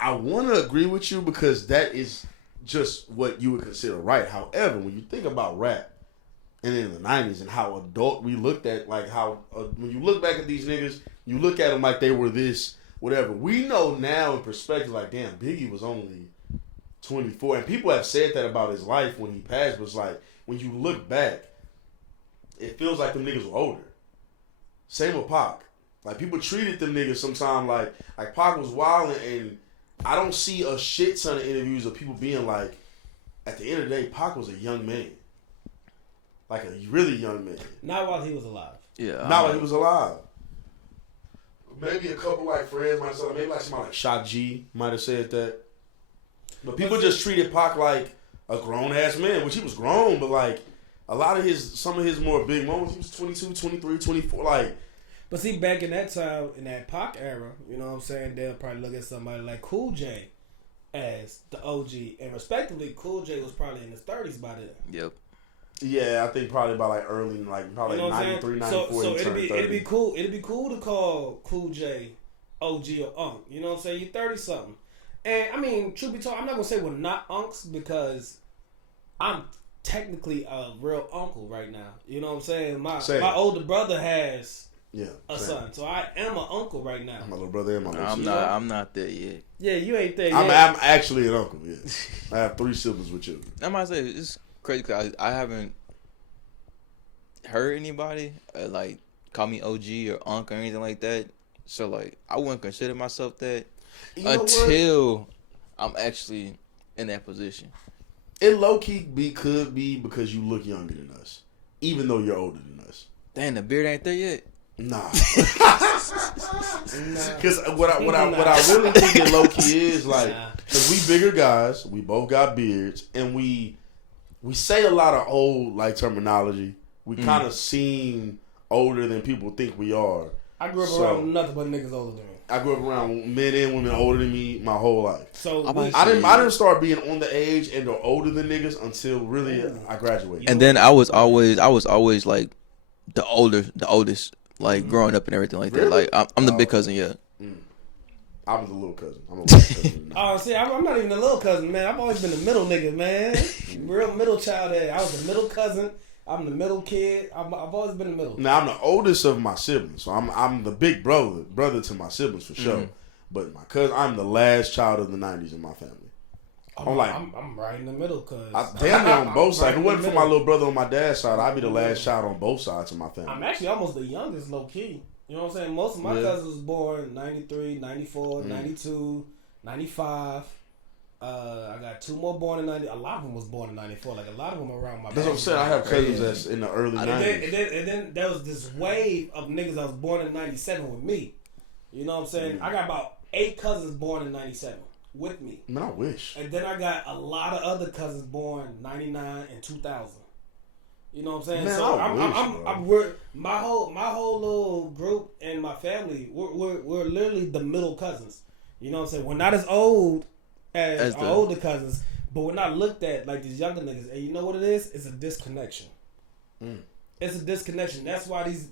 I want to agree with you because that is just what you would consider right. However, when you think about rap and in the 90s and how adult we looked at, like how when you look back at these niggas, you look at them like they were this, whatever. We know now in perspective, like, damn, Biggie was only 24. And people have said that about his life when he passed, was like, when you look back, it feels like them niggas were older. Same with Pac. Like, people treated them niggas sometimes like Pac was wild, and I don't see a shit ton of interviews of people being like, at the end of the day, Pac was a young man. Like a really young man. Not while he was alive. Yeah. Not while he was alive. Maybe a couple like friends might have said, maybe like somebody like Shot G might have said that. But people just treated Pac like a grown ass man, which he was grown, but like a lot of some of his more big moments, he was 22, 23, 24, like. But see, back in that time, in that Pac era, you know what I'm saying, they'll probably look at somebody like Cool J as the OG. And respectively, Cool J was probably in his 30s by then. Yep. Yeah, I think probably by like early, like probably you know 93, 94. So it'd be cool. It'd be cool to call Cool J OG or Unk. You know what I'm saying? You're 30 something. And I mean, truth be told, I'm not gonna say we're not unks because I'm technically a real uncle right now. You know what I'm saying? My older brother has a son, so I am an uncle right now. My little brother and my little sister. I'm not there yet. Yeah, you ain't there yet. I'm actually an uncle. Yeah, I have 3 siblings with children. I might say it's crazy because I haven't heard anybody like call me OG or Unc or anything like that. So like I wouldn't consider myself that until I'm actually in that position. It low key could be because you look younger than us, even though you're older than us. Dang, the beard ain't there yet. Nah. Because what I really think it low key is like, because we bigger guys, we both got beards, and we say a lot of old like terminology. We kind of seem older than people think we are. I grew up around nothing but niggas older than me. I grew up around men and women older than me my whole life. So I didn't start being on the age and or older than niggas until really I graduated. And then I was always like the oldest, like growing up and everything like that. Like I'm the big cousin, yeah. I was a little cousin. I'm a little cousin. See, I'm not even a little cousin, man. I've always been the middle nigga, man. Real middle child. I was the middle cousin. I'm the middle kid. I've always been the middle. Now I'm the oldest of my siblings, so I'm the big brother to my siblings for sure. But my cousin, I'm the last child of the '90s in my family. I'm right in the middle, cause damn near on both sides. If it wasn't for my little brother on my dad's side, I'd be the last child on both sides of my family. I'm actually almost the youngest, low key. You know what I'm saying? Most of my cousins was born 93, 94, 92, 95. I got 2 more born in 90. A lot of them was born in 94. Like a lot of them around my. That's what I'm saying. I have cousins that's in the early 90s. And then there was this wave of niggas that was born in 97 with me. You know what I'm saying? I got about 8 cousins born in 97 with me. Man, I wish. And then I got a lot of other cousins born 99 and 2000. You know what I'm saying? Man, so my whole little group and my family, we're literally the middle cousins. You know what I'm saying? We're not as old as our older cousins, but we're not looked at like these younger niggas. And you know what it is? It's a disconnection. It's a disconnection. That's why these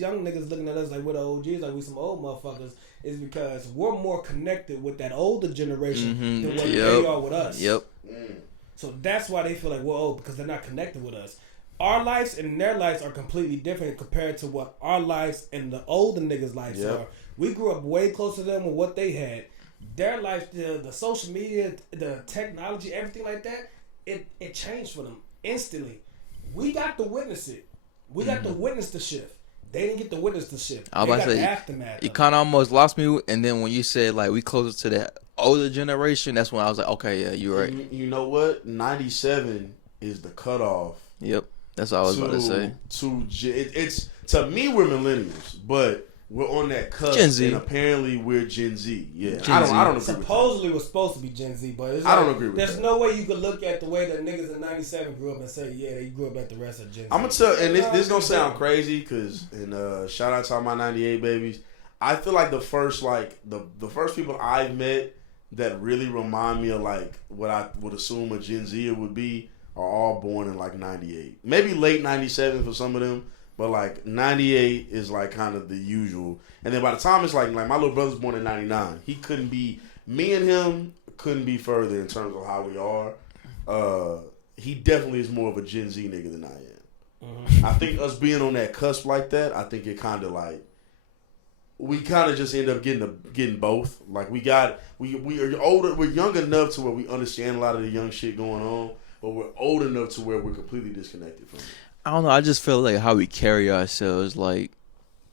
young niggas looking at us like we're the OGs, like we some old motherfuckers. Is because we're more connected with that older generation than what they are with us. Yep. So that's why they feel like we're old, because they're not connected with us. Our lives and their lives are completely different compared to what our lives and the older niggas' lives are. We grew up way closer to them with what they had. Their life, the social media, the technology, everything like that, it changed for them instantly. We got to witness it. We got to witness the shift. They didn't get to witness the shift. I was about to say, aftermath. You kind of almost lost me, and then when you said like we closer to the older generation, that's when I was like, okay, yeah, you're right. You know what? 97 is the cutoff. Yep, that's what I was about to say. It's to me, we're millennials, but we're on that cusp, Gen Z. and apparently we're Gen Z. Yeah, Gen I don't Z. agree. Supposedly we're supposed to be Gen Z, but it's I like, don't agree with there's that. no way you could look at the way that niggas in 97 grew up and say, yeah, they grew up like the rest of Gen Z. I'm gonna tell, and this gonna sound crazy, cause shout out to all my 98 babies. I feel like the first people I've met that really remind me of like what I would assume a Gen Zer would be are all born in like 98, maybe late 97 for some of them. But like 98 is like kind of the usual, and then by the time it's like my little brother's born in 99, me and him couldn't be further in terms of how we are. He definitely is more of a Gen Z nigga than I am. Mm-hmm. I think us being on that cusp like that, I think it kind of like we kind of just end up getting both. Like we are older, we're young enough to where we understand a lot of the young shit going on, but we're old enough to where we're completely disconnected from it. I don't know. I just feel like how we carry ourselves, like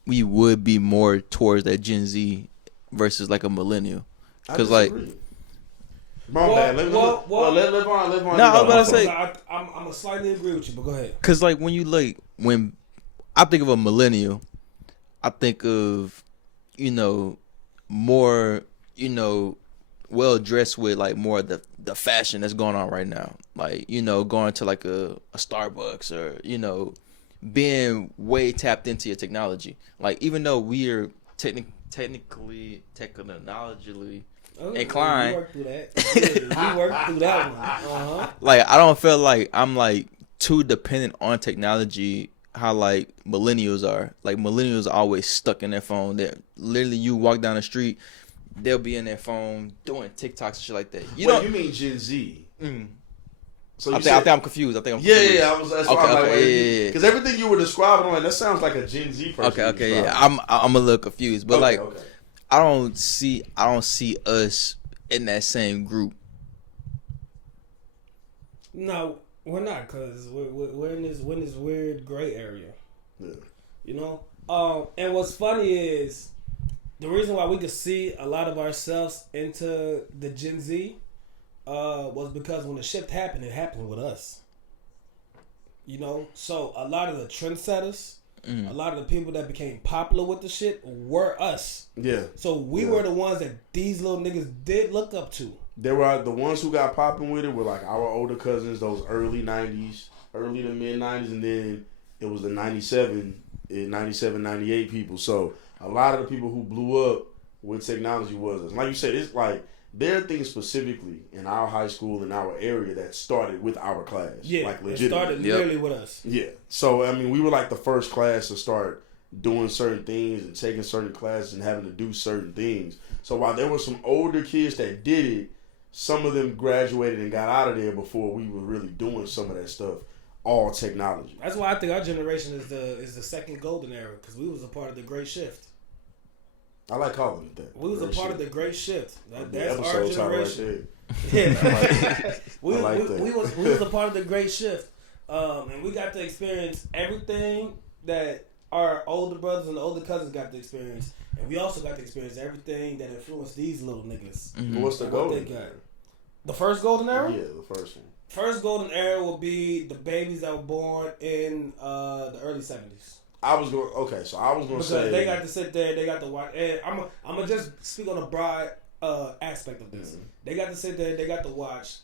we would be more towards that Gen Z versus like a millennial. Because like, my bad. Let Vaughn. No, I was about to say, I'm gonna slightly agree with you, but go ahead. Because like when I think of a millennial, I think of more well dressed with like more of the fashion that's going on right now. Like, going to like a Starbucks or, being way tapped into your technology. Like, even though we are technologically inclined. We worked through that. We worked through that one. Uh-huh. Like, I don't feel like I'm like too dependent on technology. How like millennials are. Like, millennials are always stuck in their phone. That literally, you walk down the street, they'll be in their phone doing TikToks and shit like that. You mean Gen Z? So I think I'm confused. Yeah. That's why I'm like, because everything you were describing, I'm like, that sounds like a Gen Z person. Okay, yeah. I'm a little confused, but I don't see us in that same group. No, we're not, because we're in this weird gray area. Yeah. And what's funny is the reason why we could see a lot of ourselves into the Gen Z was because when the shift happened, it happened with us. So a lot of the trendsetters, a lot of the people that became popular with the shit were us. Yeah. So we were the ones that these little niggas did look up to. There were the ones who got popping with it were like our older cousins, those early to mid 90s, and then it was the 97, 98 people. So a lot of the people who blew up with technology was us. Like you said, it's like there are things specifically in our high school, in our area, that started with our class. Yeah, like legitimately. It started literally with us. Yeah. So, I mean, we were like the first class to start doing certain things and taking certain classes and having to do certain things. So while there were some older kids that did it, some of them graduated and got out of there before we were really doing some of that stuff. All technology. That's why I think our generation is the second golden era, because we was a part of the Great Shift. I like calling it that. We was a part of the Great Shift. That's our episode generation. Right there. Yeah, we was a part of the Great Shift, and we got to experience everything that our older brothers and older cousins got to experience, and we also got to experience everything that influenced these little niggas. Mm-hmm. What's the golden era? The first golden era? Yeah, the first one. First golden era will be the babies that were born in the early 70s. I was going to say, because they got to sit there, they got to watch. And I'm gonna just speak on a broad aspect of this. Mm-hmm. They got to sit there, they got to watch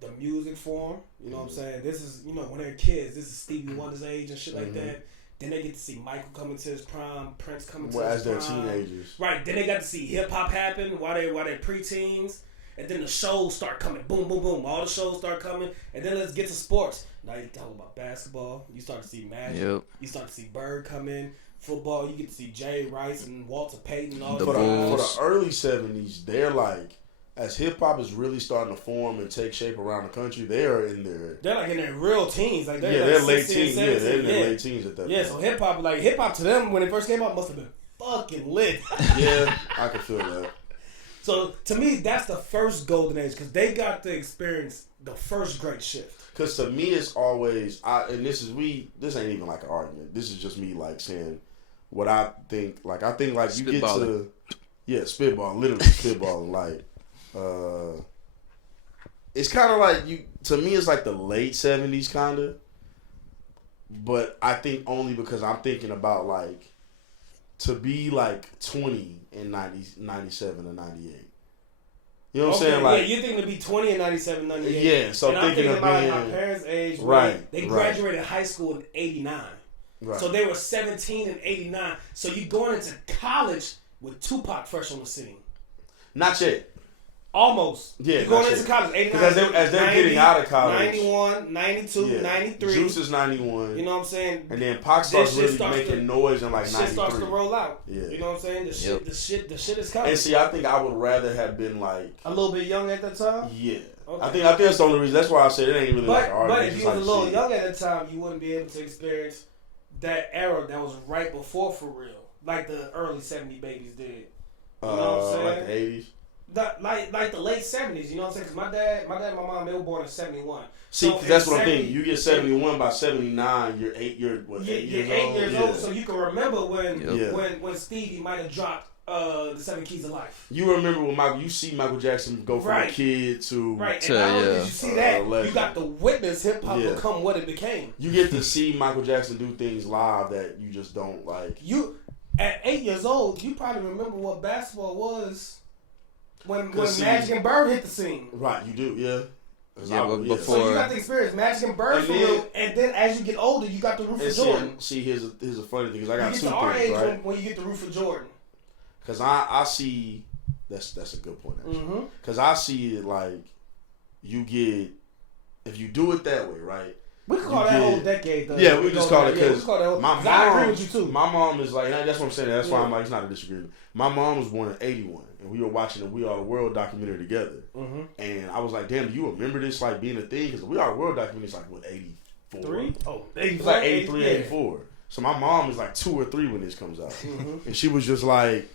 the music form. You know what I'm saying? This is when they're kids. This is Stevie Wonder's age and shit like that. Then they get to see Michael coming to his prime, Prince coming to his prime. As they're teenagers, right? Then they got to see hip hop happen while they're preteens. and then the shows start coming. Boom, boom, boom. All the shows start coming, and then let's get to sports. Now you talk about basketball. You start to see Magic. Yep. You start to see Bird come in. Football, you get to see Jay Rice and Walter Payton and all The that. For the early 70s, they're like, as hip hop is really starting to form and take shape around the country, they are in their. They're like in their real teens. Like They're like late 16, teens. 17. Yeah, they're in their late teens at that Yeah, point. so hip hop to them when it first came out must have been fucking lit. Yeah, I can feel that. So to me, that's the first golden age because they got to experience the first great shift. Because to me, it's always, this ain't even like an argument. This is just me like saying what I think. Like, I think like you get to, spitball, literally spitballing. Like, it's kind of like to me, it's like the late 70s kind of. But I think only because I'm thinking about like, to be like 20 in 97 or 98. You know what I'm saying? Like, yeah, you're thinking to be 20 in 97, 98. Yeah, so and I'm thinking of about being, my parents' age. Right. They graduated high school in 89. Right. So they were 17 in 89. So you're going into college with Tupac fresh on the scene. Not yet. Almost. Yeah, you're going into college. 89. Because as they're 90, getting out of college. 91, 92, 93. Juice is 91. You know what I'm saying? And then Pac starts really making noise in like 93. Shit starts to roll out. Yeah. You know what I'm saying? The shit is coming. And see, I think I would rather have been like a little bit young at that time? Yeah. Okay. I think that's the only reason. That's why I said it ain't really like an argument. But if you was like a little shit. young at the time, you wouldn't be able to experience that era that was right before For Real. Like the early 70 babies did. You know what I'm saying? Like the 80s? Like the late 70s, you know what I'm saying? Because my dad and my mom, they were born in 71. See, so that's what I'm thinking. You get 71 by 79, you're 8 years old? You're 8 years old, so you can remember when Stevie might have dropped the 7 Keys of Life. You remember when you see Michael Jackson go from a kid to... Right, and not only did you see that, you got to witness hip-hop become what it became. You get to see Michael Jackson do things live that you just don't like. At 8 years old, you probably remember what basketball was when Magic and Bird hit the scene. Right, you do, yeah. Yeah, but before... So you got the experience, Magic and Bird for real, and then as you get older, you got the root for Jordan. See, here's a funny thing, because I got two things, our age right? when you get the root for Jordan. Because I see... That's a good point, actually. Because I see it like, you get... If you do it that way, right? We can call that whole decade, though. Yeah, we just call it because I agree with you, too. My mom is like, that's what I'm saying. That's why I'm like, it's not a disagreement. My mom was born in 81, and we were watching the We Are the World documentary together. And I was like, damn, do you remember this like being a thing? Because the We Are the World documentary is like, what, 84? 3? Oh, 84. It's like 83, 84. So my mom is like 2 or 3 when this comes out. And she was just like,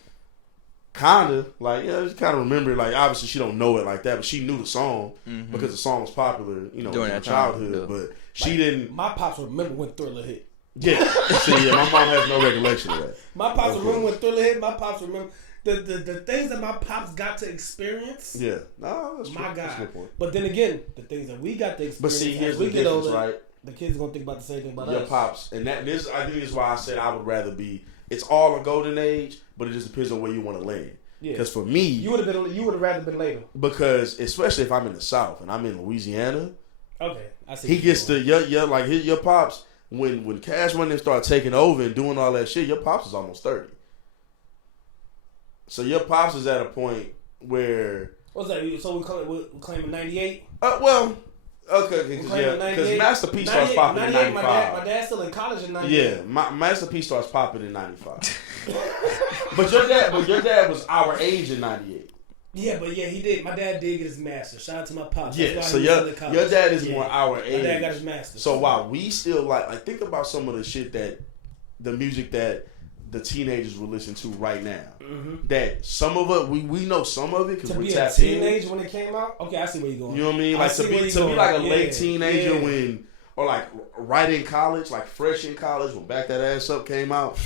kind of, like, yeah, just kind of remember, like, obviously she don't know it like that, but she knew the song because the song was popular, you know, during her childhood, but she didn't. My pops remember when Thriller hit. Yeah. See, my mom has no recollection of that. My pops remember when Thriller hit. My pops remember the things that my pops got to experience. Yeah. No, that's my God. That's a good point. But then again, the things that we got to experience. But see, here's the difference, right? The kids are gonna think about the same thing about your us. Pops, and I think this is why I said I would rather be. It's all a golden age, but it just depends on where you want to land. Yeah. Because for me, you would have rather been later. Because especially if I'm in the South and I'm in Louisiana. Okay, I see. He gets to your pops when Cash Money start taking over and doing all that shit. Your pops is almost 30. So your pops is at a point where what's that? So we're claiming 98. Well, okay, because Master P starts popping in 95. My dad's still in college in 98. Yeah, Master P starts popping in 95. But your dad was our age in 98. Yeah, he did. My dad did get his master's. Shout out to my pops. Yeah, so your dad is more our age. My dad got his master's. So while we still like think about some of the shit the music that the teenagers will listen to right now. That some of it we know some of it because we tapped in. To be a teenager when it came out. Okay, I see where you're going. You know what I mean? Like to be like a late teenager when. Or like right in college, like fresh in college when Back That Ass Up came out.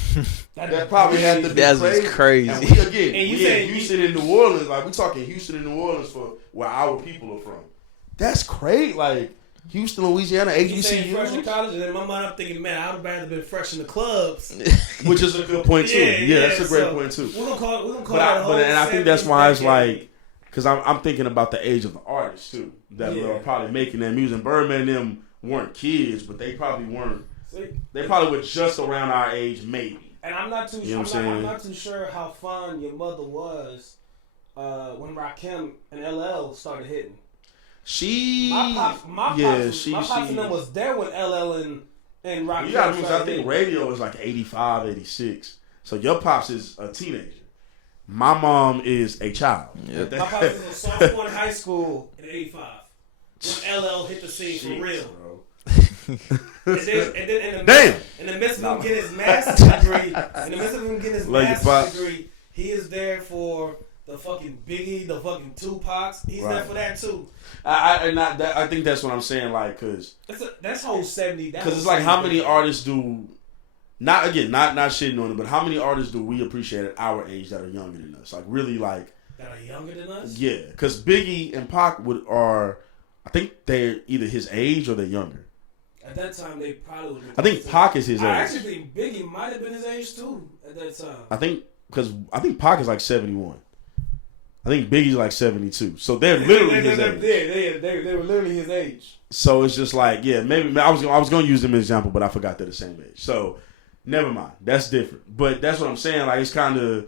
that probably had to be crazy. And we again, Houston in New Orleans, like we talking Houston and New Orleans for where our people are from. That's great. Like Houston, Louisiana, HBCU. Fresh in college, and then my mind, I'm thinking, man, I would rather been fresh in the clubs. Which is a good point too. Yeah, that's a great point too. We're gonna call that whole. And I think that's why it's like, because I'm thinking about the age of the artists too that are probably making that music. Birdman and them weren't kids, but they probably weren't. They probably were just around our age, maybe. And I'm not too. I'm not too sure how fun your mother was when Rakim and LL started hitting. My pops and them was there when LL and Rakim. You gotta remember, I think hitting. radio is like 85, 86. So your pops is a teenager. My mom is a child. Yep. My pops was a sophomore in high school in 85 when LL hit the scene for real. Bro. And then Damn. in the midst of him getting his master's degree, he is there for the fucking Biggie, the fucking Tupacs. He's there for that too. I think that's what I'm saying, like, cause that's whole 70. Because it's like, how many artists do, not shitting on it, but how many artists do we appreciate at our age that are younger than us? Like, really, like, that are younger than us? Yeah, because Biggie and Pac are, I think they're either his age or they're younger. At that time, they probably would. I think Pac is his age. I actually think Biggie might have been his age too at that time. I think Pac is like 71. I think Biggie's like 72. So they're literally his age. They were literally his age. So it's just like, yeah, maybe I was going to use them as an example, but I forgot they're the same age. So never mind. That's different. But that's what I'm saying. Like, it's kind of,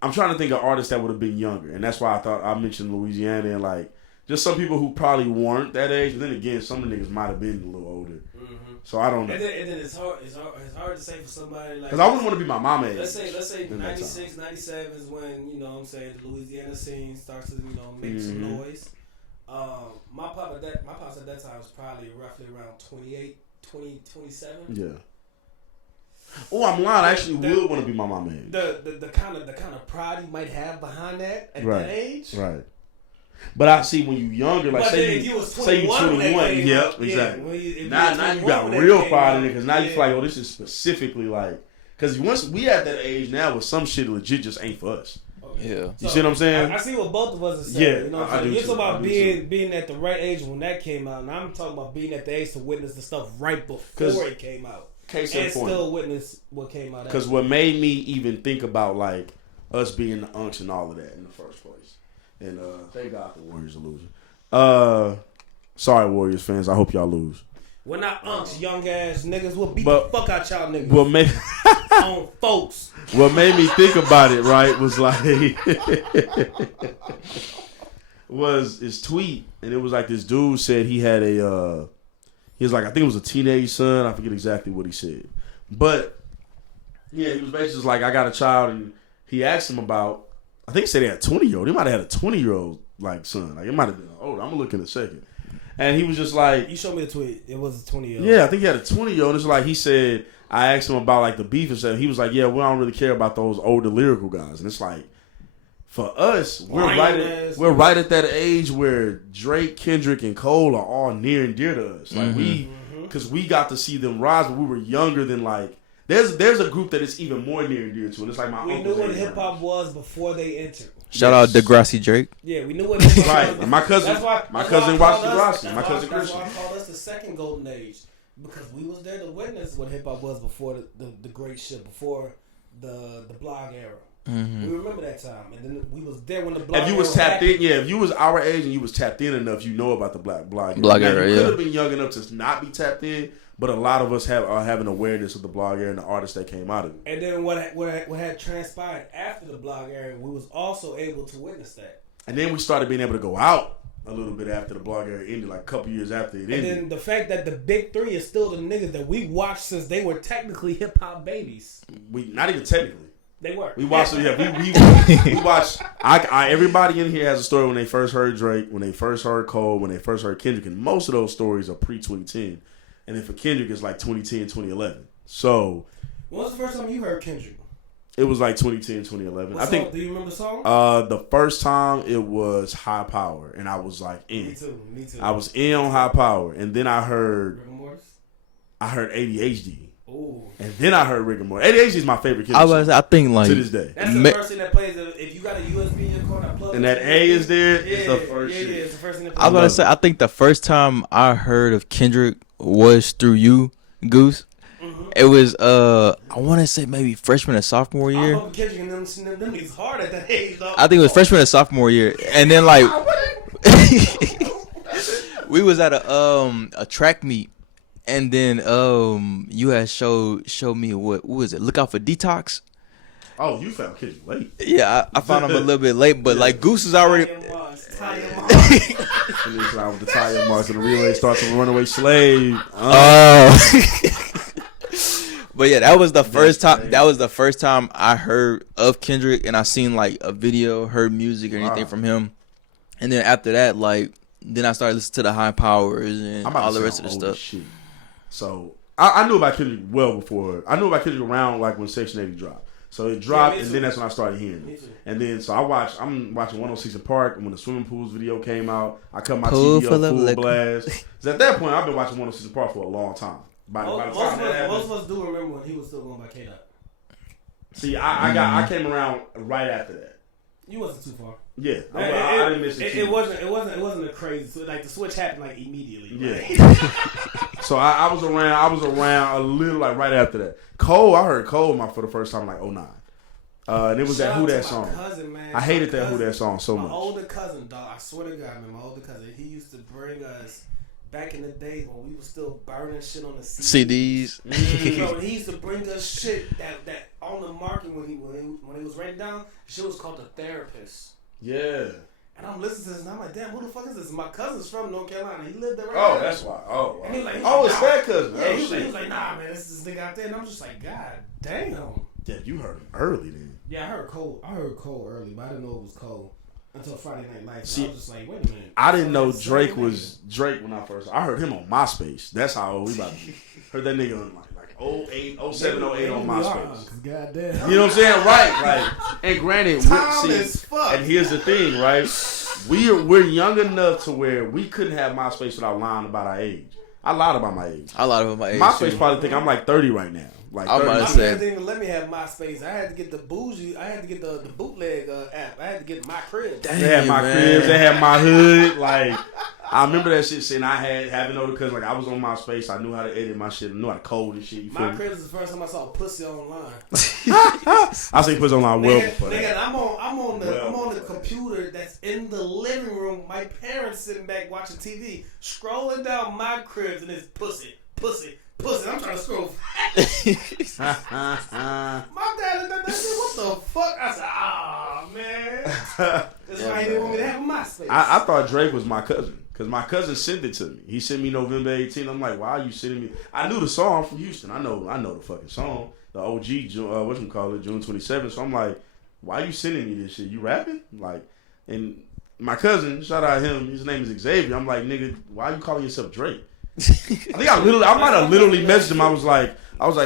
I'm trying to think of artists that would have been younger. And that's why I thought I mentioned Louisiana and like just some people who probably weren't that age. But then again, some of the niggas might have been a little older. Mm-hmm. So I don't know. And then it's hard to say for somebody like, because I wouldn't want to be my mama age. Let's say 96, 97 is when, you know what I'm saying, the Louisiana scene starts to, you know, make some noise. My pops at that time was probably roughly around 27. Yeah. Oh, I'm lying. I actually would want to be my mama age. The kind of pride you might have behind that at that age. Right. But I see when you younger, like say you 21, yeah, exactly. Now you got real pride in it because now you feel like, oh, this is specifically like, because once we at that age now, with some shit legit just ain't for us. Yeah, you see what I'm saying? I see what both of us are saying. Yeah, you know what I'm saying? You're talking about being at the right age when that came out, and I'm talking about being at the age to witness the stuff right before it came out, and still witness what came out. Because what made me even think about like us being the unks and all of that in the first place. And thank God the Warriors are losing. Sorry, Warriors fans. I hope y'all lose. We're not unks, young ass niggas. We'll beat the fuck out y'all niggas. On folks. What made me think about it, right, was like was his tweet, and it was like this dude said he had he was like, I think it was a teenage son. I forget exactly what he said, but yeah, he was basically just like, I got a child, and he asked him about. I think he said he had a 20-year-old. He might have had a 20-year-old like son. Like, it might have been older. I'm gonna look in a second. And he was just like, you showed me the tweet. It was a 20-year-old. Yeah, I think he had a 20-year-old. It's like he said. I asked him about like the beef and stuff. He was like, "Yeah, we don't really care about those older lyrical guys." And it's like, for us, we're right at that age where Drake, Kendrick, and Cole are all near and dear to us. Like because we got to see them rise, but we were younger than like. There's a group that is even more near and dear to, and it's like my. We knew what hip hop was before they entered. Shout out Degrassi Drake. Yeah, we knew what hip hop was. Right, my cousin watched Degrassi. My cousin Christian. That's why I call us the second golden age. Because we was there to witness what hip hop was before the great shit, before the blog era. Mm-hmm. We remember that time, and then we was there when the blog era. If you was tapped in, if you was our age and you was tapped in enough, you know about the blog era. You could have been young enough to not be tapped in, but a lot of us are having awareness of the blog era and the artists that came out of it. And then what had transpired after the blog era, we was also able to witness that. And then we started being able to go out a little bit after the blog era ended, like a couple years after it ended. And then the fact that the big three is still the niggas that we watched since they were technically hip hop babies. We not even technically. They were. We watched. We watched. Everybody in here has a story when they first heard Drake, when they first heard Cole, when they first heard Kendrick, and most of those stories are pre-2010. And then for Kendrick, it's like 2010, 2011. So, when was the first time you heard Kendrick? It was like 2010, 2011. What song? Do you remember the song? The first time it was High Power, and I was like in. Me too. I was in on High Power, and then I heard. Rigor Mortis? I heard ADHD. Ooh. And then I heard Rigor Mortis. ADHD is my favorite kid. I think like to this day. That's the first thing that plays. If you got a USB in your car, that plug. And that A is there. It's the first shit. Yeah, it's the first thing that plays. I was about to say, I think the first time I heard of Kendrick was through you, Goose. It was I want to say maybe freshman and sophomore year. I Kendrick and them niggas hard at that age, though. I think it was freshman and sophomore year, and then like we was at a track meet, and then you had showed me what was it? Look out for Detox, Oh, you found Kendrick late. Yeah, I found him a little bit late, but like Goose is already. Tire marks. And it's like with the tire marks and the relay starts a runaway slave. But yeah, that was the first time. That was the first time I heard of Kendrick, and I seen like a video, heard music or anything from him. And then after that, like, then I started listening to the High Powers and all the rest of the stuff. Shit. So I knew about Kendrick well before. I knew about Kendrick around like when Section 80 dropped. So it dropped, and then that's when I started hearing it. And then so I'm watching 106 in Park, and when the swimming pools video came out, I cut my TV up full blast. Because at that point, I've been watching 106 in Park for a long time. Most of us do remember when he was still going by K-Dot. See, I came around right after that. You wasn't too far. Yeah, I didn't miss it. It wasn't a crazy. Like the switch happened like immediately. Yeah. So I was around a little like right after that. Cole, I heard Cole for the first time like 09. And it was that Who That song. Cousin, man. I hated that Who That song so much. My older cousin, dog. I swear to God, man. My older cousin. He used to bring us. Back in the day when we were still burning shit on the CDs. Bro, he used to bring us shit that on the market when he was writing down. Shit was called The Therapist. Yeah. And I'm listening to this and I'm like, damn, who the fuck is this? My cousin's from North Carolina. He lived there right now. now. That's why. Oh, and he's like, it's that cousin. Yeah, he was like, nah, man, this is this nigga out there. And I'm just like, God damn. Yeah, you heard him early then. Yeah, I heard Cole early, but I didn't know it was Cole. Until Friday Night Lights. See, I was just like, wait a minute. I didn't know Drake was Drake when I first. I heard him on MySpace. That's how old we about to be. Heard that nigga on like 08, 07, 08 on MySpace. Goddamn. You know what I'm saying? Right. And granted, time is fuck. And here's the thing, right? We're young enough to where we couldn't have MySpace without lying about our age. I lied about my age. MySpace probably think I'm like 30 right now. Like I'm about to my say, parents didn't even let me have MySpace. I had to get the bougie. I had to get the bootleg app. I had to get My Crib. They had My Cribs. They had My Hood. Like I remember that shit. Saying I had having older cousins. Like I was on MySpace. I knew how to edit my shit. I knew how to code and shit. My Cribs is the first time I saw pussy online. I seen pussy online well before that. Nigga, I'm on the computer that's in the living room. My parents sitting back watching TV, scrolling down My Cribs, and it's pussy. I'm trying to scroll. My dad looked at that shit. What the fuck? I said, man. That's why he didn't want me to have MySpace. I thought Drake was my cousin. Because my cousin sent it to me. He sent me November 18th. I'm like, why are you sending me? I knew the song from Houston. I know the fucking song. The OG, June 27th. So I'm like, why are you sending me this shit? You rapping? Like, and my cousin, shout out him, his name is Xavier. I'm like, nigga, why are you calling yourself Drake? I think I might have literally messaged him. I was like,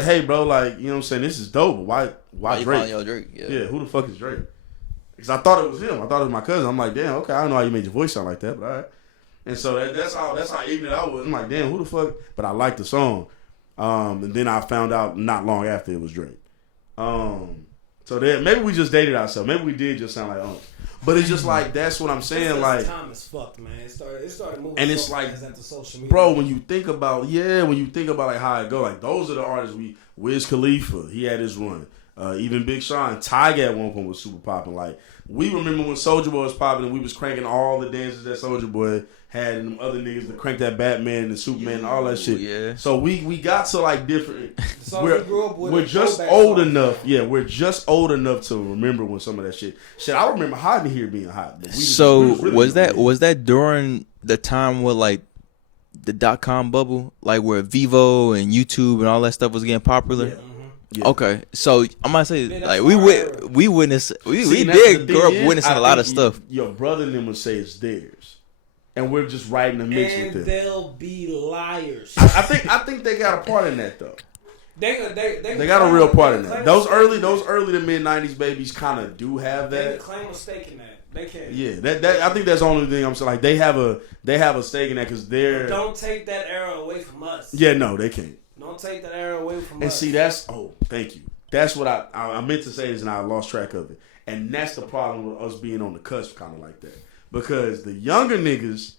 hey, bro, like, you know what I'm saying? This is dope. But why Drake? Drake? Yeah, who the fuck is Drake? Because I thought it was him. I thought it was my cousin. I'm like, damn, okay, I don't know how you made your voice sound like that, but all right. And so that's how ignorant I was. I'm like, damn, who the fuck? But I liked the song. And then I found out not long after it was Drake. So then maybe we just dated ourselves. Maybe we did just sound like uncles. But it's just like that's what I'm saying. Like time is fucked, man. It started moving. And it's so like, fast after social media. bro, when you think about like how it go, like those are the artists. Wiz Khalifa, he had his run. Even Big Sean, Tyga at one point was super popping. Like we remember when Soulja Boy was popping, and we was cranking all the dances that Soulja Boy had, and them other niggas that cranked that Batman and Superman and all that shit. Yeah. So we got to like different. We're just old enough. Yeah, we're just old enough to remember when some of that shit. I remember Hot in Here being hot. Was that during the time where like the .com bubble, like where Vivo and YouTube and all that stuff was getting popular? Yeah. Yeah. Okay, so I'm gonna say like we witnessed we did grow up witnessing a lot of stuff. Your brother and them would say it's theirs, and we're just riding the mix with them. And they'll be liars. I think they got a part in that though. They got a real part in that. Those early to mid '90s babies kind of do have that. They claim a stake in that. They can. Yeah, that I think that's the only thing I'm saying. Like they have a stake in that because they're. Don't take that era away from us. Yeah, no, they can't. Don't take that era away from us. And see, thank you. That's what I meant to say this, and I lost track of it. And that's the problem with us being on the cusp, kind of like that, because the younger niggas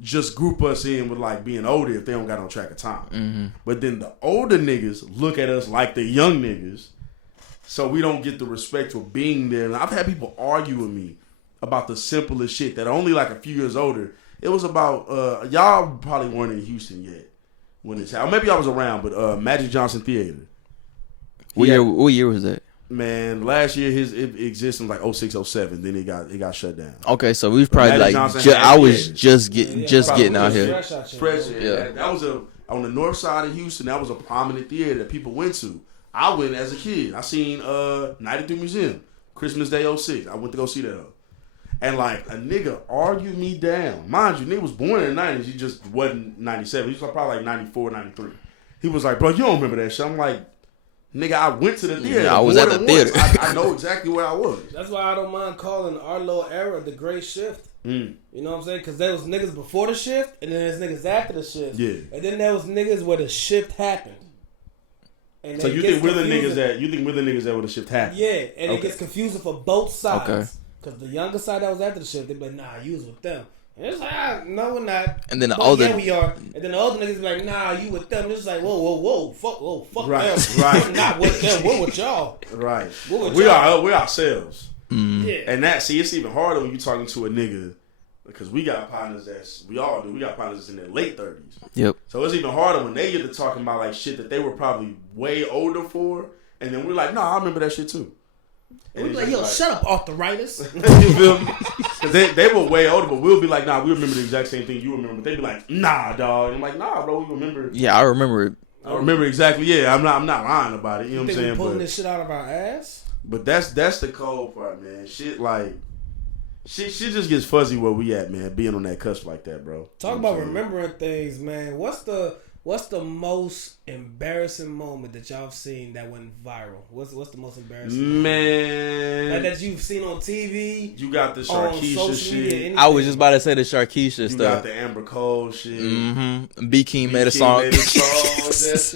just group us in with like being older if they don't got on track of time. Mm-hmm. But then the older niggas look at us like the young niggas, so we don't get the respect for being there. And I've had people argue with me about the simplest shit that only like a few years older. It was about y'all probably weren't in Houston yet when this happened. Maybe I was around, but Magic Johnson Theater. What year was that? Man, last year his existence was like 06, 07. Then it got shut down. Okay, so we was probably Magic like, Johnson I was years. just getting out here. Fresh. Yeah. That was on the north side of Houston. That was a prominent theater that people went to. I went as a kid. I seen Night at the Museum, Christmas Day 06. I went to go see that. And like a nigga argued me down. Mind you, nigga was born in the 90s. He just wasn't 97. He was probably like 94, 93. He was like, bro, you don't remember that shit. I'm like, nigga, I went to the theater. Yeah, I was at the theater. I know exactly where I was. That's why I don't mind calling our little era the great shift. You know what I'm saying? Because there was niggas before the shift, and then there's niggas after the shift. Yeah. And then there was niggas where the shift happened. And So you think we're the niggas that where the shift happened? Yeah, and it gets confusing for both sides. Okay. Because the younger side that was after the shift, they be like, nah, you was with them. And it's like, no, we're not. And then the but older, yeah, we are. And then the older niggas be like, nah, you with them. And it's like, whoa, fuck Right, them. right. I'm not with them. We're with y'all. Right. We're ourselves. Yeah. And that, see, it's even harder when you're talking to a nigga because we got partners we got partners that's in their late 30s. Yep. So it's even harder when they get to talking about like shit that they were probably way older for, and then we're like, no, I remember that shit too. And we be like, yo, shut up, arthritis. You feel me? Because they were way older, but we'll be like, nah, we remember the exact same thing you remember. But they be like, nah, dog. And I'm like, nah, bro, we remember. Yeah, I remember it. I remember exactly. Yeah, I'm not lying about it. You know what I'm saying? We pulling this shit out of our ass? But that's the cold part, man. Shit like shit just gets fuzzy where we at, man. Being on that cusp like that, bro. Talk about remembering things, man. What's the most embarrassing moment that y'all have seen that went viral? What's the most embarrassing man moment? Like that you've seen on TV? You got the Sharkeisha shit. I was just about to say the Sharkeisha you stuff. You got the Amber Cole shit. Mm-hmm. B King made a song. That shit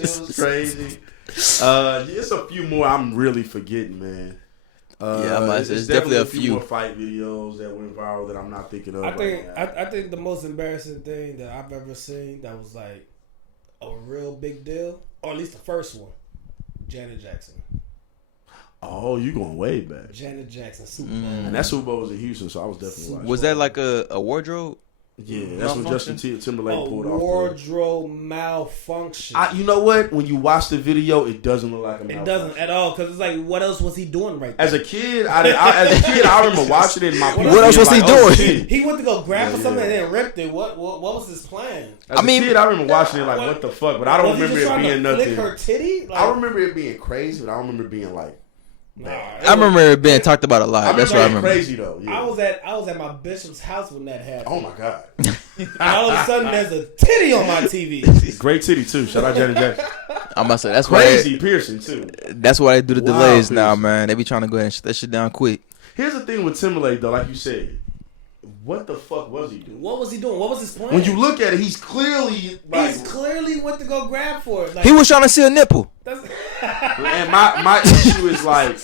was crazy. It's a few more I'm really forgetting, man. It's definitely a few more fight videos that went viral that I'm not thinking of. I think the most embarrassing thing that I've ever seen that was like a real big deal, or at least the first one, Janet Jackson. Oh, you going way back. Janet Jackson Super Bowl. And that Super Bowl was in Houston, so I was definitely watching. Was that like a wardrobe? Yeah, that's when Justin Timberlake pulled off. Wardrobe malfunction. You know what? When you watch the video, it doesn't look like a malfunction. It doesn't at all, because it's like, what else was he doing right there? As a kid, I remember watching it. What else was he doing? He went to go grab for something and then ripped it. What was his plan? As a kid, I remember watching it like, what the fuck? But I don't remember it being nothing. Flick her titty? Like, I remember it being crazy, but I don't remember it being like. I remember it being talked about a lot. That's what I remember. Crazy though. Yeah. I was at my bishop's house when that happened. Oh my god! And all of a sudden, there's a titty on my TV. Great titty too. Shout out Janet Jackson. I'm about to say that's crazy piercing too. That's why they do the delays piercing. now, man. They be trying to go ahead and shut that shit down quick. Here's the thing with Timberlake though, like you said, what the fuck was he doing? What was he doing? What was his plan? When you look at it, he's clearly went to go grab for it. Like, he was trying to see a nipple. And my issue is like.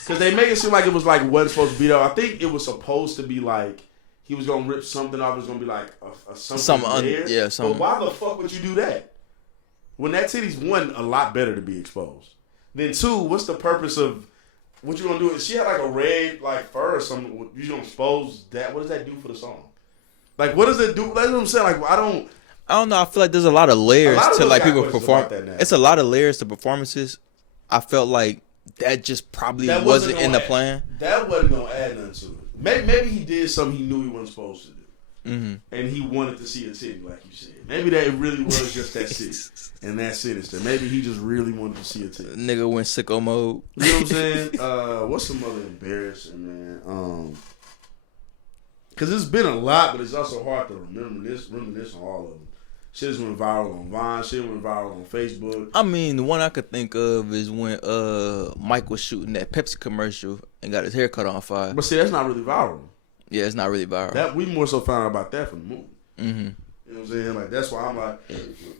Because they make it seem like it was like wasn't supposed to be there. I think it was supposed to be like he was gonna rip something off. It was gonna be like a something there. Something. But why the fuck would you do that? When that titty's one, a lot better to be exposed. Then two, what's the purpose of what you gonna do? If she had like a red like fur or something, you gonna expose that? What does that do for the song? Like what does it do? That's what I'm saying. Like I don't know. I feel like there's a lot of layers to like people perform. It's a lot of layers to performances. I felt like that just probably wasn't in the plan. That wasn't gonna add nothing to it. Maybe he did something he knew he wasn't supposed to do, and he wanted to see a titty, like you said. Maybe that really was just that titty, and that's sinister. Maybe he just really wanted to see a titty. Nigga went sicko mode. You know what I'm saying? What's some other embarrassing, man? Because it's been a lot, but it's also hard to reminisce on all of them. Shit went viral on Vine. Shit went viral on Facebook. I mean, the one I could think of is when Mike was shooting that Pepsi commercial and got his hair cut on fire. But see, that's not really viral. Yeah, it's not really viral. That we more so found out about that from the movie. Mm-hmm. You know what I'm saying? Like that's why I'm like,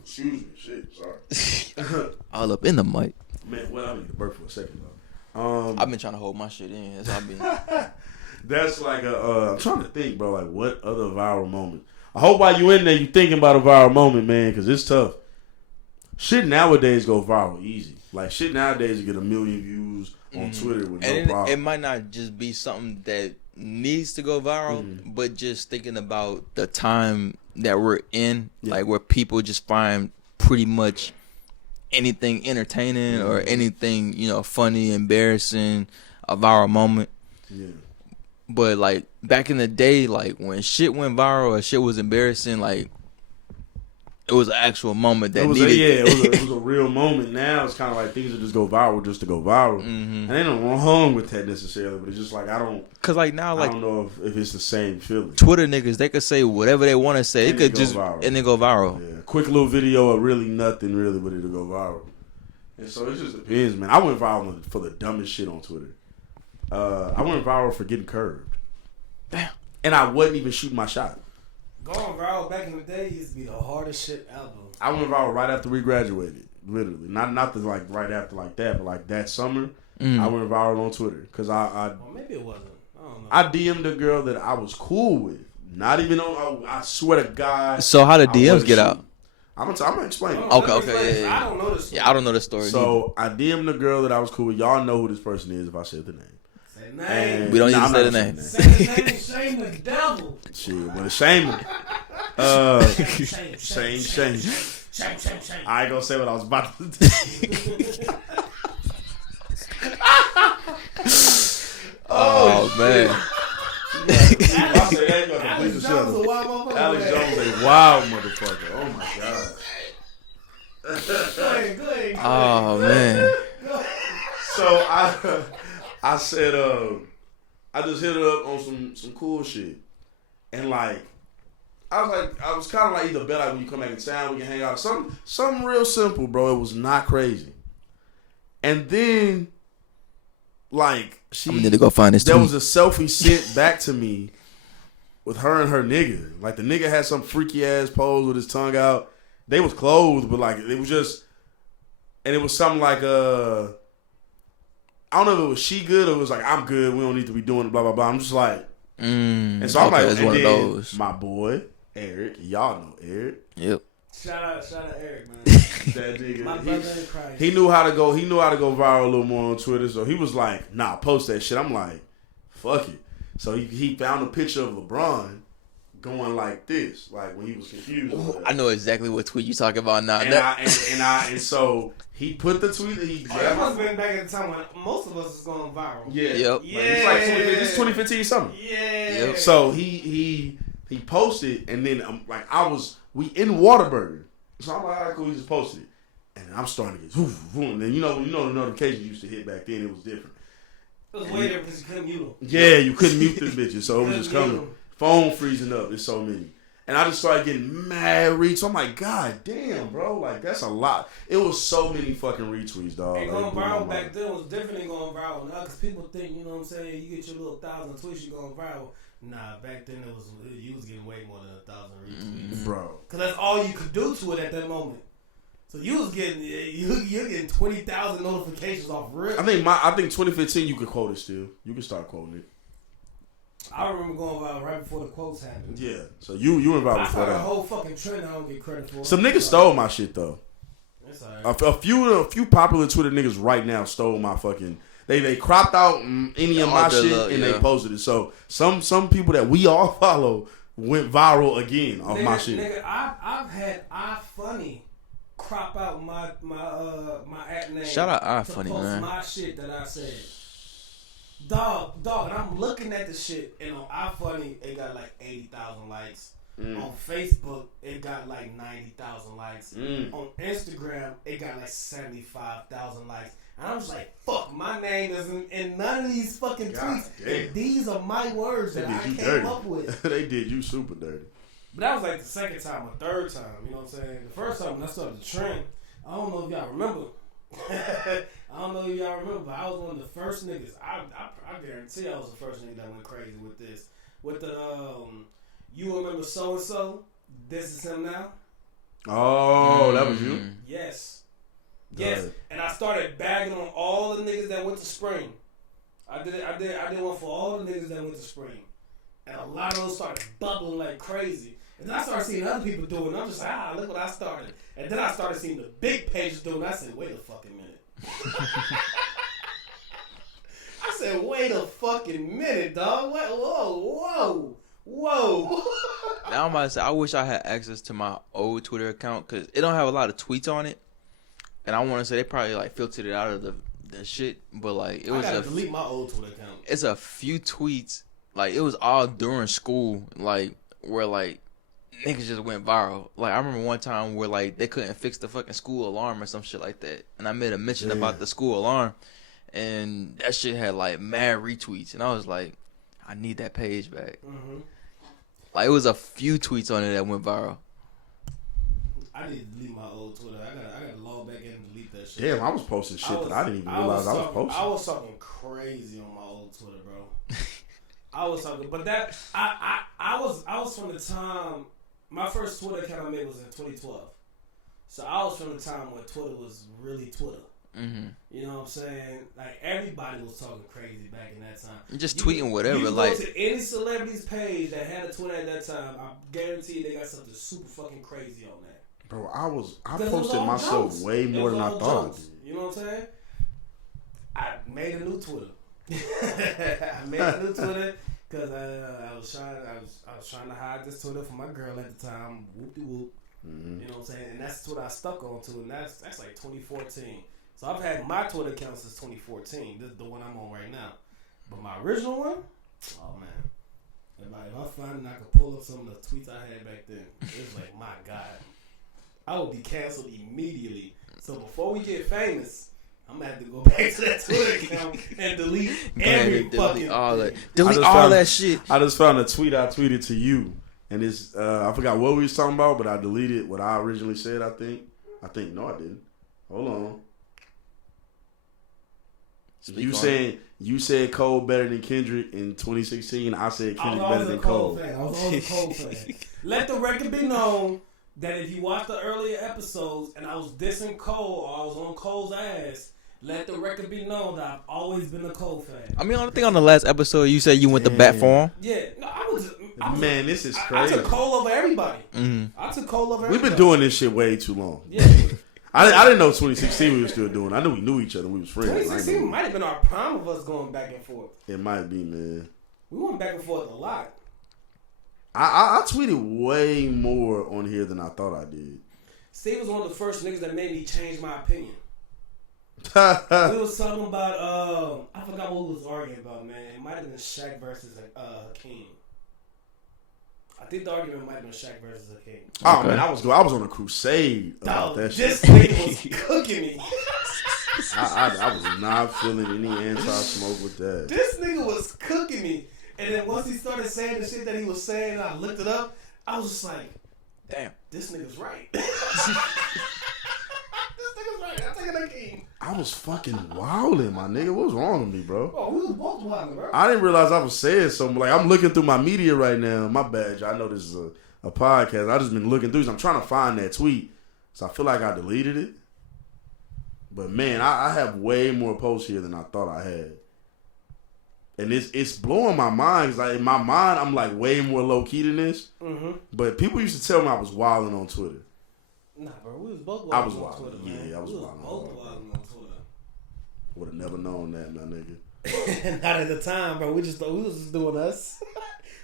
excuse me, shit, sorry. All up in the mic. Man, well, I need to burp for a second though. I've been trying to hold my shit in. That's how I've been. That's like I'm trying to think, bro. Like what other viral moment? I hope while you in there, you thinking about a viral moment, man, because it's tough. Shit nowadays go viral easy. Like shit nowadays, you get 1 million views on Twitter with no problem. It might not just be something that needs to go viral, but just thinking about the time that we're in, like where people just find pretty much anything entertaining or anything, funny, embarrassing, a viral moment. Yeah. But like back in the day, like when shit went viral or shit was embarrassing, like it was an actual moment that needed. It was a real moment. Now it's kind of like things that just go viral just to go viral. And ain't nothing wrong with that necessarily, but it's just like I don't know if it's the same feeling. Twitter niggas, they could say whatever they want to say. It could just viral. And then go viral. Yeah, quick little video of really nothing really, but it'll go viral. And so it just depends, man. I went viral for the dumbest shit on Twitter. I went viral for getting curved. Damn. And I wasn't even shooting my shot. Going viral back in the day used to be the hardest shit ever. I went viral right after we graduated, literally. Not the, like right after like that, but like that summer, I went viral on Twitter because well, maybe it wasn't. I don't know. I DM'd a girl that I was cool with. Not even on. I swear to God. So how did DMs get out? I'm gonna explain. Okay. Yeah. I don't know the story. Yeah, I don't know the story. So I DM'd a girl that I was cool with. Y'all know who this person is if I said the name. Say the name. We don't need to say the name. Say the name. Shame the devil. Shit, what a shame. Shame. I ain't gonna say what I was about to do. Oh man. Alex Jones a wild motherfucker. Oh my god. Go ahead. Oh man. So I said I just hit her up on some cool shit. And like I was kind of like either bet like when you come back in town we can hang out. Something real simple, bro. It was not crazy. And then like I'm gonna need to go find this. There was a selfie sent back to me with her and her nigga. Like the nigga had some freaky ass pose with his tongue out. They was clothed, but like it was just, and it was something like I don't know if it was she good or it was like I'm good. We don't need to be doing it. Blah blah blah. I'm just like, and so I'm like, it's one of those. My boy Eric, y'all know Eric. Yep. Shout out Eric, man. That nigga, my brother in Christ. He knew how to go viral a little more on Twitter. So he was like, nah, post that shit. I'm like, fuck it. So he found a picture of LeBron going like this, like when he was confused. I know exactly what tweet you talking about now. And so he put the tweet that he. That must have been back at the time when most of us was going viral. Yeah. Yep. Yeah. Like, it's 2015 something. Yeah. Yep. So he posted, and then we in Whataburger. So I'm like, all right, cool. He just posted it, and I'm starting to get and then you know the notifications used to hit back then. It was different. It was way different because you couldn't mute them. Yeah, you couldn't mute them bitches, so it was just coming. Phone freezing up. There's so many. And I just started getting mad reach. I'm like, God damn, bro. Like, that's a lot. It was so many fucking retweets, dog. And going viral back then was different than going viral now. Because people think, you know what I'm saying, you get your little 1,000 tweets, you going viral. Nah, back then you was getting way more than 1,000 retweets. Bro. Because that's all you could do to it at that moment. So you're getting 20,000 notifications off rip. I think 2015 you could quote it still. You can start quoting it. I remember going viral right before the quotes happened. Yeah. So you were viral before that. I started a whole fucking trend I don't get credit for. Some niggas stole my shit though. That's alright. A few popular Twitter niggas right now stole my fucking. They cropped out any of my shit and they posted it. So some people that we all follow went viral again off my shit. Nigga, I've had iFunny crop out my at name. Shout out iFunny, to post man. my shit that I said. Dog, and I'm looking at the shit, and on iFunny it got like 80,000 likes. On Facebook it got like 90,000 likes. On Instagram it got like 75,000 likes. And I was like, fuck, my name isn't in none of these fucking tweets. And these are my words that I came up with. They did you super dirty. But that was like the second time or third time, you know what I'm saying? The first time when I started the trend, I don't know if y'all remember. But I was one of the first niggas. I guarantee I was the first nigga that went crazy with this. With the, you remember so-and-so? This is him now? Oh, that was you? Yes. Yes, and I started bagging on all the niggas that went to spring. I did one for all the niggas that went to spring. And a lot of those started bubbling like crazy. And then I started seeing other people do it, and I'm just like, look what I started. And then I started seeing the big pages do it, and I said, wait a fucking minute. I said, wait a fucking minute, dog. Whoa. Now I'm about to say, I wish I had access to my old Twitter account because it don't have a lot of tweets on it. and I want to say they probably like filtered it out of the shit, but like it was I gotta delete my old Twitter account. It's a few tweets, like it was all during school, like where like niggas just went viral. Like I remember one time where like they couldn't fix the fucking school alarm or some shit like that, and I made a mention about the school alarm, and that shit had like mad retweets, and I was like, I need that page back. Mm-hmm. Like it was a few tweets on it that went viral. I need to delete my old Twitter. I gotta log back in and delete that shit. Damn, I was posting shit that I didn't even realize I was posting. I was talking crazy on my old Twitter, bro. I was talking, but that I was from the time my first Twitter account I made was in 2012. So I was from the time when Twitter was really Twitter. Mm-hmm. You know what I'm saying? Like everybody was talking crazy back in that time. Just tweeting whatever. You like go to any celebrity's page that had a Twitter at that time, I guarantee they got something super fucking crazy on that. Bro, I posted myself jokes. way more than I thought. You know what I'm saying? I made a new Twitter. I made a new Twitter because I was trying to hide this Twitter from my girl at the time. Whoop-de-whoop. Mm-hmm. You know what I'm saying? And that's what I stuck on to, and that's like 2014. So I've had my Twitter account since 2014. This is the one I'm on right now. But my original one, oh man. If I find I could pull up some of the tweets I had back then, it's like, my God. I would be canceled immediately. So before we get famous, I'm going to have to go back to that Twitter account and delete every fucking all thing. Delete all that shit. I just found a tweet I tweeted to you. And it's, I forgot what we was talking about, but I deleted what I originally said, I think. No, I didn't. Hold on. You said Cole better than Kendrick in 2016. I said Kendrick better than Cole. I was always a Cole fan. Let the record be known that if you watch the earlier episodes and I was dissing Cole or I was on Cole's ass, let the record be known that I've always been a Cole fan. I mean, I think on the last episode you said you went to bat for him. Yeah, no, I was. Man, this is crazy. I took Cole over everybody. Mm-hmm. I took Cole over everybody. We've been doing this shit way too long. Yeah. I didn't know 2016 we were still doing. I knew we knew each other. We was friends. 2016 might have been our prime of us going back and forth. It might be, man. We went back and forth a lot. I tweeted way more on here than I thought I did. Steve was one of the first niggas that made me change my opinion. We was talking about, I forgot what we was arguing about, man. It might have been Shaq versus Hakeem. I think the argument might have been Shaq versus Hakeem. Oh, man, I was on a crusade about that shit. This nigga was cooking me. I was not feeling any anti-smoke with that. This nigga was cooking me. And then once he started saying the shit that he was saying, and I looked it up, I was just like, damn, this nigga's right. This nigga's right. I'm taking Hakeem. I was fucking wilding, my nigga. What was wrong with me, bro? Oh, we was both wilding, bro. I didn't realize I was saying something. Like, I'm looking through my media right now. My bad, I know this is a podcast. I just been looking through. So I'm trying to find that tweet. So I feel like I deleted it. But, man, I have way more posts here than I thought I had. And it's blowing my mind. 'Cause like, in my mind, I'm like way more low-key than this. Mm-hmm. But people used to tell me I was wilding on Twitter. Nah, bro, we was both wilding on Twitter, man. I was wilding both wilding on Twitter. Would have never known that, my nigga. Not at the time, bro. We was just doing us.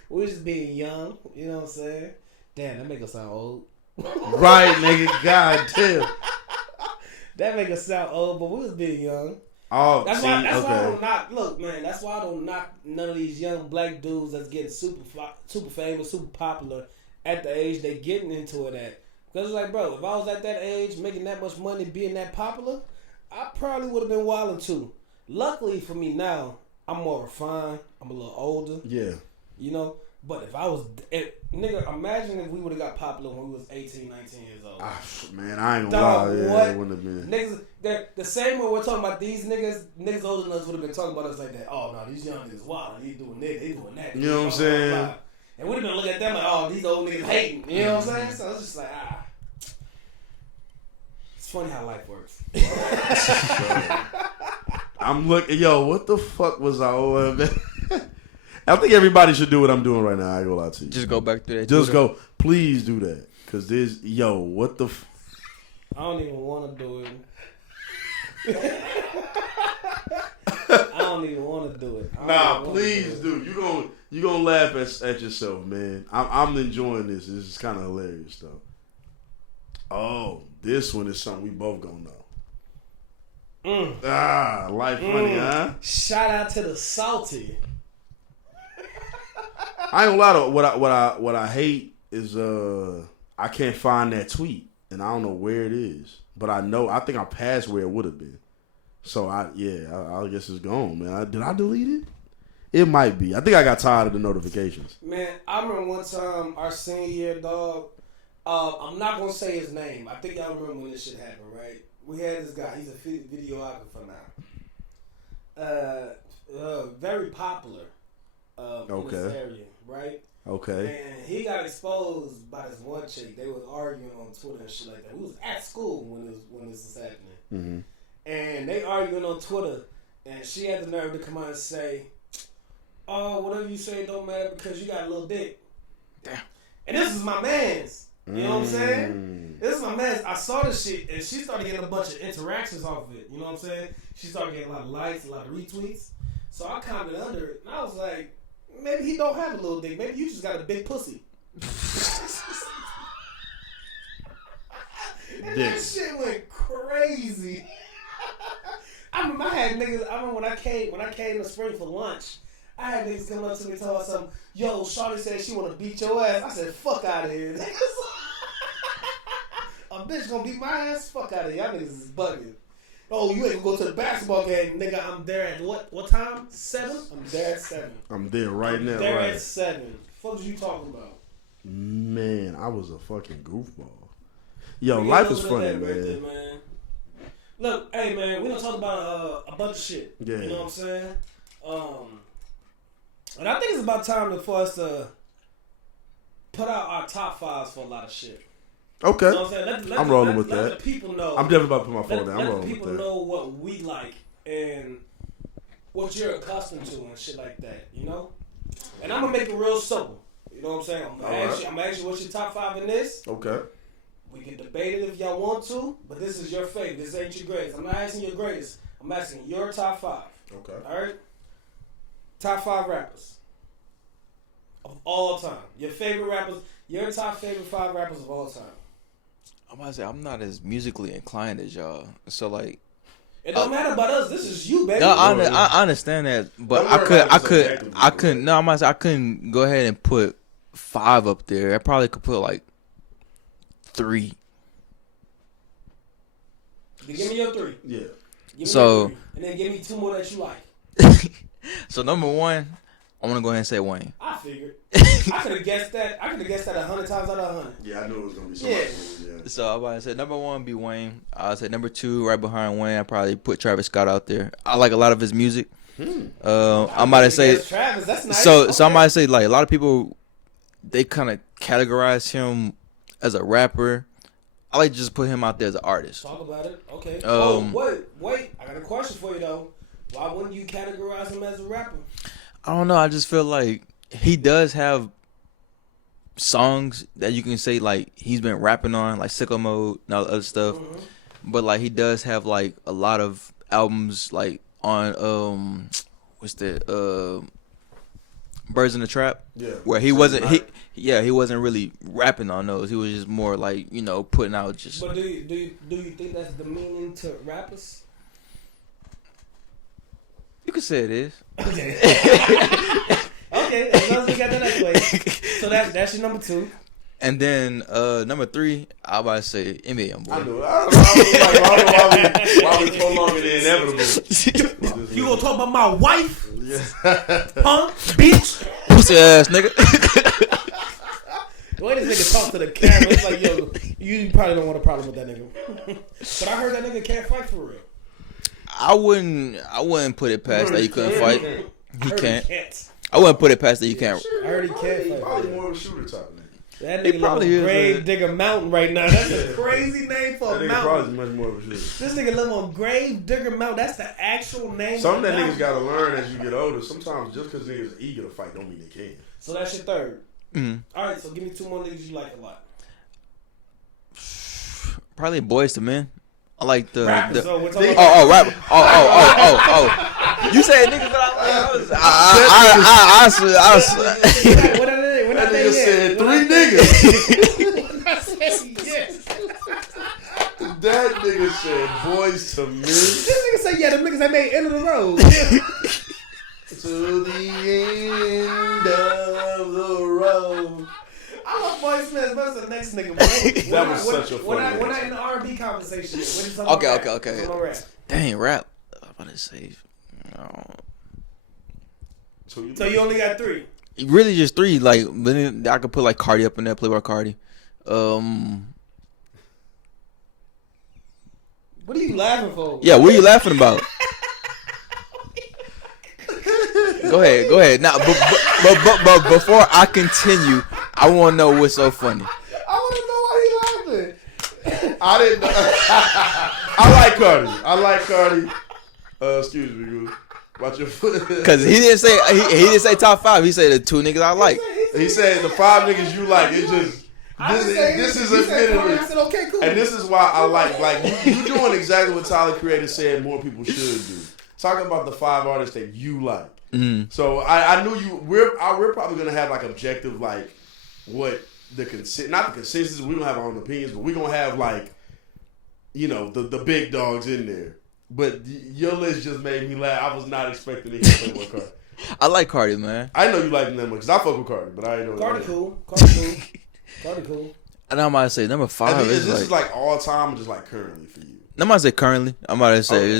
We was just being young. You know what I'm saying? Damn, that make us sound old. Right, nigga. God damn. That make us sound old, but we was being young. Oh, that's why I don't knock. Look, man, that's why I don't knock none of these young black dudes that's getting super famous, super popular at the age they getting into it at. Because it's like, bro, if I was at that age making that much money, being that popular, I probably would have been wilding too. Luckily for me now, I'm more refined. I'm a little older. Yeah. You know? But if I was... nigga, imagine if we would have got popular when we was 18, 19 years old. Man, I ain't gonna lie. Yeah, it wouldn't have been. Niggas, the same way we're talking about these niggas older than us would have been talking about us like that. Oh, no, these young niggas wild. They doing this, they doing that. You know what I'm saying? And we'd have been looking at them like, oh, these old niggas hating. You know what I'm saying? So it's just like, It's funny how life works. I'm looking, what the fuck was I on, man? I think everybody should do what I'm doing right now. I ain't gonna lie to you. Just go back to that. Just go. Please do that. Because this, what the I don't even want to do it. I don't even want to do it. Nah, please do. You gonna laugh at yourself, man. I'm enjoying this. This is kind of hilarious, though. Oh, this one is something we both gonna know. Life funny, huh? Shout out to the salty. I ain't gonna lie though. What I hate is I can't find that tweet and I don't know where it is. But I think I passed where it would have been. So I guess it's gone, man. Did I delete it? It might be. I think I got tired of the notifications. Man, I remember one time our senior year, dog. I'm not gonna say his name. I think y'all remember when this shit happened, right? We had this guy. He's a videographer now. Very popular in this area, right? Okay. And he got exposed by this one chick. They was arguing on Twitter and shit like that. We was at school when this was happening. Mm-hmm. And they arguing on Twitter, and she had the nerve to come out and say, "Oh, whatever you say don't matter because you got a little dick." Damn. And this is my man's. You know what I'm saying? This is my man's. I saw this shit, and she started getting a bunch of interactions off of it. You know what I'm saying? She started getting a lot of likes, a lot of retweets. So I commented under it, and I was like, maybe he don't have a little dick. Maybe you just got a big pussy. And that shit went crazy. I remember when I came to Spring for lunch, I had niggas coming up to me and talking about something. Yo, Shawty said she want to beat your ass. I said, fuck out of here. A bitch gonna beat my ass? Fuck out of here. Y'all niggas is bugging. Oh, you ain't gonna go to the basketball game, nigga. I'm there at what time? 7? I'm there at 7. I'm there right now. There at 7. What was you talking about? Man, I was a fucking goofball. Yo, life is funny, man. Right there, man. Look, hey man, we done talk about a bunch of shit. Yeah. You know what I'm saying? And I think it's about time for us to put out our top 5s for a lot of shit. Okay. You know what I'm saying? I'm rolling with that. Let the people know. I'm definitely about to put my phone down. I'm rolling with that. Let the people know what we like and what you're accustomed to and shit like that, you know? And I'm going to make it real simple. You know what I'm saying? I'm going to ask you what's your top 5 in this. Okay. We can debate it if y'all want to, but this is your favorite. This ain't your greatest. I'm not asking your greatest. I'm asking your top 5. Okay. All right? Top 5 rappers of all time. Your favorite rappers. Your top favorite 5 rappers of all time. I'm about to say I'm not as musically inclined as y'all, so like it don't matter about us. This is you, baby. No, I understand that, but I couldn't. No, I'm about to say I couldn't go ahead and put 5 up there. I probably could put like 3. Then give me your 3. Yeah. Give me so your 3. And then give me 2 more that you like. So number 1, I'm gonna go ahead and say Wayne. I figured. I could have guessed that. 100 times out of 100. Yeah, I knew it was gonna be somebody. Yeah. So I'm about to say number 1 be Wayne. I'll say number 2 right behind Wayne. I probably put Travis Scott out there. I like a lot of his music. I'm about to say Travis. That's nice. So okay. I'm about to say like a lot of people they kind of categorize him as a rapper. I like to just put him out there as an artist. Talk about it. Okay. Wait. I got a question for you though. Why wouldn't you categorize him as a rapper? I don't know. I just feel like he does have songs that you can say like he's been rapping on, like Sicko Mode and all the other stuff. Mm-hmm. But like he does have like a lot of albums like on what's that Birds in the Trap. Yeah. Where he wasn't he wasn't really rapping on those. He was just more like, you know, putting out just. But do you think that's the meaning to rappers? You could say it is. Okay. Okay, as long as we got that out the way. So that's your number 2. And then number 3, I about to say NBA Youngboy. I know. I don't know why we prolonging the inevitable. You gonna talk about my wife? Yeah. Huh? Bitch? Pussy ass nigga. The way this nigga talk to the camera, it's like, yo, you probably don't want a problem with that nigga. But I heard that nigga can't fight for real. I wouldn't put it past that he couldn't fight. He can't. Can't. I wouldn't put it past that you can't. I heard he can't fight. He's probably more of a shooter type nigga. That nigga live on Grave Digger Mountain right now. That's a crazy name for a mountain. Probably much more of a shooter. This nigga live on Grave Digger Mountain. That's the actual name. Some of that niggas gotta learn as you get older. Sometimes just because niggas are eager to fight don't mean they can. So that's your 3rd. Mm-hmm. All right, so give me 2 more niggas you like a lot. Probably Boys to Men. I like the rappers. rapper. Oh. You said niggas that I What that nigga said 3 niggas. I said yes. That nigga said Boys to Men. This nigga niggas that made End of the Road. To the end of the road. I love Boy Smith. What's the next nigga? Man? That was such a funny We're not in the R&B conversation. Okay. Dang, rap. I'm about to say. So you only got 3. Really, just 3. Like, but then I could put like Cardi up in there. Playboy Cardi. What are you laughing for? Yeah, what are you laughing about? Go ahead. Now, but before I continue, I want to know what's so funny. I want to know why you laughing. I didn't know. I like Cardi. Excuse me, Goose. Watch your foot. Because he didn't say top 5. He said the 2 niggas I like. He said the 5 niggas you like. It's just this is admittedly. I said okay, cool. And this is why I like you doing exactly what Tyler Creator said more people should do. Talking about the 5 artists that you like. Mm-hmm. So I knew you. We're probably gonna have like objective like what not the consensus. We don't have our own opinions, but we're gonna have like the big dogs in there. But your list just made me laugh. I was not expecting to hear Playboy Cardi. I like Cardi, man. I know you like him that much because I fuck with Cardi, but I ain't know. Cardi cool. And I'm about to say number 5 is this like all time or just like currently for you? I'm about to say currently. I'm about to say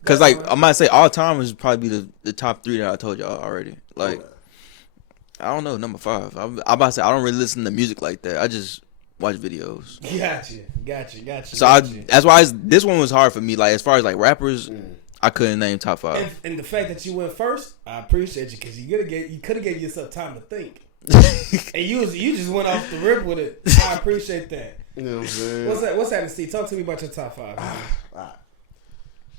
because like I'm about to say all time is probably the top 3 that I told y'all already. Like I don't know number 5. I'm about to say I don't really listen to music like that. I just watch videos. Gotcha. So that's why this one was hard for me. Like as far as like rappers, I couldn't name top 5. And the fact that you went first, I appreciate you because you could have gave yourself time to think. And you just went off the rip with it. I appreciate that. You know what I'm saying? What's happening, Steve? Talk to me about your top 5. Right.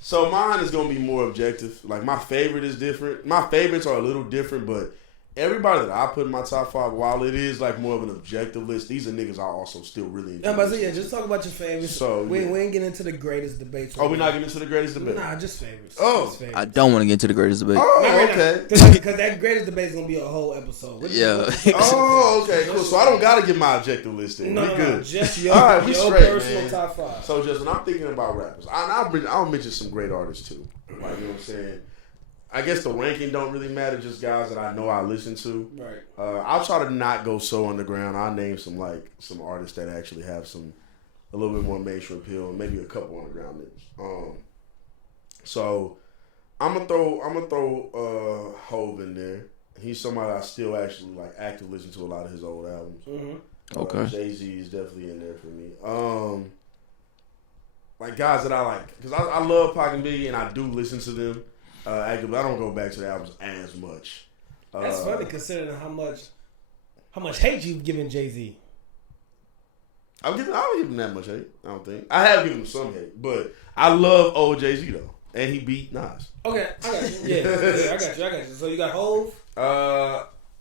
So mine is gonna be more objective. Like my favorite is different. My favorites are a little different, but everybody that I put in my top 5, while it is like more of an objective list, these are niggas I also still really enjoy. I'm about to say, just talk about your favorites. So we ain't getting into the greatest debates. Oh, we're not getting into the greatest debate? Nah, just favorites. Oh. Just favorites. I don't want to get into the greatest debate. Oh, okay. Because that greatest debate is gonna be a whole episode. Yeah. Oh, okay, cool. So I don't gotta get my objective list in. No, we good. Just your, all right, we your straight, personal man. top 5. So just when I'm thinking about rappers, I'll mention some great artists too. Like, you know what I'm saying? I guess the ranking don't really matter, just guys that I know I listen to. Right. I'll try to not go so underground. I'll name some artists that actually have a little bit more mainstream appeal, and maybe a couple underground niggas. So I'm gonna throw Hove in there. He's somebody I still actually like actively listen to a lot of his old albums. Mm-hmm. Okay. Jay-Z is definitely in there for me. Like guys that I like, because I love Pac and Biggie and I do listen to them. Actively, I don't go back to the albums as much. That's funny considering how much hate you've given Jay-Z. I don't give him that much hate. I don't think I have given him some hate, but I love old Jay-Z though, and he beat Nas. Okay, I got you. Yeah, I got you. So you got Hove,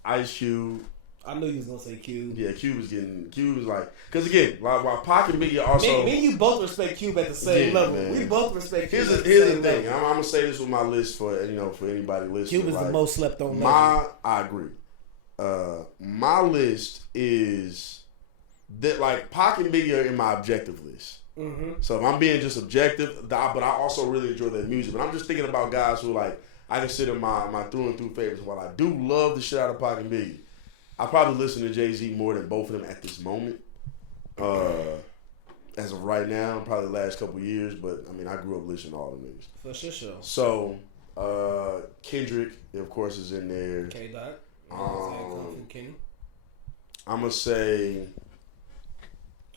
Ice Cube. I knew you was gonna say Cube. Yeah, Cube was like, because again, while Pac and Biggie also. Me and you both respect Cube at the same level. Man. We both respect Cube. Here's the thing. I'm gonna say this with my list for anybody listening. Cube is the most slept on. I agree. My list is that like Pac and Biggie are in my objective list. Mm-hmm. So if I'm being just objective, but I also really enjoy their music. But I'm just thinking about guys who like I consider my through and through favorites. While I do love the shit out of Pac and Biggie, I probably listen to Jay-Z more than both of them at this moment. As of right now, probably the last couple years, but I mean, I grew up listening to all the niggas. For sure. So, Kendrick, of course, is in there. K-Dot. I'm gonna say.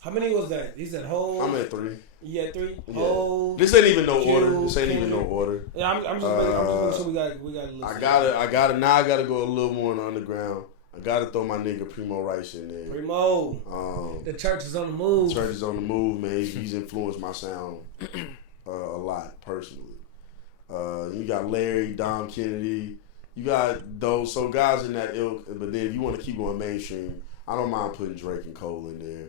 How many was that? He said Hove. I'm at 3. You at 3? Yeah. Hove. This ain't even no Cube, order. This ain't even no Kendrick. order. Yeah, I'm just making sure we got to listen. I gotta go a little more in the underground. I gotta throw my nigga Primo Rice in there. Primo. The church is on the move. Church is on the move, man. He's influenced my sound a lot personally. You got Larry, Dom Kennedy. You got those guys in that ilk. But then if you want to keep going mainstream, I don't mind putting Drake and Cole in there.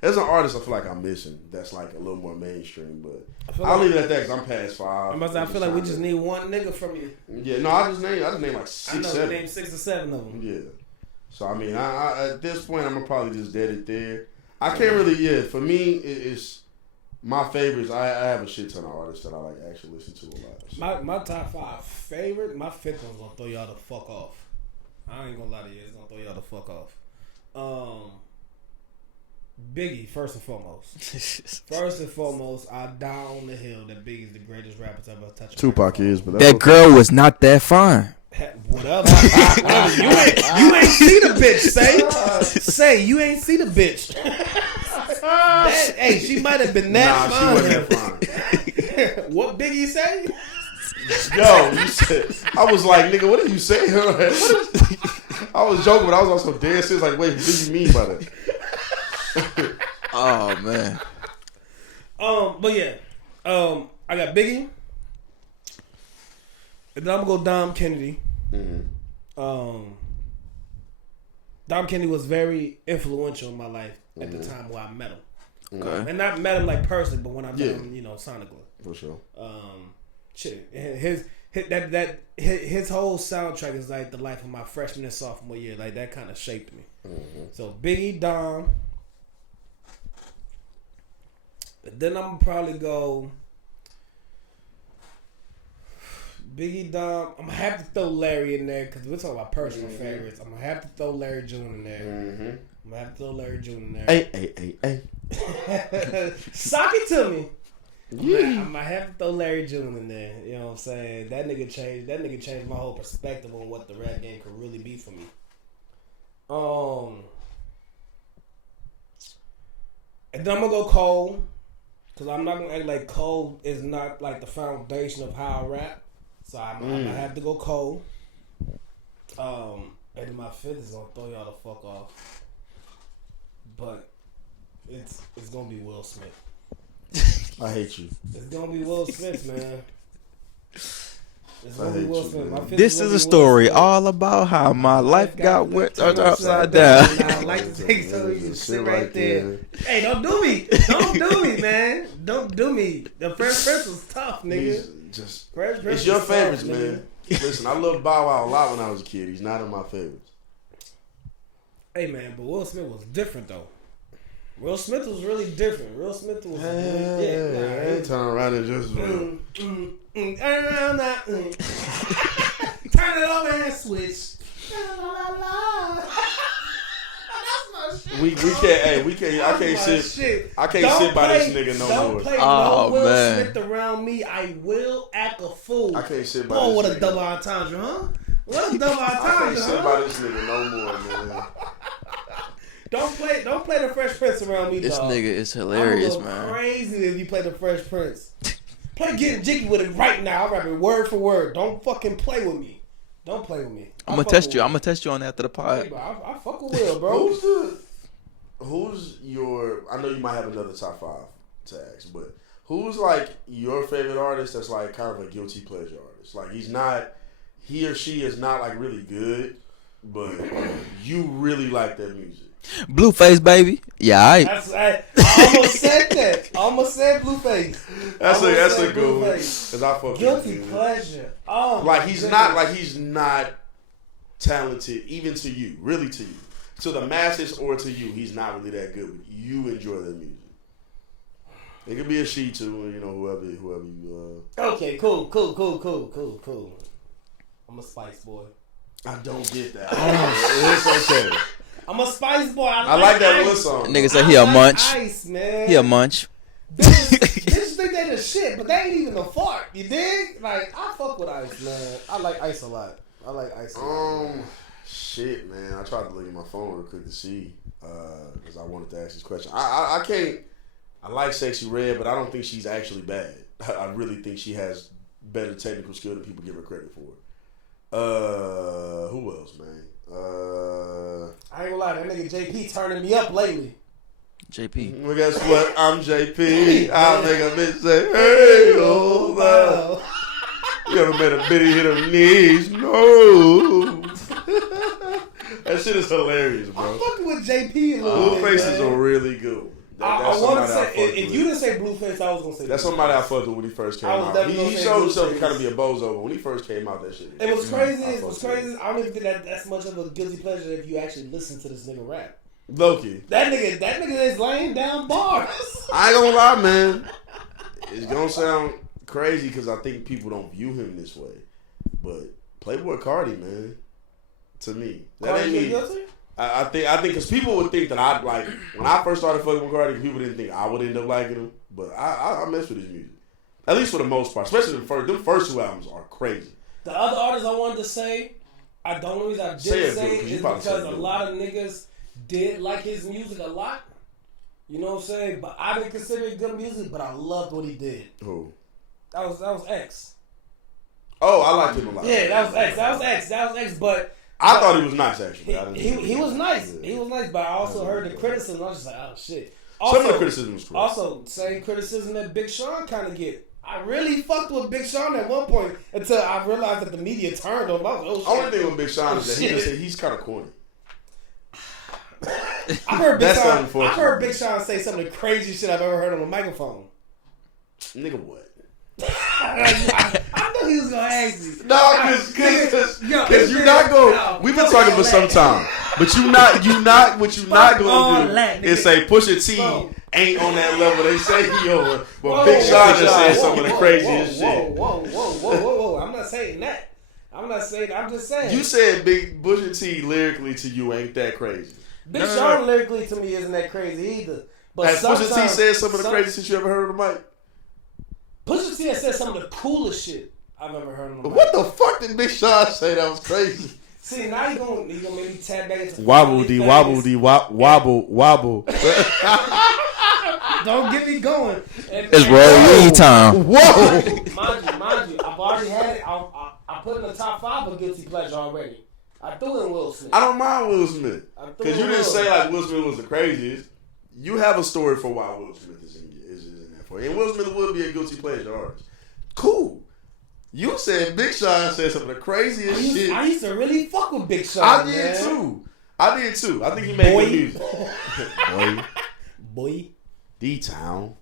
There's an artist I feel like I'm missing that's like a little more mainstream, but I'll leave it at that because I'm past 5. I feel like we just need one nigga from you. Yeah, no, I just named like 6, I know 7. we named 6 or 7 of them. Yeah. So I mean, I at this point I'm gonna probably just dead it there. I can't really. Yeah, for me, it's My favorites, I have a shit ton of artists that I like actually listen to a lot. So. My top 5 favorite, my fifth one's gonna throw y'all the fuck off. I ain't gonna lie to you, it's gonna throw y'all the fuck off. Biggie, first and foremost, I die on the hill that Biggie's the greatest rapper to ever touch. Tupac is, but that girl was not that fine. Whatever. You ain't see the bitch. Say you ain't see the bitch. Hey, she might have been that fine. She wasn't that fine. What Biggie say? Yo, you said. I was like, nigga, what are you saying? I was joking, but I was also dead serious. Like, wait, what do you mean by that? Oh man. But yeah, I got Biggie, and then I'm gonna go Dom Kennedy. Mm-hmm. Dom Kennedy was very influential in my life at the time where I met him. Okay. And not met him like personally, but when I met him, sonically. For sure. Shit, his whole soundtrack is like the life of my freshman and sophomore year. Like that kind of shaped me. Mm-hmm. So Biggie, Dom. Then I'm gonna probably go Biggie, Dom. I'm gonna have to throw Larry in there because we're talking about personal favorites. I'm gonna have to throw Larry June in there. Mm-hmm. I'm gonna have to throw Larry June in there. Hey. Sock it to me. Yeah. I'm gonna have to throw Larry June in there. You know what I'm saying? That nigga changed my whole perspective on what the rap game could really be for me. And then I'm gonna go Cole. Because I'm not going to act like Cole is not like the foundation of how I rap. So I'm going to have to go Cole. And then my fifth is going to throw y'all the fuck off. But it's going to be Will Smith. I hate you. It's going to be Will Smith, man. It's going to be Will Smith. My fifth This is a story all about how my life got upside down. I like to take so you sit right there. Hey, don't do me. Don't do me, man. Don't do me. The Fresh Prince was tough, nigga. It's your favorites, man. Listen, I loved Bow Wow a lot when I was a kid. He's not in my favorites. Hey, man, but Will Smith was different, though. Will Smith was really different. Will Smith was really turn around and just turn it over and switch. We can't. I can't sit by this nigga no more. Don't play no Will Smith around me. I will act a fool. I can't sit by. Oh, this what nigga. a double entendre, huh? What a double entendre, I can't sit by this nigga no more, man. Don't play the Fresh Prince around me, This dog. nigga is hilarious, I'm man. Crazy if you play the Fresh Prince. Play Getting Jiggy with it right now. I'll rap it word for word. Don't fucking play with me. Don't play with me. I'm gonna test you. I'm gonna test you on after the pod. Hey, bro, I fuck with Will, bro. Who's your? I know you might have another top 5 to ask, but who's like your favorite artist? That's like kind of a guilty pleasure artist. Like he or she is not like really good, but you really like their music. Blueface, baby. Yeah, I almost said that. I almost said Blueface. That's a good one. Cause I fuck guilty with pleasure. Oh, like he's not talented, even to you, really to you, to the masses or to you. He's not really that good. You enjoy their music. It could be a she too, whoever you. Okay, cool. I'm a Spice Boy. I don't get that. It's okay. I'm a Spice Boy. I like that little song. Nigga said he a munch. Ice, man. He a munch. Bitches think they the shit, but they ain't even a fart. You dig? Like, I fuck with Ice, man. I like Ice a lot. Shit, man. I tried to look at my phone real quick to see, because I wanted to ask this question. I can't. I like Sexy Red, but I don't think she's actually bad. I really think she has better technical skill than people give her credit for. Who else, man? I ain't gonna lie, that nigga JP turning me up lately. JP. Well, guess what? I'm JP. I'll make a bitch say, hey, oh, wow. You ever made a bitty hit her knees? No. That shit is hilarious, bro. I'm fucking with JP a little bit. Blueface is a really good one. I want to say, if you didn't say Blueface, I was going to say that's somebody I fucked with when he first came out. He showed himself to kind of be a bozo, but when he first came out, that shit. It was crazy. I don't even think that's much of a guilty pleasure if you actually listen to this nigga rap. Loki. That nigga is laying down bars. I ain't gonna lie, man. It's gonna sound crazy because I think people don't view him this way. But Playboy Cardi, man, to me, that Cardi ain't me. guilty? I think because people would think that I'd like when I first started fucking with Cardi, people didn't think I would end up liking him. But I mess with his music, at least for the most part. Especially the first two albums are crazy. The other artist I wanted to say, the only reason I did say it is because a lot of niggas did like his music a lot. You know what I'm saying? But I didn't consider it good music, but I loved what he did. Who? That was X. Oh, I liked him a lot. Yeah, that was X. But I thought he was nice, actually. He was nice. Yeah. He was nice, but I also heard the criticism. I was just like, oh shit. Some of the criticism was cool. Also, same criticism that Big Sean kind of get. I really fucked with Big Sean at one point until I realized that the media turned on him. I was like, oh shit. Only thing with Big Sean is that he's kind of corny. I heard Big Sean say some of the craziest shit I've ever heard on a microphone. Nigga, what? I knew he was gonna ask me. No, because you're not going. We've been talking for some time, but you not gonna do is say Pusha T ain't on that level they say he over. But Big Sean just said some of the craziest shit. Whoa! I'm not saying that. I'm just saying. You said Big Pusha T lyrically to you ain't that crazy. Big Sean lyrically to me isn't that crazy either. But has Pusha T said some of the craziest shit you ever heard on the mic? Pusha T has said some of the coolest shit I've ever heard on the mic. What the fuck did Big Sean say that was crazy? See, now he gonna maybe tap back into wobble. Don't get me going. It's roll weed time. Whoa! Mind you, I've already had it. I put in the top 5 of guilty pleasure already. I threw in Will Smith. I don't mind Will Smith because you didn't say like Will Smith was the craziest. You have a story for why Will Smith is in there for you, and Will Smith would be a guilty pleasure artist. Cool. You said Big Sean said some of the craziest shit. I used to really fuck with Big Sean. I did too. I think he made good music. Boy. D-Town.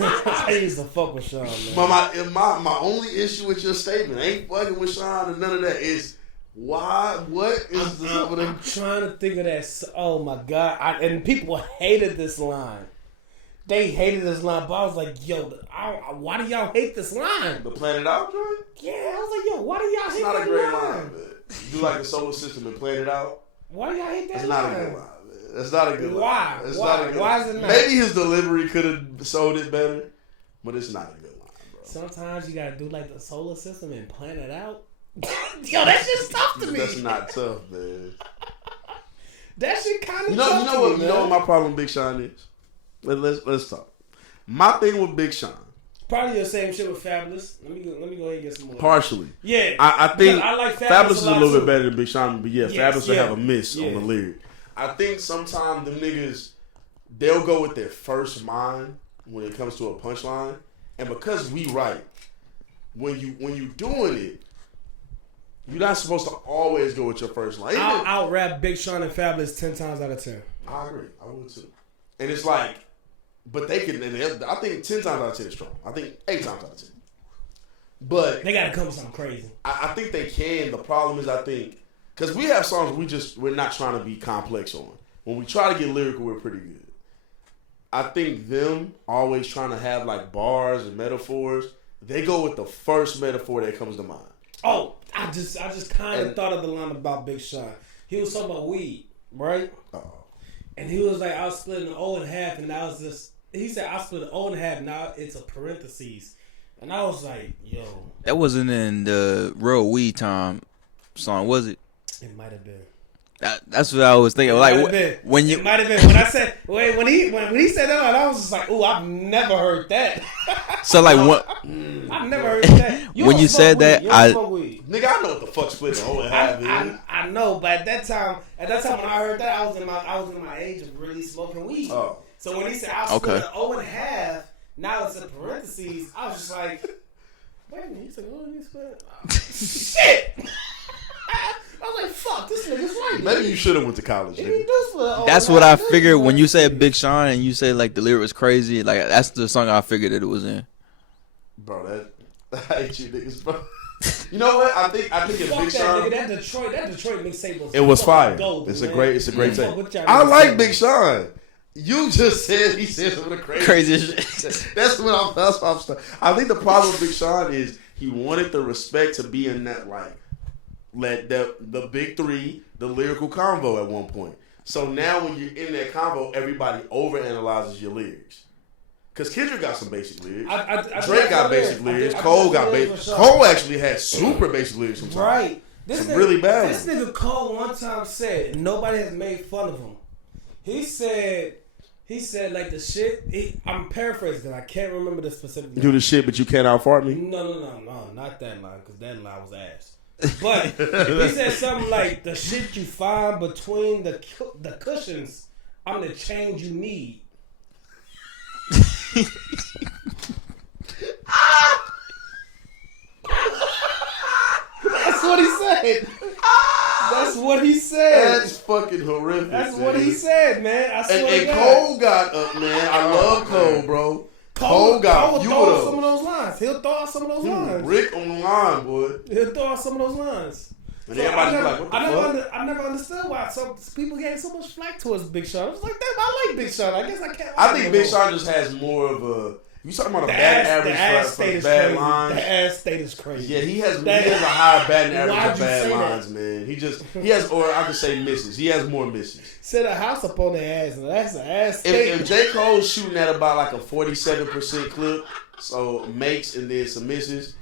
I used to fuck with Sean, man. But my only issue with your statement ain't fucking with Sean and none of that is why. What is I'm trying to think of that. Oh my god! And people hated this line. They hated this line, but I was like, yo, why do y'all hate this line? The Plan It Out joint? Yeah, I was like, yo, why do y'all hate that line? It's not a great line, man. You do like the solar system and Plan It Out? Why do y'all hate that It's line? not a good line. It's not a good line. Why? It's Why? not a good Why line. is it not? Maybe his delivery could have sold it better, but it's not a good line, bro. Sometimes you gotta do like the solar system and plan it out. Yo, that shit's tough to me. That's not tough, man. That shit kind of You know what my problem with Big Sean is? Let's talk. My thing with Big Sean. Probably the same shit with Fabulous. Let me go ahead and get some more. Partially. Yeah. I think I like Fabulous is a little too. bit better than Big Sean, but yeah, Yes, Fabulous will yeah. have a miss on the lyric. I think sometimes them niggas, they'll go with their first mind when it comes to a punchline. And because we right, when you doing it, you're not supposed to always go with your first line. I'll out-rap Big Sean and Fabulous 10 times out of 10. I agree. I would too. And it's like, but they can, I think 10 times out of 10 is strong. I think 8 times out of 10. But They gotta come with something crazy. I think they can. The problem is, I think, because we have songs we're not trying to be complex on. When we try to get lyrical, we're pretty good. I think them always trying to have like bars and metaphors, they go with the first metaphor that comes to mind. Oh, I just kind of thought of the line about Big Sean. He was talking about weed, right? And he was like, I was splitting the O in half, and I was just, he said, I split the O in half, now it's a parentheses. And I was like, yo. That wasn't in the Real Weed Time song, was it? It might have been. That's what I was thinking. Like when you it might have been when I said when he said that, I was just like, "Ooh, I've never heard that." So like what? I've never heard that. When you said that, nigga, I know what the fuck split the O in half is. I know, but at that time when I heard that, I was in my age of really smoking weed. Oh. So when he said I split the O in half, now it's in parentheses. I was just like, wait a minute, he said, "Oh, he split." Shit. I was like, fuck, this nigga's right. Maybe you should have went to college, nigga. That's what I figured when you said Big Sean and you said like the lyric was crazy. Like that's the song I figured that it was in. Bro, I hate you niggas, bro. You know what? I think if Fuck Big that Sean, nigga. That Detroit mixtape was. it was fire. fucking gold, It's man. a great Fuck tape. with y'all I niggas like saying. Big Sean. You just said he said some of the Crazy shit. That's what I'm stuck. I think the problem with Big Sean is he wanted the respect to be in that the big three, the lyrical convo at one point. So now when you're in that convo, everybody overanalyzes your lyrics. Cause Kendrick got some basic lyrics. Drake got basic lyrics. Cole got basic. Cole actually had super basic lyrics sometimes. Right. Some really bad This nigga Cole one time said, nobody has made fun of him. He said like the shit. I'm paraphrasing because I can't remember the specific line. Do the shit, but you can't outfart me. No, not that line because that line was ass. But he said something like the shit you find between the cushions. I'm the change you need. That's what he said. That's what he said. That's fucking horrific. That's man. what he said, man. I swear And to God. Cole got up, man. I love Cole, bro. Cole got throw fueled out some of up. those lines. He'll throw out some of those lines. Rick on the line, boy. He'll throw out some of those lines. And everybody's like, what the fuck? I never understood why some people gave so much flack towards Big Sean. I was like, damn, I like Big Sean. I guess I can't. I think Big Sean just has more of a. You talking about a bad average for bad lines? The ass state is crazy. Yeah, he has a higher batting average Why'd for you bad say lines, man. He has, or I could say misses. He has more misses. Set a house up on their ass, and that's an ass state. If J. Cole's shooting at about like a 47% clip, so makes and then some misses,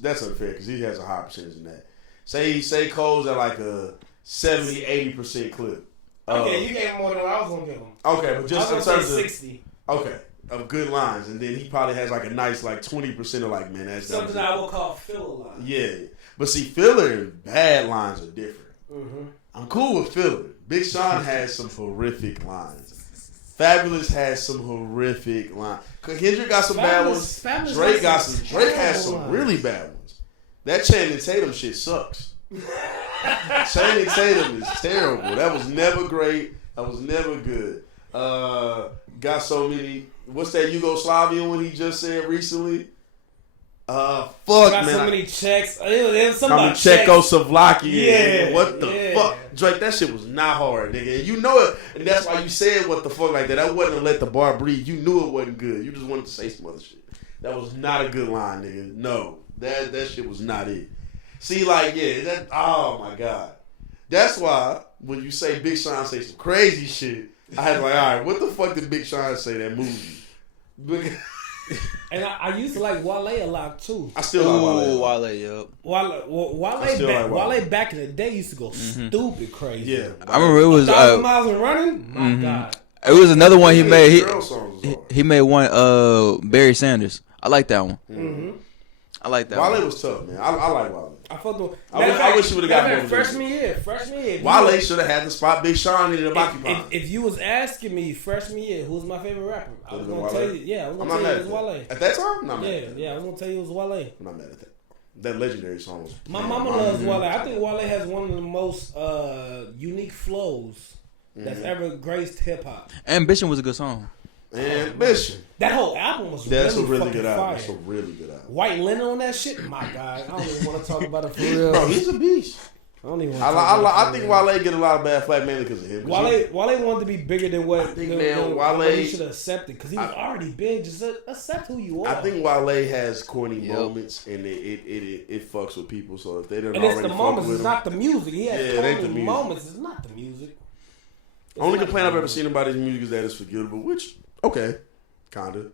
that's unfair because he has a high percentage in that. Say Cole's at like a 70-80% clip. Okay, you gave him more than I was gonna give him. Okay, but just I in was gonna terms say of 60. Okay, of good lines, and then he probably has like a nice like 20% of like, man, that's Something I would call filler line. Yeah, but see, filler and bad lines are different. Mm-hmm. I'm cool with filler. Big Sean has some horrific lines. Fabulous has some horrific lines. Kendrick got some bad ones. Drake has some really bad ones. That Channing Tatum shit sucks. Channing Tatum is terrible. That was never great. That was never good. Got so many. What's that Yugoslavian one he just said recently? Fuck, got man. so many checks. It was something about Czechoslovakia. Yeah. What the fuck? Drake, that shit was not hard, nigga. You know it. And that's why you said what the fuck like that. That wasn't to let the bar breathe. You knew it wasn't good. You just wanted to say some other shit. That was not a good line, nigga. No. That shit was not it. See, like, yeah, oh my God. That's why when you say Big Sean say some crazy shit, I had like, all right, what the fuck did Big Sean say that movie? And I used to like Wale a lot too. I still like Wale. Yup. Wale back in the day used to go stupid crazy. Yeah. I remember it was 1,000 miles and running. My God. it was another one he made. Girl songs was hard. He made one Barry Sanders. I like that one. Mm-hmm. I like that Wale one. was tough, man. I like Wale. I fucked with. I wish he would've got more. Freshman year. Wale should have had the spot Big Sean in the occupy. If you was asking me freshman year who's my favorite rapper, I was gonna tell you. Yeah, I was I'm gonna not tell mad you it was at Wale. that. At that time, I'm not mad at that. Yeah, I was gonna tell you it was Wale. I'm not mad at that. That legendary song was. My mama loves Wale. I think Wale has one of the most unique flows that's ever graced hip hop. Ambition was a good song. Ambition. That whole album was That's really a really fucking good album. fire. That's a really good album. White linen on that shit. My God, I don't even want to talk about it for real. Bro, he's a beast. I don't even. Want to talk about I think Wale get a lot of bad flack mainly because of him. Wale wanted to be bigger than what, think, than, man, than Wale- what he should have accepted because he was already big. Just accept who you are. I think Wale has corny moments and it fucks with people. So if they don't and it's already the fuck moments. with It's him, not the music. He has Yeah, it ain't the corny music. moments. It's not the music. It's only not complaint the I've ever music. seen about his music is that it's forgettable, which okay, kinda.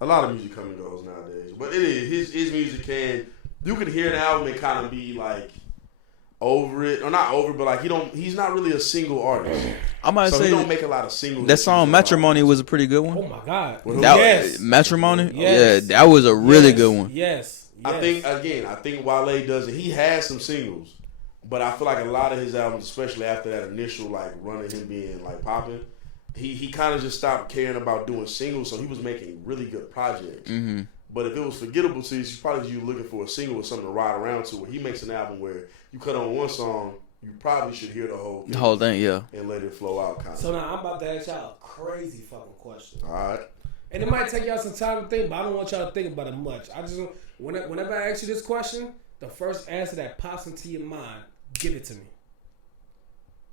A lot of music comes and goes nowadays, but it is his music you can hear an album and kind of be like over it or not over, but like he's not really a single artist. I might So say he don't make a lot of singles. that song "Matrimony" was a pretty good one. Oh my God! That, Matrimony, Yes. yeah, that was a really good one. Yes. I think Wale does it. He has some singles, but I feel like a lot of his albums, especially after that initial like run of him being like popping, he kind of just stopped caring about doing singles. So he was making really good projects. Mm-hmm. But if it was forgettable to you, it's probably you looking for a single or something to ride around to. Where he makes an album where you cut on one song, you probably should hear the whole thing. The whole thing, yeah. And let it flow out, kind of. So now I'm about to ask y'all a crazy fucking question. All right. And it might take y'all some time to think, but I don't want y'all to think about it much. I just whenever I ask you this question, The first answer that pops into your mind, give it to me.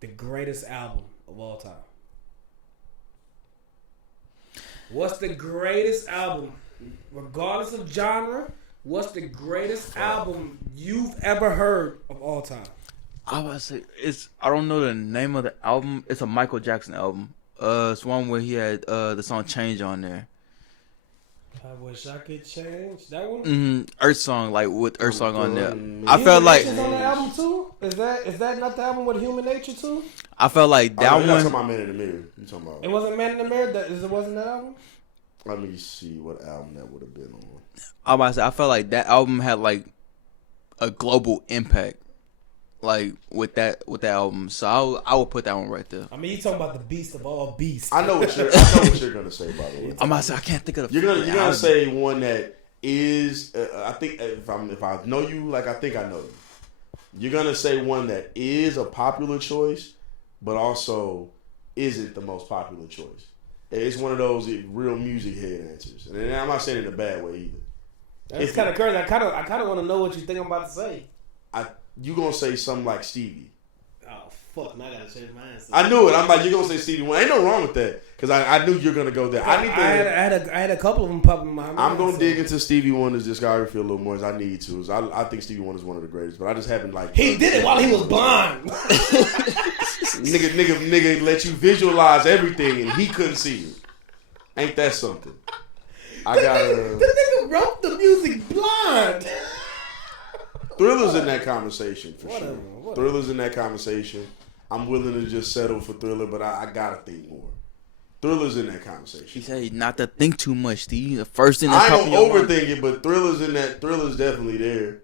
The greatest album of all time. What's the greatest album, regardless of genre? What's the greatest album you've ever heard of all time? I was about to say I don't know the name of the album. It's a Michael Jackson album. It's one where he had the song "Change" on there. I wish I could change that one. Earth Song, like with Earth Song on there. I felt like on the album too. Is that not the album with Human Nature too? I felt like that one. You're talking about Man in the Mirror. You talking about? It wasn't Man in the Mirror. It wasn't that album. Let me see what album that would have been on. I about to say, I felt like that album had like a global impact, like with that album. So I would put that one right there. I mean, you talking about the beast of all beasts. I know what you're gonna say. By the way, I'm about to say I can't think of the. You're gonna say one that is. I think if I know you like I think I know you. You're gonna say one that is a popular choice, but also isn't the most popular choice. It's one of those real music head answers, and I'm not saying it in a bad way either. That's kind of crazy. I kind of want to know what you think I'm about to say. You gonna say something like Stevie? Oh fuck! Now I gotta change my answer. I knew it. I'm like, you're gonna say Stevie Wonder. Ain't no wrong with that because I knew you're gonna go there. I had a couple of them pop in my mind. I'm gonna dig into Stevie Wonder's discography a little more as I need to. I think Stevie Wonder's one of the greatest, but I just haven't like. He did it while he was blind. nigga, let you visualize everything and he couldn't see it. Ain't that something? The nigga wrote the music blind. Thriller's in that conversation for Whatever. sure. Thriller's in that conversation. I'm willing to just settle for Thriller, but I gotta think more. Thriller's in that conversation. He said not to think too much, Steve. The first thing I don't overthink it, but Thriller's in that. Thriller's definitely there.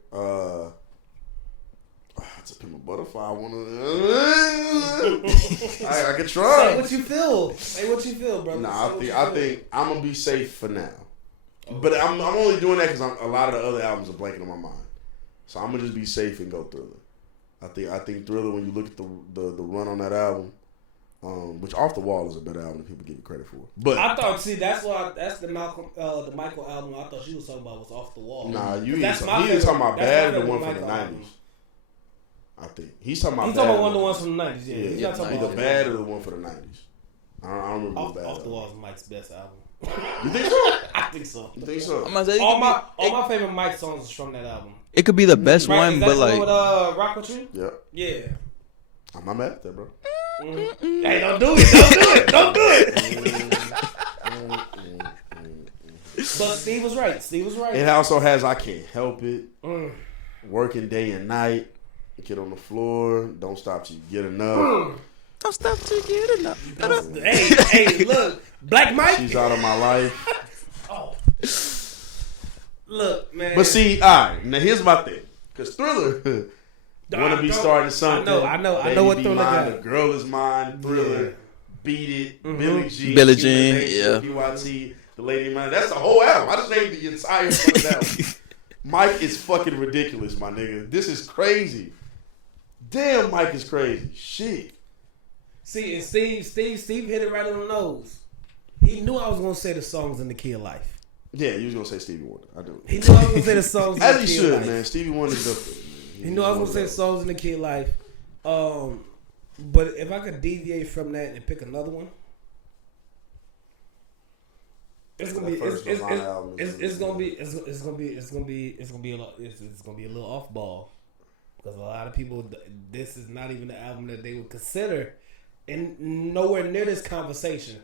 It's a Pimp a Butterfly. I could try. Say what you feel. Say what you feel, brother. Nah, I think I'm gonna be safe for now. Okay. But I'm only doing that because a lot of the other albums are blanking on my mind. So I'm gonna just be safe and go Thriller. I think Thriller, when you look at the run on that album, which Off the Wall is a better album than people give it credit for. But I thought, that's the Michael album I thought you was talking about was Off the Wall. Nah, he ain't talking about Bad or the one from the 90s. I think he's talking about. He's talking about one of the ones from the 90s. Yeah, he's not talking about the Bad or the one for the 90s. I don't remember the Bad. Off the Wall is Mike's best album. You think so? I think so. You think so? I'm gonna say all my favorite Mike songs is from that album. It could be the best one, is that but the like one with Rock With You? Yeah. Yeah. I'm not mad at that, bro. Mm-hmm. Hey, don't do it. But Steve was right. It also has I Can't Help It. Working Day and Night. Get on the floor. Don't stop till you get enough. Don't stop till you get enough. Hey, look. Black Mike. She's Out of My Life. Oh. Look, man. But see, all right. Now here's my thing. Because Thriller want to be starting something. I know what Thriller got. The Girl Is Mine. Thriller. Beat It. Billie Jean. Yeah. BYT. The Lady Mine. That's the whole album. I just named the entire fucking album. Mike is fucking ridiculous, my nigga. This is crazy. Damn, Mike is crazy. Shit. See, and Steve hit it right on the nose. He knew I was gonna say the songs in the Key of Life. Yeah, you was gonna say Stevie Wonder. I do. He knew I was gonna say the songs in the Key of Life. As he should, man. Stevie Wonder's up there. He knew I was gonna say the songs in the Key of Life. But if I could deviate from that and pick another one, it's gonna be a little off ball because a lot of people, this is not even the album that they would consider, and nowhere near this conversation.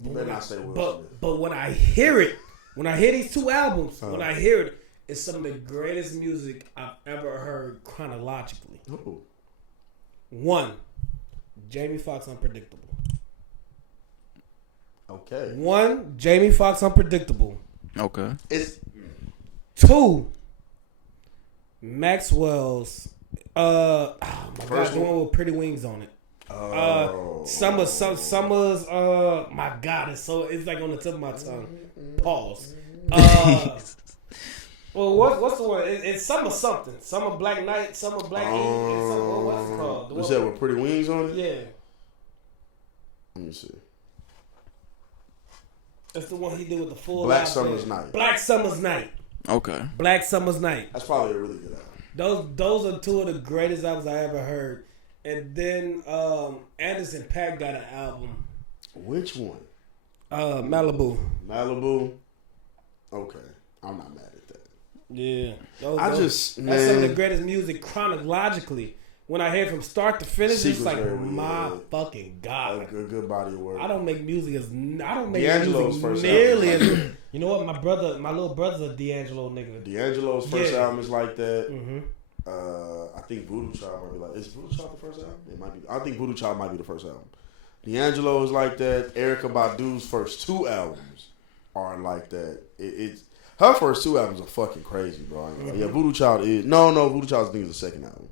But when I hear it, when I hear these two albums, when I hear it, it's some of the greatest music I've ever heard chronologically. Ooh. One, Jamie Foxx Unpredictable. Okay. One, Jamie Foxx Unpredictable. Okay. It's two, Maxwell's the one with Pretty Wings on it. Summer's my God, it's like on the tip of my tongue. Pause. Well, what's the one? It's Summer something. Summer Black Night, Summer Black Ink. What's it called? What's that with Pretty Wings on it? Yeah. Let me see. That's the one he did with the full Black Summer's Night. Black Summer's Night. Okay. Black Summer's Night. That's probably a really good album. Those are two of the greatest albums I ever heard. And then Anderson .Paak got an album. Which one? Malibu. Malibu. Okay, I'm not mad at that. Yeah. That's some of the greatest music chronologically. When I hear from start to finish, it's like, my fucking God. A good body of work. I don't make music D'Angelo's first nearly album. as... You know what? My little brother's a D'Angelo nigga. D'Angelo's first album is like that. Mm-hmm. I think Voodoo Child might be like... Is Voodoo Child the first album? It might be. I think Voodoo Child might be the first album. D'Angelo is like that. Erykah Badu's first 2 albums are like that. Her first 2 albums are fucking crazy, bro. Mm-hmm. Yeah, Voodoo Child is... No, Voodoo Child I think is the second album.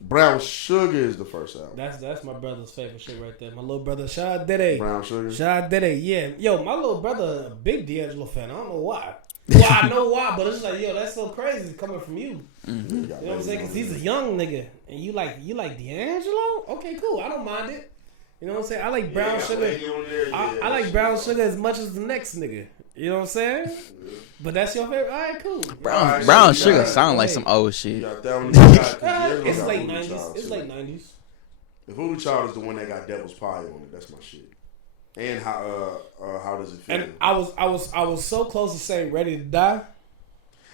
Brown Sugar is the first album. That's my brother's favorite shit right there. My little brother, Shad Dede. Brown Sugar? Shad Dede, yeah. Yo, my little brother a big D'Angelo fan. I don't know why. Well, I know why, but it's like, yo, that's so crazy coming from you. Mm-hmm. You know what I'm saying? Because he's a young nigga. And you like D'Angelo? Okay, cool. I don't mind it. You know what I'm saying? I like Brown Sugar. I like Brown Sugar as much as the next nigga. You know what I'm saying? But that's your favorite? All right, cool. Brown Sugar sound like some old shit. It's late 90s. It's late 90s. The Voodoo Child is the one that got Devil's Pie on it. That's my shit. And how does it feel? And I was so close to saying Ready to Die.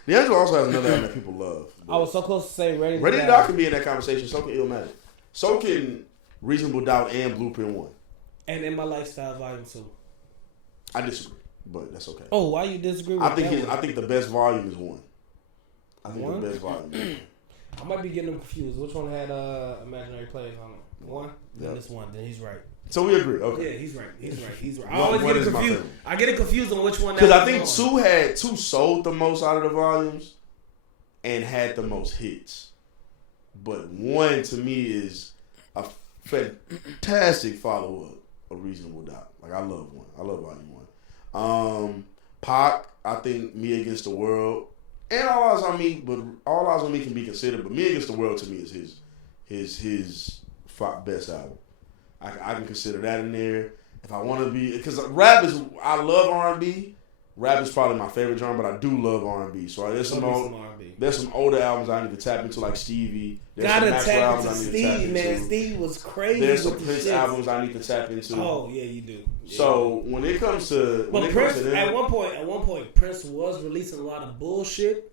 D'Angelo also has another album that people love. I was so close to saying Ready to Die. Ready to Die can be in that conversation. So can Illmatic. So can Reasonable Doubt and Blueprint 1. And In My Lifestyle Volume 2. I disagree, but that's okay. Oh, why you disagree with I think the best volume is 1. I think one? the best volume is 1. I might be getting them confused. Which one had Imaginary Players on it? 1? Then Yep. this one. Then he's right. So we agree. Okay. Yeah, he's right. I always get it confused. I get it confused on which one. Because I think 2 sold the most out of the volumes and had the most hits. But 1 to me is a fantastic follow-up of Reasonable Doubt. Like, I love 1. I love volume 1. Pac, I think Me Against the World, and All Eyes on Me, but All Eyes on Me can be considered, but Me Against the World to me is his best album. I can consider that in there. If I want to be, because I love R&B. Rap is probably my favorite genre, but I do love R&B. So there's some older albums I need to tap into, like Stevie. There's Gotta some Maxwell tap albums into I need to Stevie, tap man. into. Stevie was crazy. There's some with Prince the albums I need to tap into. Oh yeah, you do. Yeah. So when it comes to, Prince, at one point, Prince was releasing a lot of bullshit.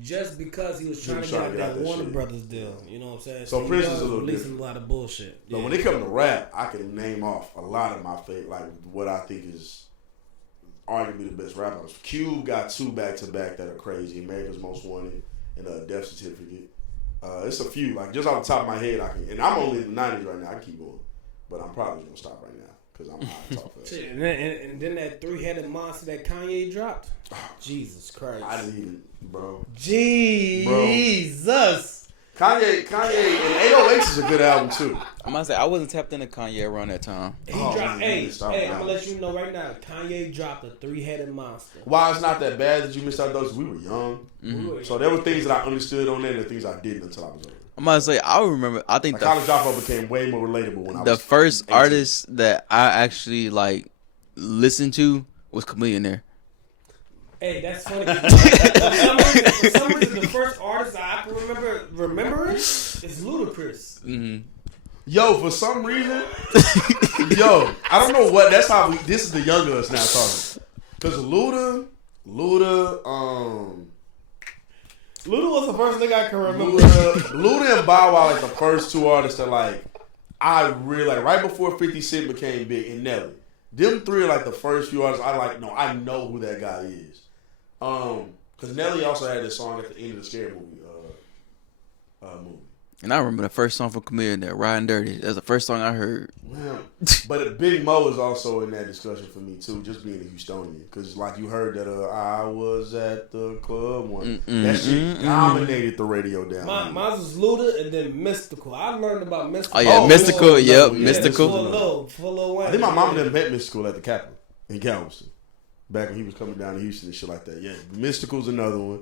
Just because he was trying to get that Warner Brothers deal, you know what I'm saying? So Prince is a little releasing different. a lot of bullshit. So when it comes to rap, I can name off a lot of my favorite, like what I think is arguably the best rap albums. Cube got 2 back-to-back that are crazy. America's Most Wanted and Death Certificate. It's a few, like just off the top of my head, I can. And I'm only in the 90s right now. I can keep going, but I'm probably gonna stop right now because I'm high talk fast. And then that 3-headed monster that Kanye dropped. Jesus Christ! I didn't even, bro. Jesus. Kanye, and 808s is a good album too. I'm gonna say I wasn't tapped into Kanye around that time. He dropped. Hey, I'm gonna let you know right now. Kanye dropped a 3-headed monster. Why it's not that bad that you missed out those? We were young, so there were things that I understood on there, and the things I didn't until I was older. I'm gonna say I remember. I think like College Dropout became way more relatable when I was the first 18. artist that I actually like listened to was Chameleon. Hey, that's funny. For some reason, the first artist I can remember is Ludacris. Mm-hmm. Yo, for some reason, I don't know what. That's how this is the younger us now talking. Because Luda was the first nigga I can remember. Luda and Bow Wow like the first 2 artists that like I really like. Right before 50 Cent became big, and Nelly. Them 3 are like the first few artists I like. No, I know who that guy is. Because Nelly also had this song at the end of the Scary Movie movie. And I remember the first song from Chameleon there, Riding Dirty. That's the first song I heard. Well, but Big Mo is also in that discussion for me too, just being a Houstonian. Because like you heard that I was at the club one. That shit dominated the radio down. Mine was Luda and then Mystical. I learned about Mystical. Oh yeah, Mystical. Yep, Mystical. For I think my mom done met Mystical at the Capitol in Galveston. Back when he was coming down to Houston and shit like that. Yeah, Mystical's another one.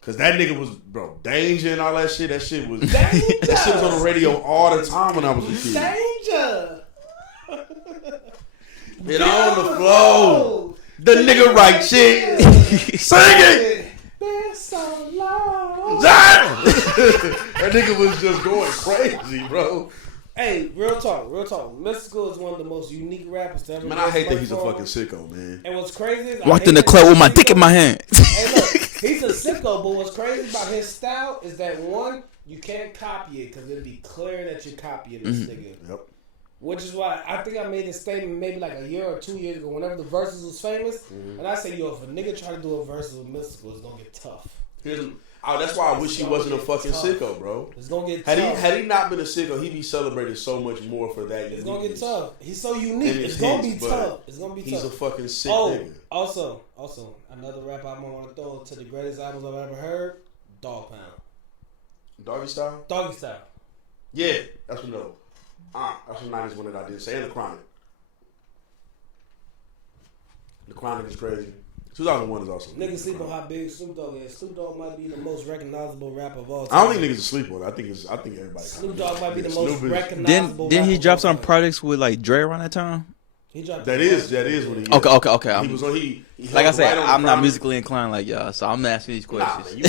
Cause that nigga was, bro, Danger and all that shit. That shit was on the radio all the time when I was a kid. Danger. It on the floor. The nigga right shit. Sing it! Been so long. That nigga was just going crazy, bro. Hey, real talk. Mystical is one of the most unique rappers to ever. Man, I hate that he's a fucking sicko, man. And what's crazy is Walked in the club with my dick in my hand. Hey, look, he's a sicko, but what's crazy about his style is that one, you can't copy it because it'll be clear that you're copying this nigga. Yep. Which is why I think I made this statement maybe like a year or 2 years ago, whenever the verses was famous, and I say, yo, if a nigga try to do a verse with Mystical, it's gonna get tough. That's why I wish he wasn't a fucking sicko, bro. It's gonna get tough. Had he not been a sicko, he'd be celebrated so much more for that. It's gonna get tough. He's so unique. It's gonna be tough. It's gonna be tough. He's a fucking sick nigga. Also, another rap album I want to throw to the greatest albums I've ever heard, Dog Pound. Doggy Style? Doggy Style. Yeah, that's what no. That's the 90s one that I did say. And The Chronic. The Chronic is crazy. 2001 is also. Niggas sleep on how big Snoop Dogg is. Snoop Dogg might be the most recognizable rapper of all I time. don't think niggas sleep on it. I think everybody. Snoop Dogg might be the most recognizable. Didn't he drop some projects with like Dre around that time? He dropped that is what he is. Okay. He was on. He like I said, right I'm not musically inclined like y'all, so I'm asking these questions. Nah,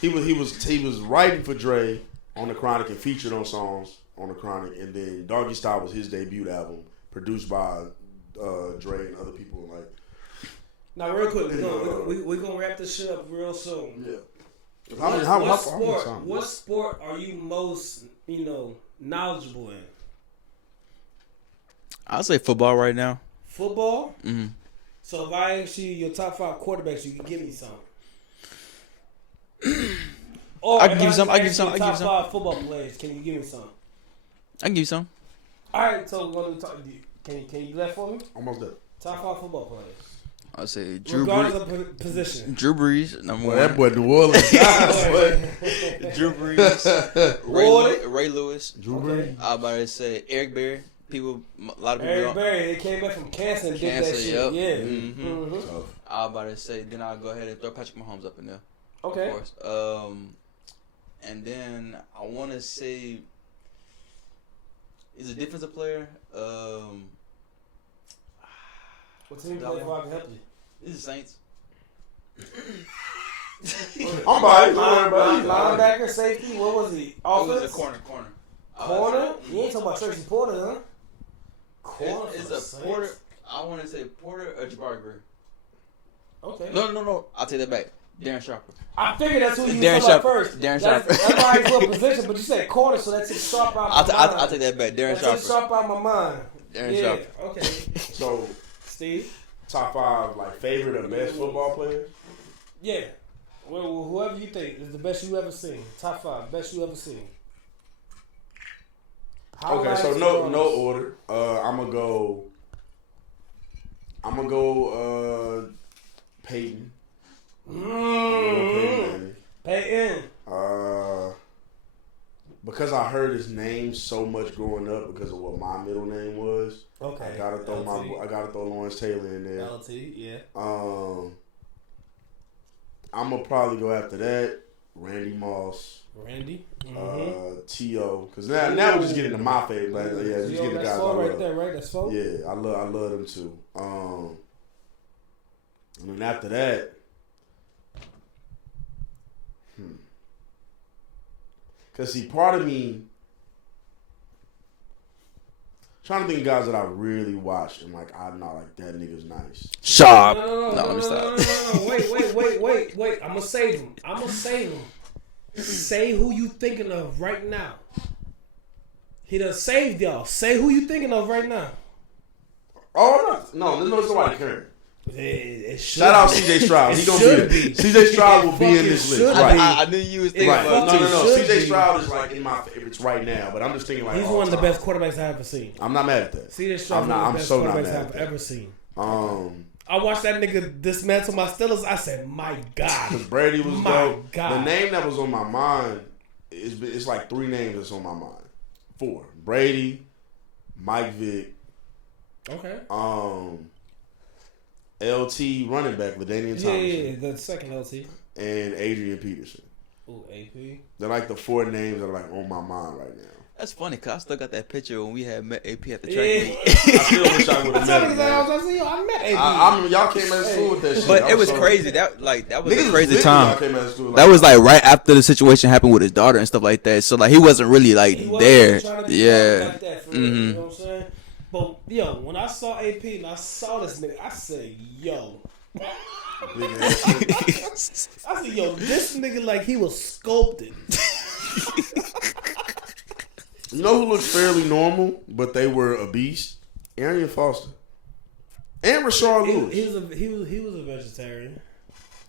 he was writing for Dre on The Chronic and featured on songs on The Chronic, and then Doggy Style was his debut album, produced by Dre and other people. Like, now, real quick, we're gonna wrap this shit up real soon. Yeah. What sport are you most knowledgeable in? I'll say football right now. Football. Mm-hmm. So if I ask you your top 5 quarterbacks, you can give me some. Or I can give you some. Top 5 football players. Can you give me some? I can give you some. All right. So we're gonna talk. Can you do that for me? Almost there. Top 5 football players. I'll say Drew Regardless Brees. of position. Drew Brees, number one. That boy New Orleans. Drew Brees. Ray Lewis. Drew Brees. I was about to say Eric Berry. A lot of people. Eric Berry, they came back from cancer and did that shit. Yep. Yeah. Mm-hmm. Mm-hmm. I was about to say, then I'll go ahead and throw Patrick Mahomes up in there. Okay. Of course. And then I want to say, is a defensive player. What team play for? I can help you. This is Saints. I'm by it. Linebacker, safety. What was he? Offense. It was a corner. Corner? You ain't talking about Tracy Porter, huh? Corner. It's a Porter. I want to say Porter or Jabari Greer. Okay. No. I'll take that back. Darren Sharper. I figured that's who you Darren was talking about first. Darren Sharper. That's why he's in position, but you said corner, so that takes Sharp out my mind. I'll take that back. Darren Sharper. That takes Sharp out my mind. Darren Sharper. Okay. So, Steve? top 5 like favorite or best football players? Yeah. Well, whoever you think is the best you ever seen. Top 5, best you ever seen. Okay, so no order. I'm gonna go. Peyton. Peyton. Because I heard his name so much growing up because of what my middle name was. Okay. I gotta throw Lawrence Taylor in there. LT, yeah. I'm gonna probably go after that. Randy Moss. Randy. T.O. Because now we're just getting to my favorite. Like, yeah, just getting the guys I love. Right there, right? That's 4? Yeah, I love them too. And then after that, because see, part of me trying to think of guys that I really watched and like I'm not like that nigga's nice. Sharp. No, let me stop. Wait. I'm gonna save him. Say who you thinking of right now. He done saved y'all. Say who you thinking of right now. Oh no, there's no somebody caring. Shout out CJ Stroud. He gonna be. CJ Stroud will be in this list. Right. I knew you was thinking about No. CJ Stroud is like in my favorites right now, but I'm just thinking like he's one of the best quarterbacks I've ever seen. I'm not mad at that. CJ Stroud is one of the best quarterbacks I've ever seen. I watched that nigga dismantle my Steelers. I said, my God. Because Brady was dope. God. The name that was on my mind it's like 3 names that's on my mind. 4. Brady, Mike Vick. Okay. LT running back, LaDainian Thompson. Yeah, the second LT. And Adrian Peterson. Ooh, AP. They're like the 4 names that are like on my mind right now. That's funny, cause I still got that picture when we had met AP at the track Yeah. meet. I still wish I would have met him. I met AP. I remember y'all came at school with that shit. But I it was so- crazy. That was Niggas a crazy was time. y'all came at school, That was like right after the situation happened with his daughter and stuff like that. So like he wasn't really like He wasn't there. trying to be Yeah. like that for real, you know what I'm saying? But yo, when I saw AP and I saw this nigga, I said, yo. Big ass nigga. I said, yo, this nigga like he was sculpted. You know who looks fairly normal, but they were a beast? Arian Foster. And Rashard Lewis. He was a vegetarian.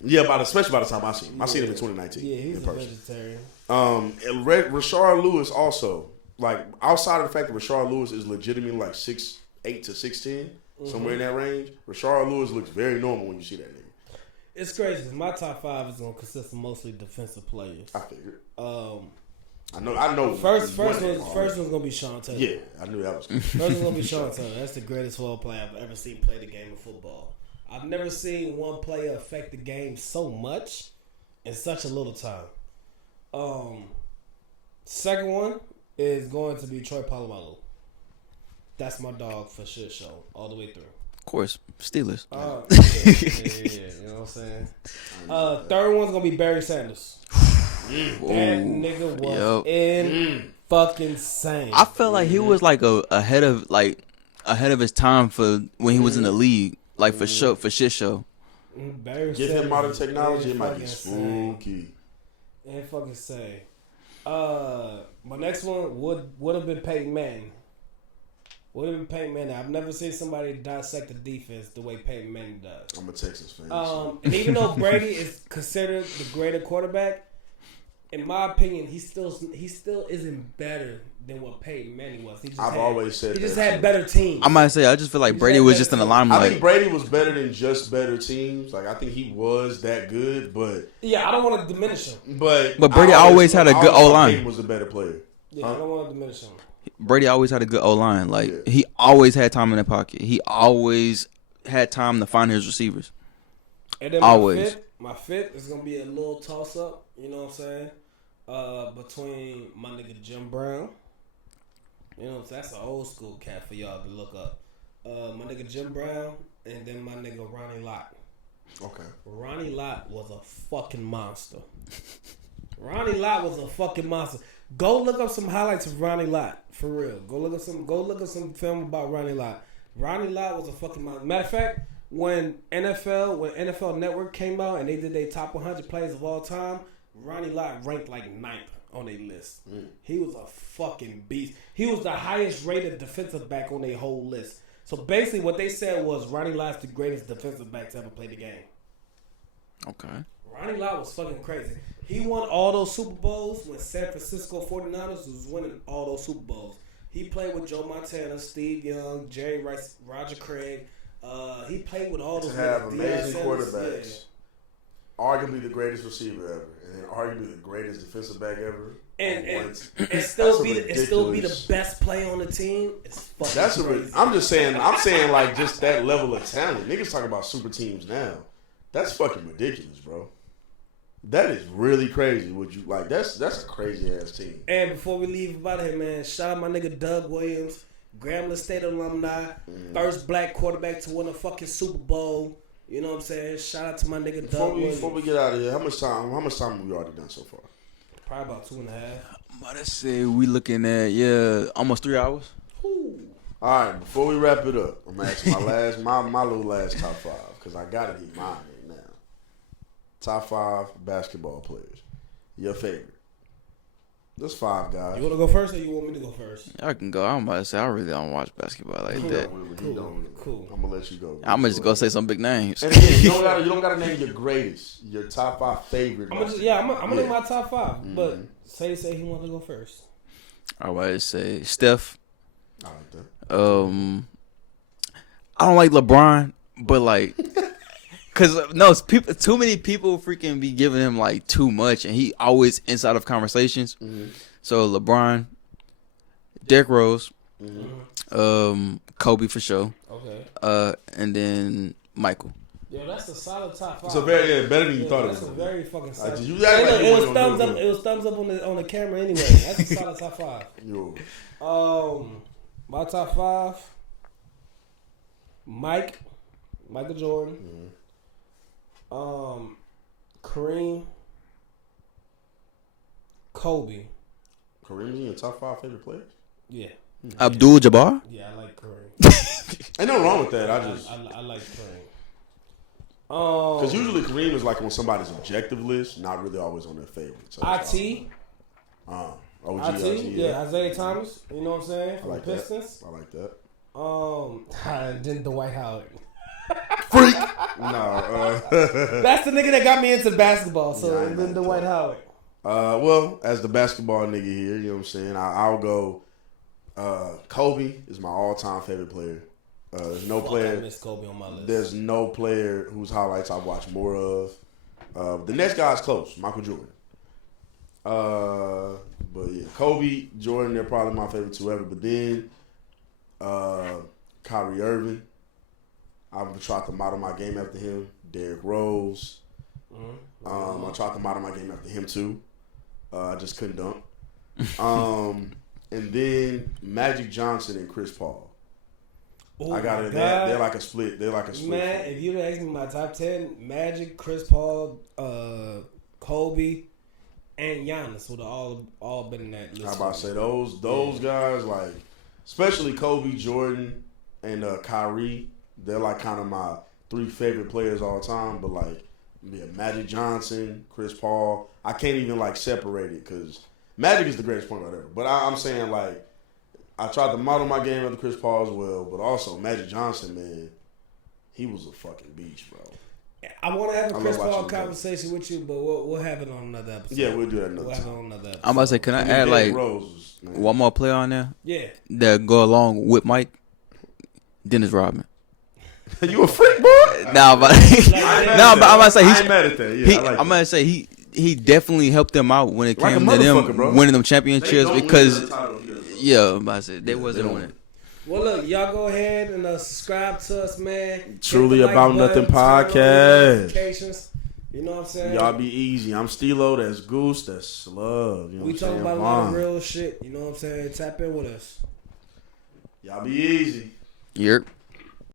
Yeah, especially by the time I seen him. I seen him in 2019. Yeah, he's in a person. vegetarian. And Rashard Lewis also, like, outside of the fact that Rashard Lewis is legitimately like 6'8" to 6'10", somewhere in that range, Rashard Lewis looks very normal when you see that nigga. It's crazy because my top 5 is gonna consist of mostly defensive players. I figured. I know. First one's gonna be Sean Taylor. Yeah, I knew that was good. First one's gonna be Sean Taylor. That's the greatest football player I've ever seen play the game of football. I've never seen one player affect the game so much in such a little time. Second one is going to be Troy Polamalu. That's my dog for shit show all the way through. Of course, Steelers. Yeah, you know what I'm saying? Third one's gonna be Barry Sanders. That nigga was fucking insane. I felt like he was like ahead of his time for when he was in the league, like for shit show. Barry Give Sanders him modern technology, it might be fucking spooky. And fucking say. My next one would have been Peyton Manning. I've never seen somebody dissect the defense the way Peyton Manning does. I'm a Texas fan. And even though Brady is considered the greater quarterback, in my opinion, he still isn't better than what Peyton Manning was. I've always said he just that. had better teams. I might say I just feel like Brady was just in the limelight. I think Brady was better than just better teams. Like I think he was that good, but yeah, I don't want to diminish him. But Brady always had a good O-line. Peyton was a better player. Yeah, I don't want to diminish him. Brady always had a good O-line. Like he always had time in the pocket. He always had time to find his receivers. And then always. my fifth is gonna be a little toss up. You know what I'm saying? Between my nigga Jim Brown. You know, that's an old school cat for y'all to look up. My nigga Jim Brown, and then my nigga Ronnie Lott. Okay. Ronnie Lott was a fucking monster. Ronnie Lott was a fucking monster. Go look up some highlights of Ronnie Lott, for real. Go look up some film about Ronnie Lott. Ronnie Lott was a fucking monster. Matter of fact, when NFL Network came out and they did their top 100 players of all time, Ronnie Lott ranked like 9th on their list. He was a fucking beast. He was the highest rated defensive back on their whole list. So basically what they said was Ronnie Lott's the greatest defensive back to ever play the game. Okay. Ronnie Lott was fucking crazy. He won all those Super Bowls when San Francisco 49ers was winning all those Super Bowls. He played with Joe Montana, Steve Young, Jerry Rice, Roger Craig. He played with all those To have niggas, amazing Deion Sanders, quarterbacks. Arguably the greatest receiver ever, and then arguably the greatest defensive back ever. And still be the ridiculous. best player on the team. It's fucking That's crazy. I'm saying like just that level of talent. Niggas talking about super teams now. That's fucking ridiculous, bro. That is really crazy. Would you like that's a crazy ass team. And before we leave about it, man, shout out my nigga Doug Williams, Grambling State alumni, first black quarterback to win a fucking Super Bowl. You know what I'm saying? Shout out to my nigga Doug Williams. Before we get out of here, how much time have we already done so far? Probably about 2.5. I'm about to say we looking at almost 3 hours. Ooh. All right, before we wrap it up, I'm gonna ask my little last top 5 because I gotta get mine right now. Top 5 basketball players. Your favorite. There's 5 guys. You want to go first or you want me to go first? I can go. I'm about to say I really don't watch basketball like that. Cool. I'm gonna let you go. I'm gonna just go say some big names. And again, you don't gotta name your greatest, your top 5 favorite. I'm gonna name my top 5. But say he wants to go first. I would say Steph. I like that. I don't like LeBron, but like, cause too many people freaking be giving him like too much, and he always inside of conversations. So LeBron, Derrick Rose, Kobe for sure. Okay. And then Michael. Yo, that's a solid top 5. It's a very better than you thought it was. That's a very fucking solid. You Hey, act like look, you it was wasn't gonna thumbs do up. it. It was thumbs up on the camera anyway. That's a solid top 5. Yo. My top 5. Michael Jordan. Kareem. Kobe. Kareem's in your top 5 favorite players? Yeah. Abdul Jabbar. Yeah, I like Kareem. Ain't nothing wrong with that. I like Kareem. Because usually Kareem is like on somebody's objective list, not really always on their favorites. So IT. OG, Yeah, Isaiah Thomas. You know what I'm saying? From I like the Pistons. that. I like that. Then Dwight Howard. Freak. No. That's the nigga that got me into basketball. So Yeah, then Dwight Howard. Well, as the basketball nigga here, you know what I'm saying? I'll go. Kobe is my all-time favorite player. There's no player. I miss Kobe on my list. There's no player whose highlights I watch more of. The next guy's close, Michael Jordan. But yeah, Kobe, Jordan, they're probably my favorite two ever. But then, Kyrie Irving, I've tried to model my game after him. Derrick Rose, I tried to model my game after him too. I just couldn't dunk. And then Magic Johnson and Chris Paul. Oh I got it. God. They're like a split. They're like a split. Man, if you'd asked me my top 10, Magic, Chris Paul, Kobe, and Giannis would have all been in that list. How about to say those guys, like especially Kobe, Jordan, and Kyrie, they're like kind of my 3 favorite players all time. But like, yeah, Magic Johnson, Chris Paul, I can't even like separate it because Magic is the greatest point guard ever. But I'm saying like, I tried to model my game after Chris Paul as well, but also Magic Johnson, man, he was a fucking beast, bro. I want to have a Chris love Paul watching conversation with you, but we'll have it on another episode. Yeah, we'll do that another We'll have it time. on another episode. I'm about to say, can I add like Rose, one more player on there Yeah. that go along with Mike? Dennis Rodman. You a freak, boy? Nah, but I'm about to say I ain't mad at that. Yeah, I like I'm about to say he definitely helped them out when it Like a came to motherfucker, them bro. winning them championships because yeah, I'm about to say they wasn't don't. winning. Well, look, y'all go ahead and subscribe to us, man. Truly Hit the About button, Nothing turn on podcast. notifications. You know what I'm saying? Y'all be easy. I'm Steelo. That's Goose. That's Love. You know We what talking I'm about saying? a lot of Vaughn. real shit. You know what I'm saying? Tap in with us. Y'all be easy. Yep.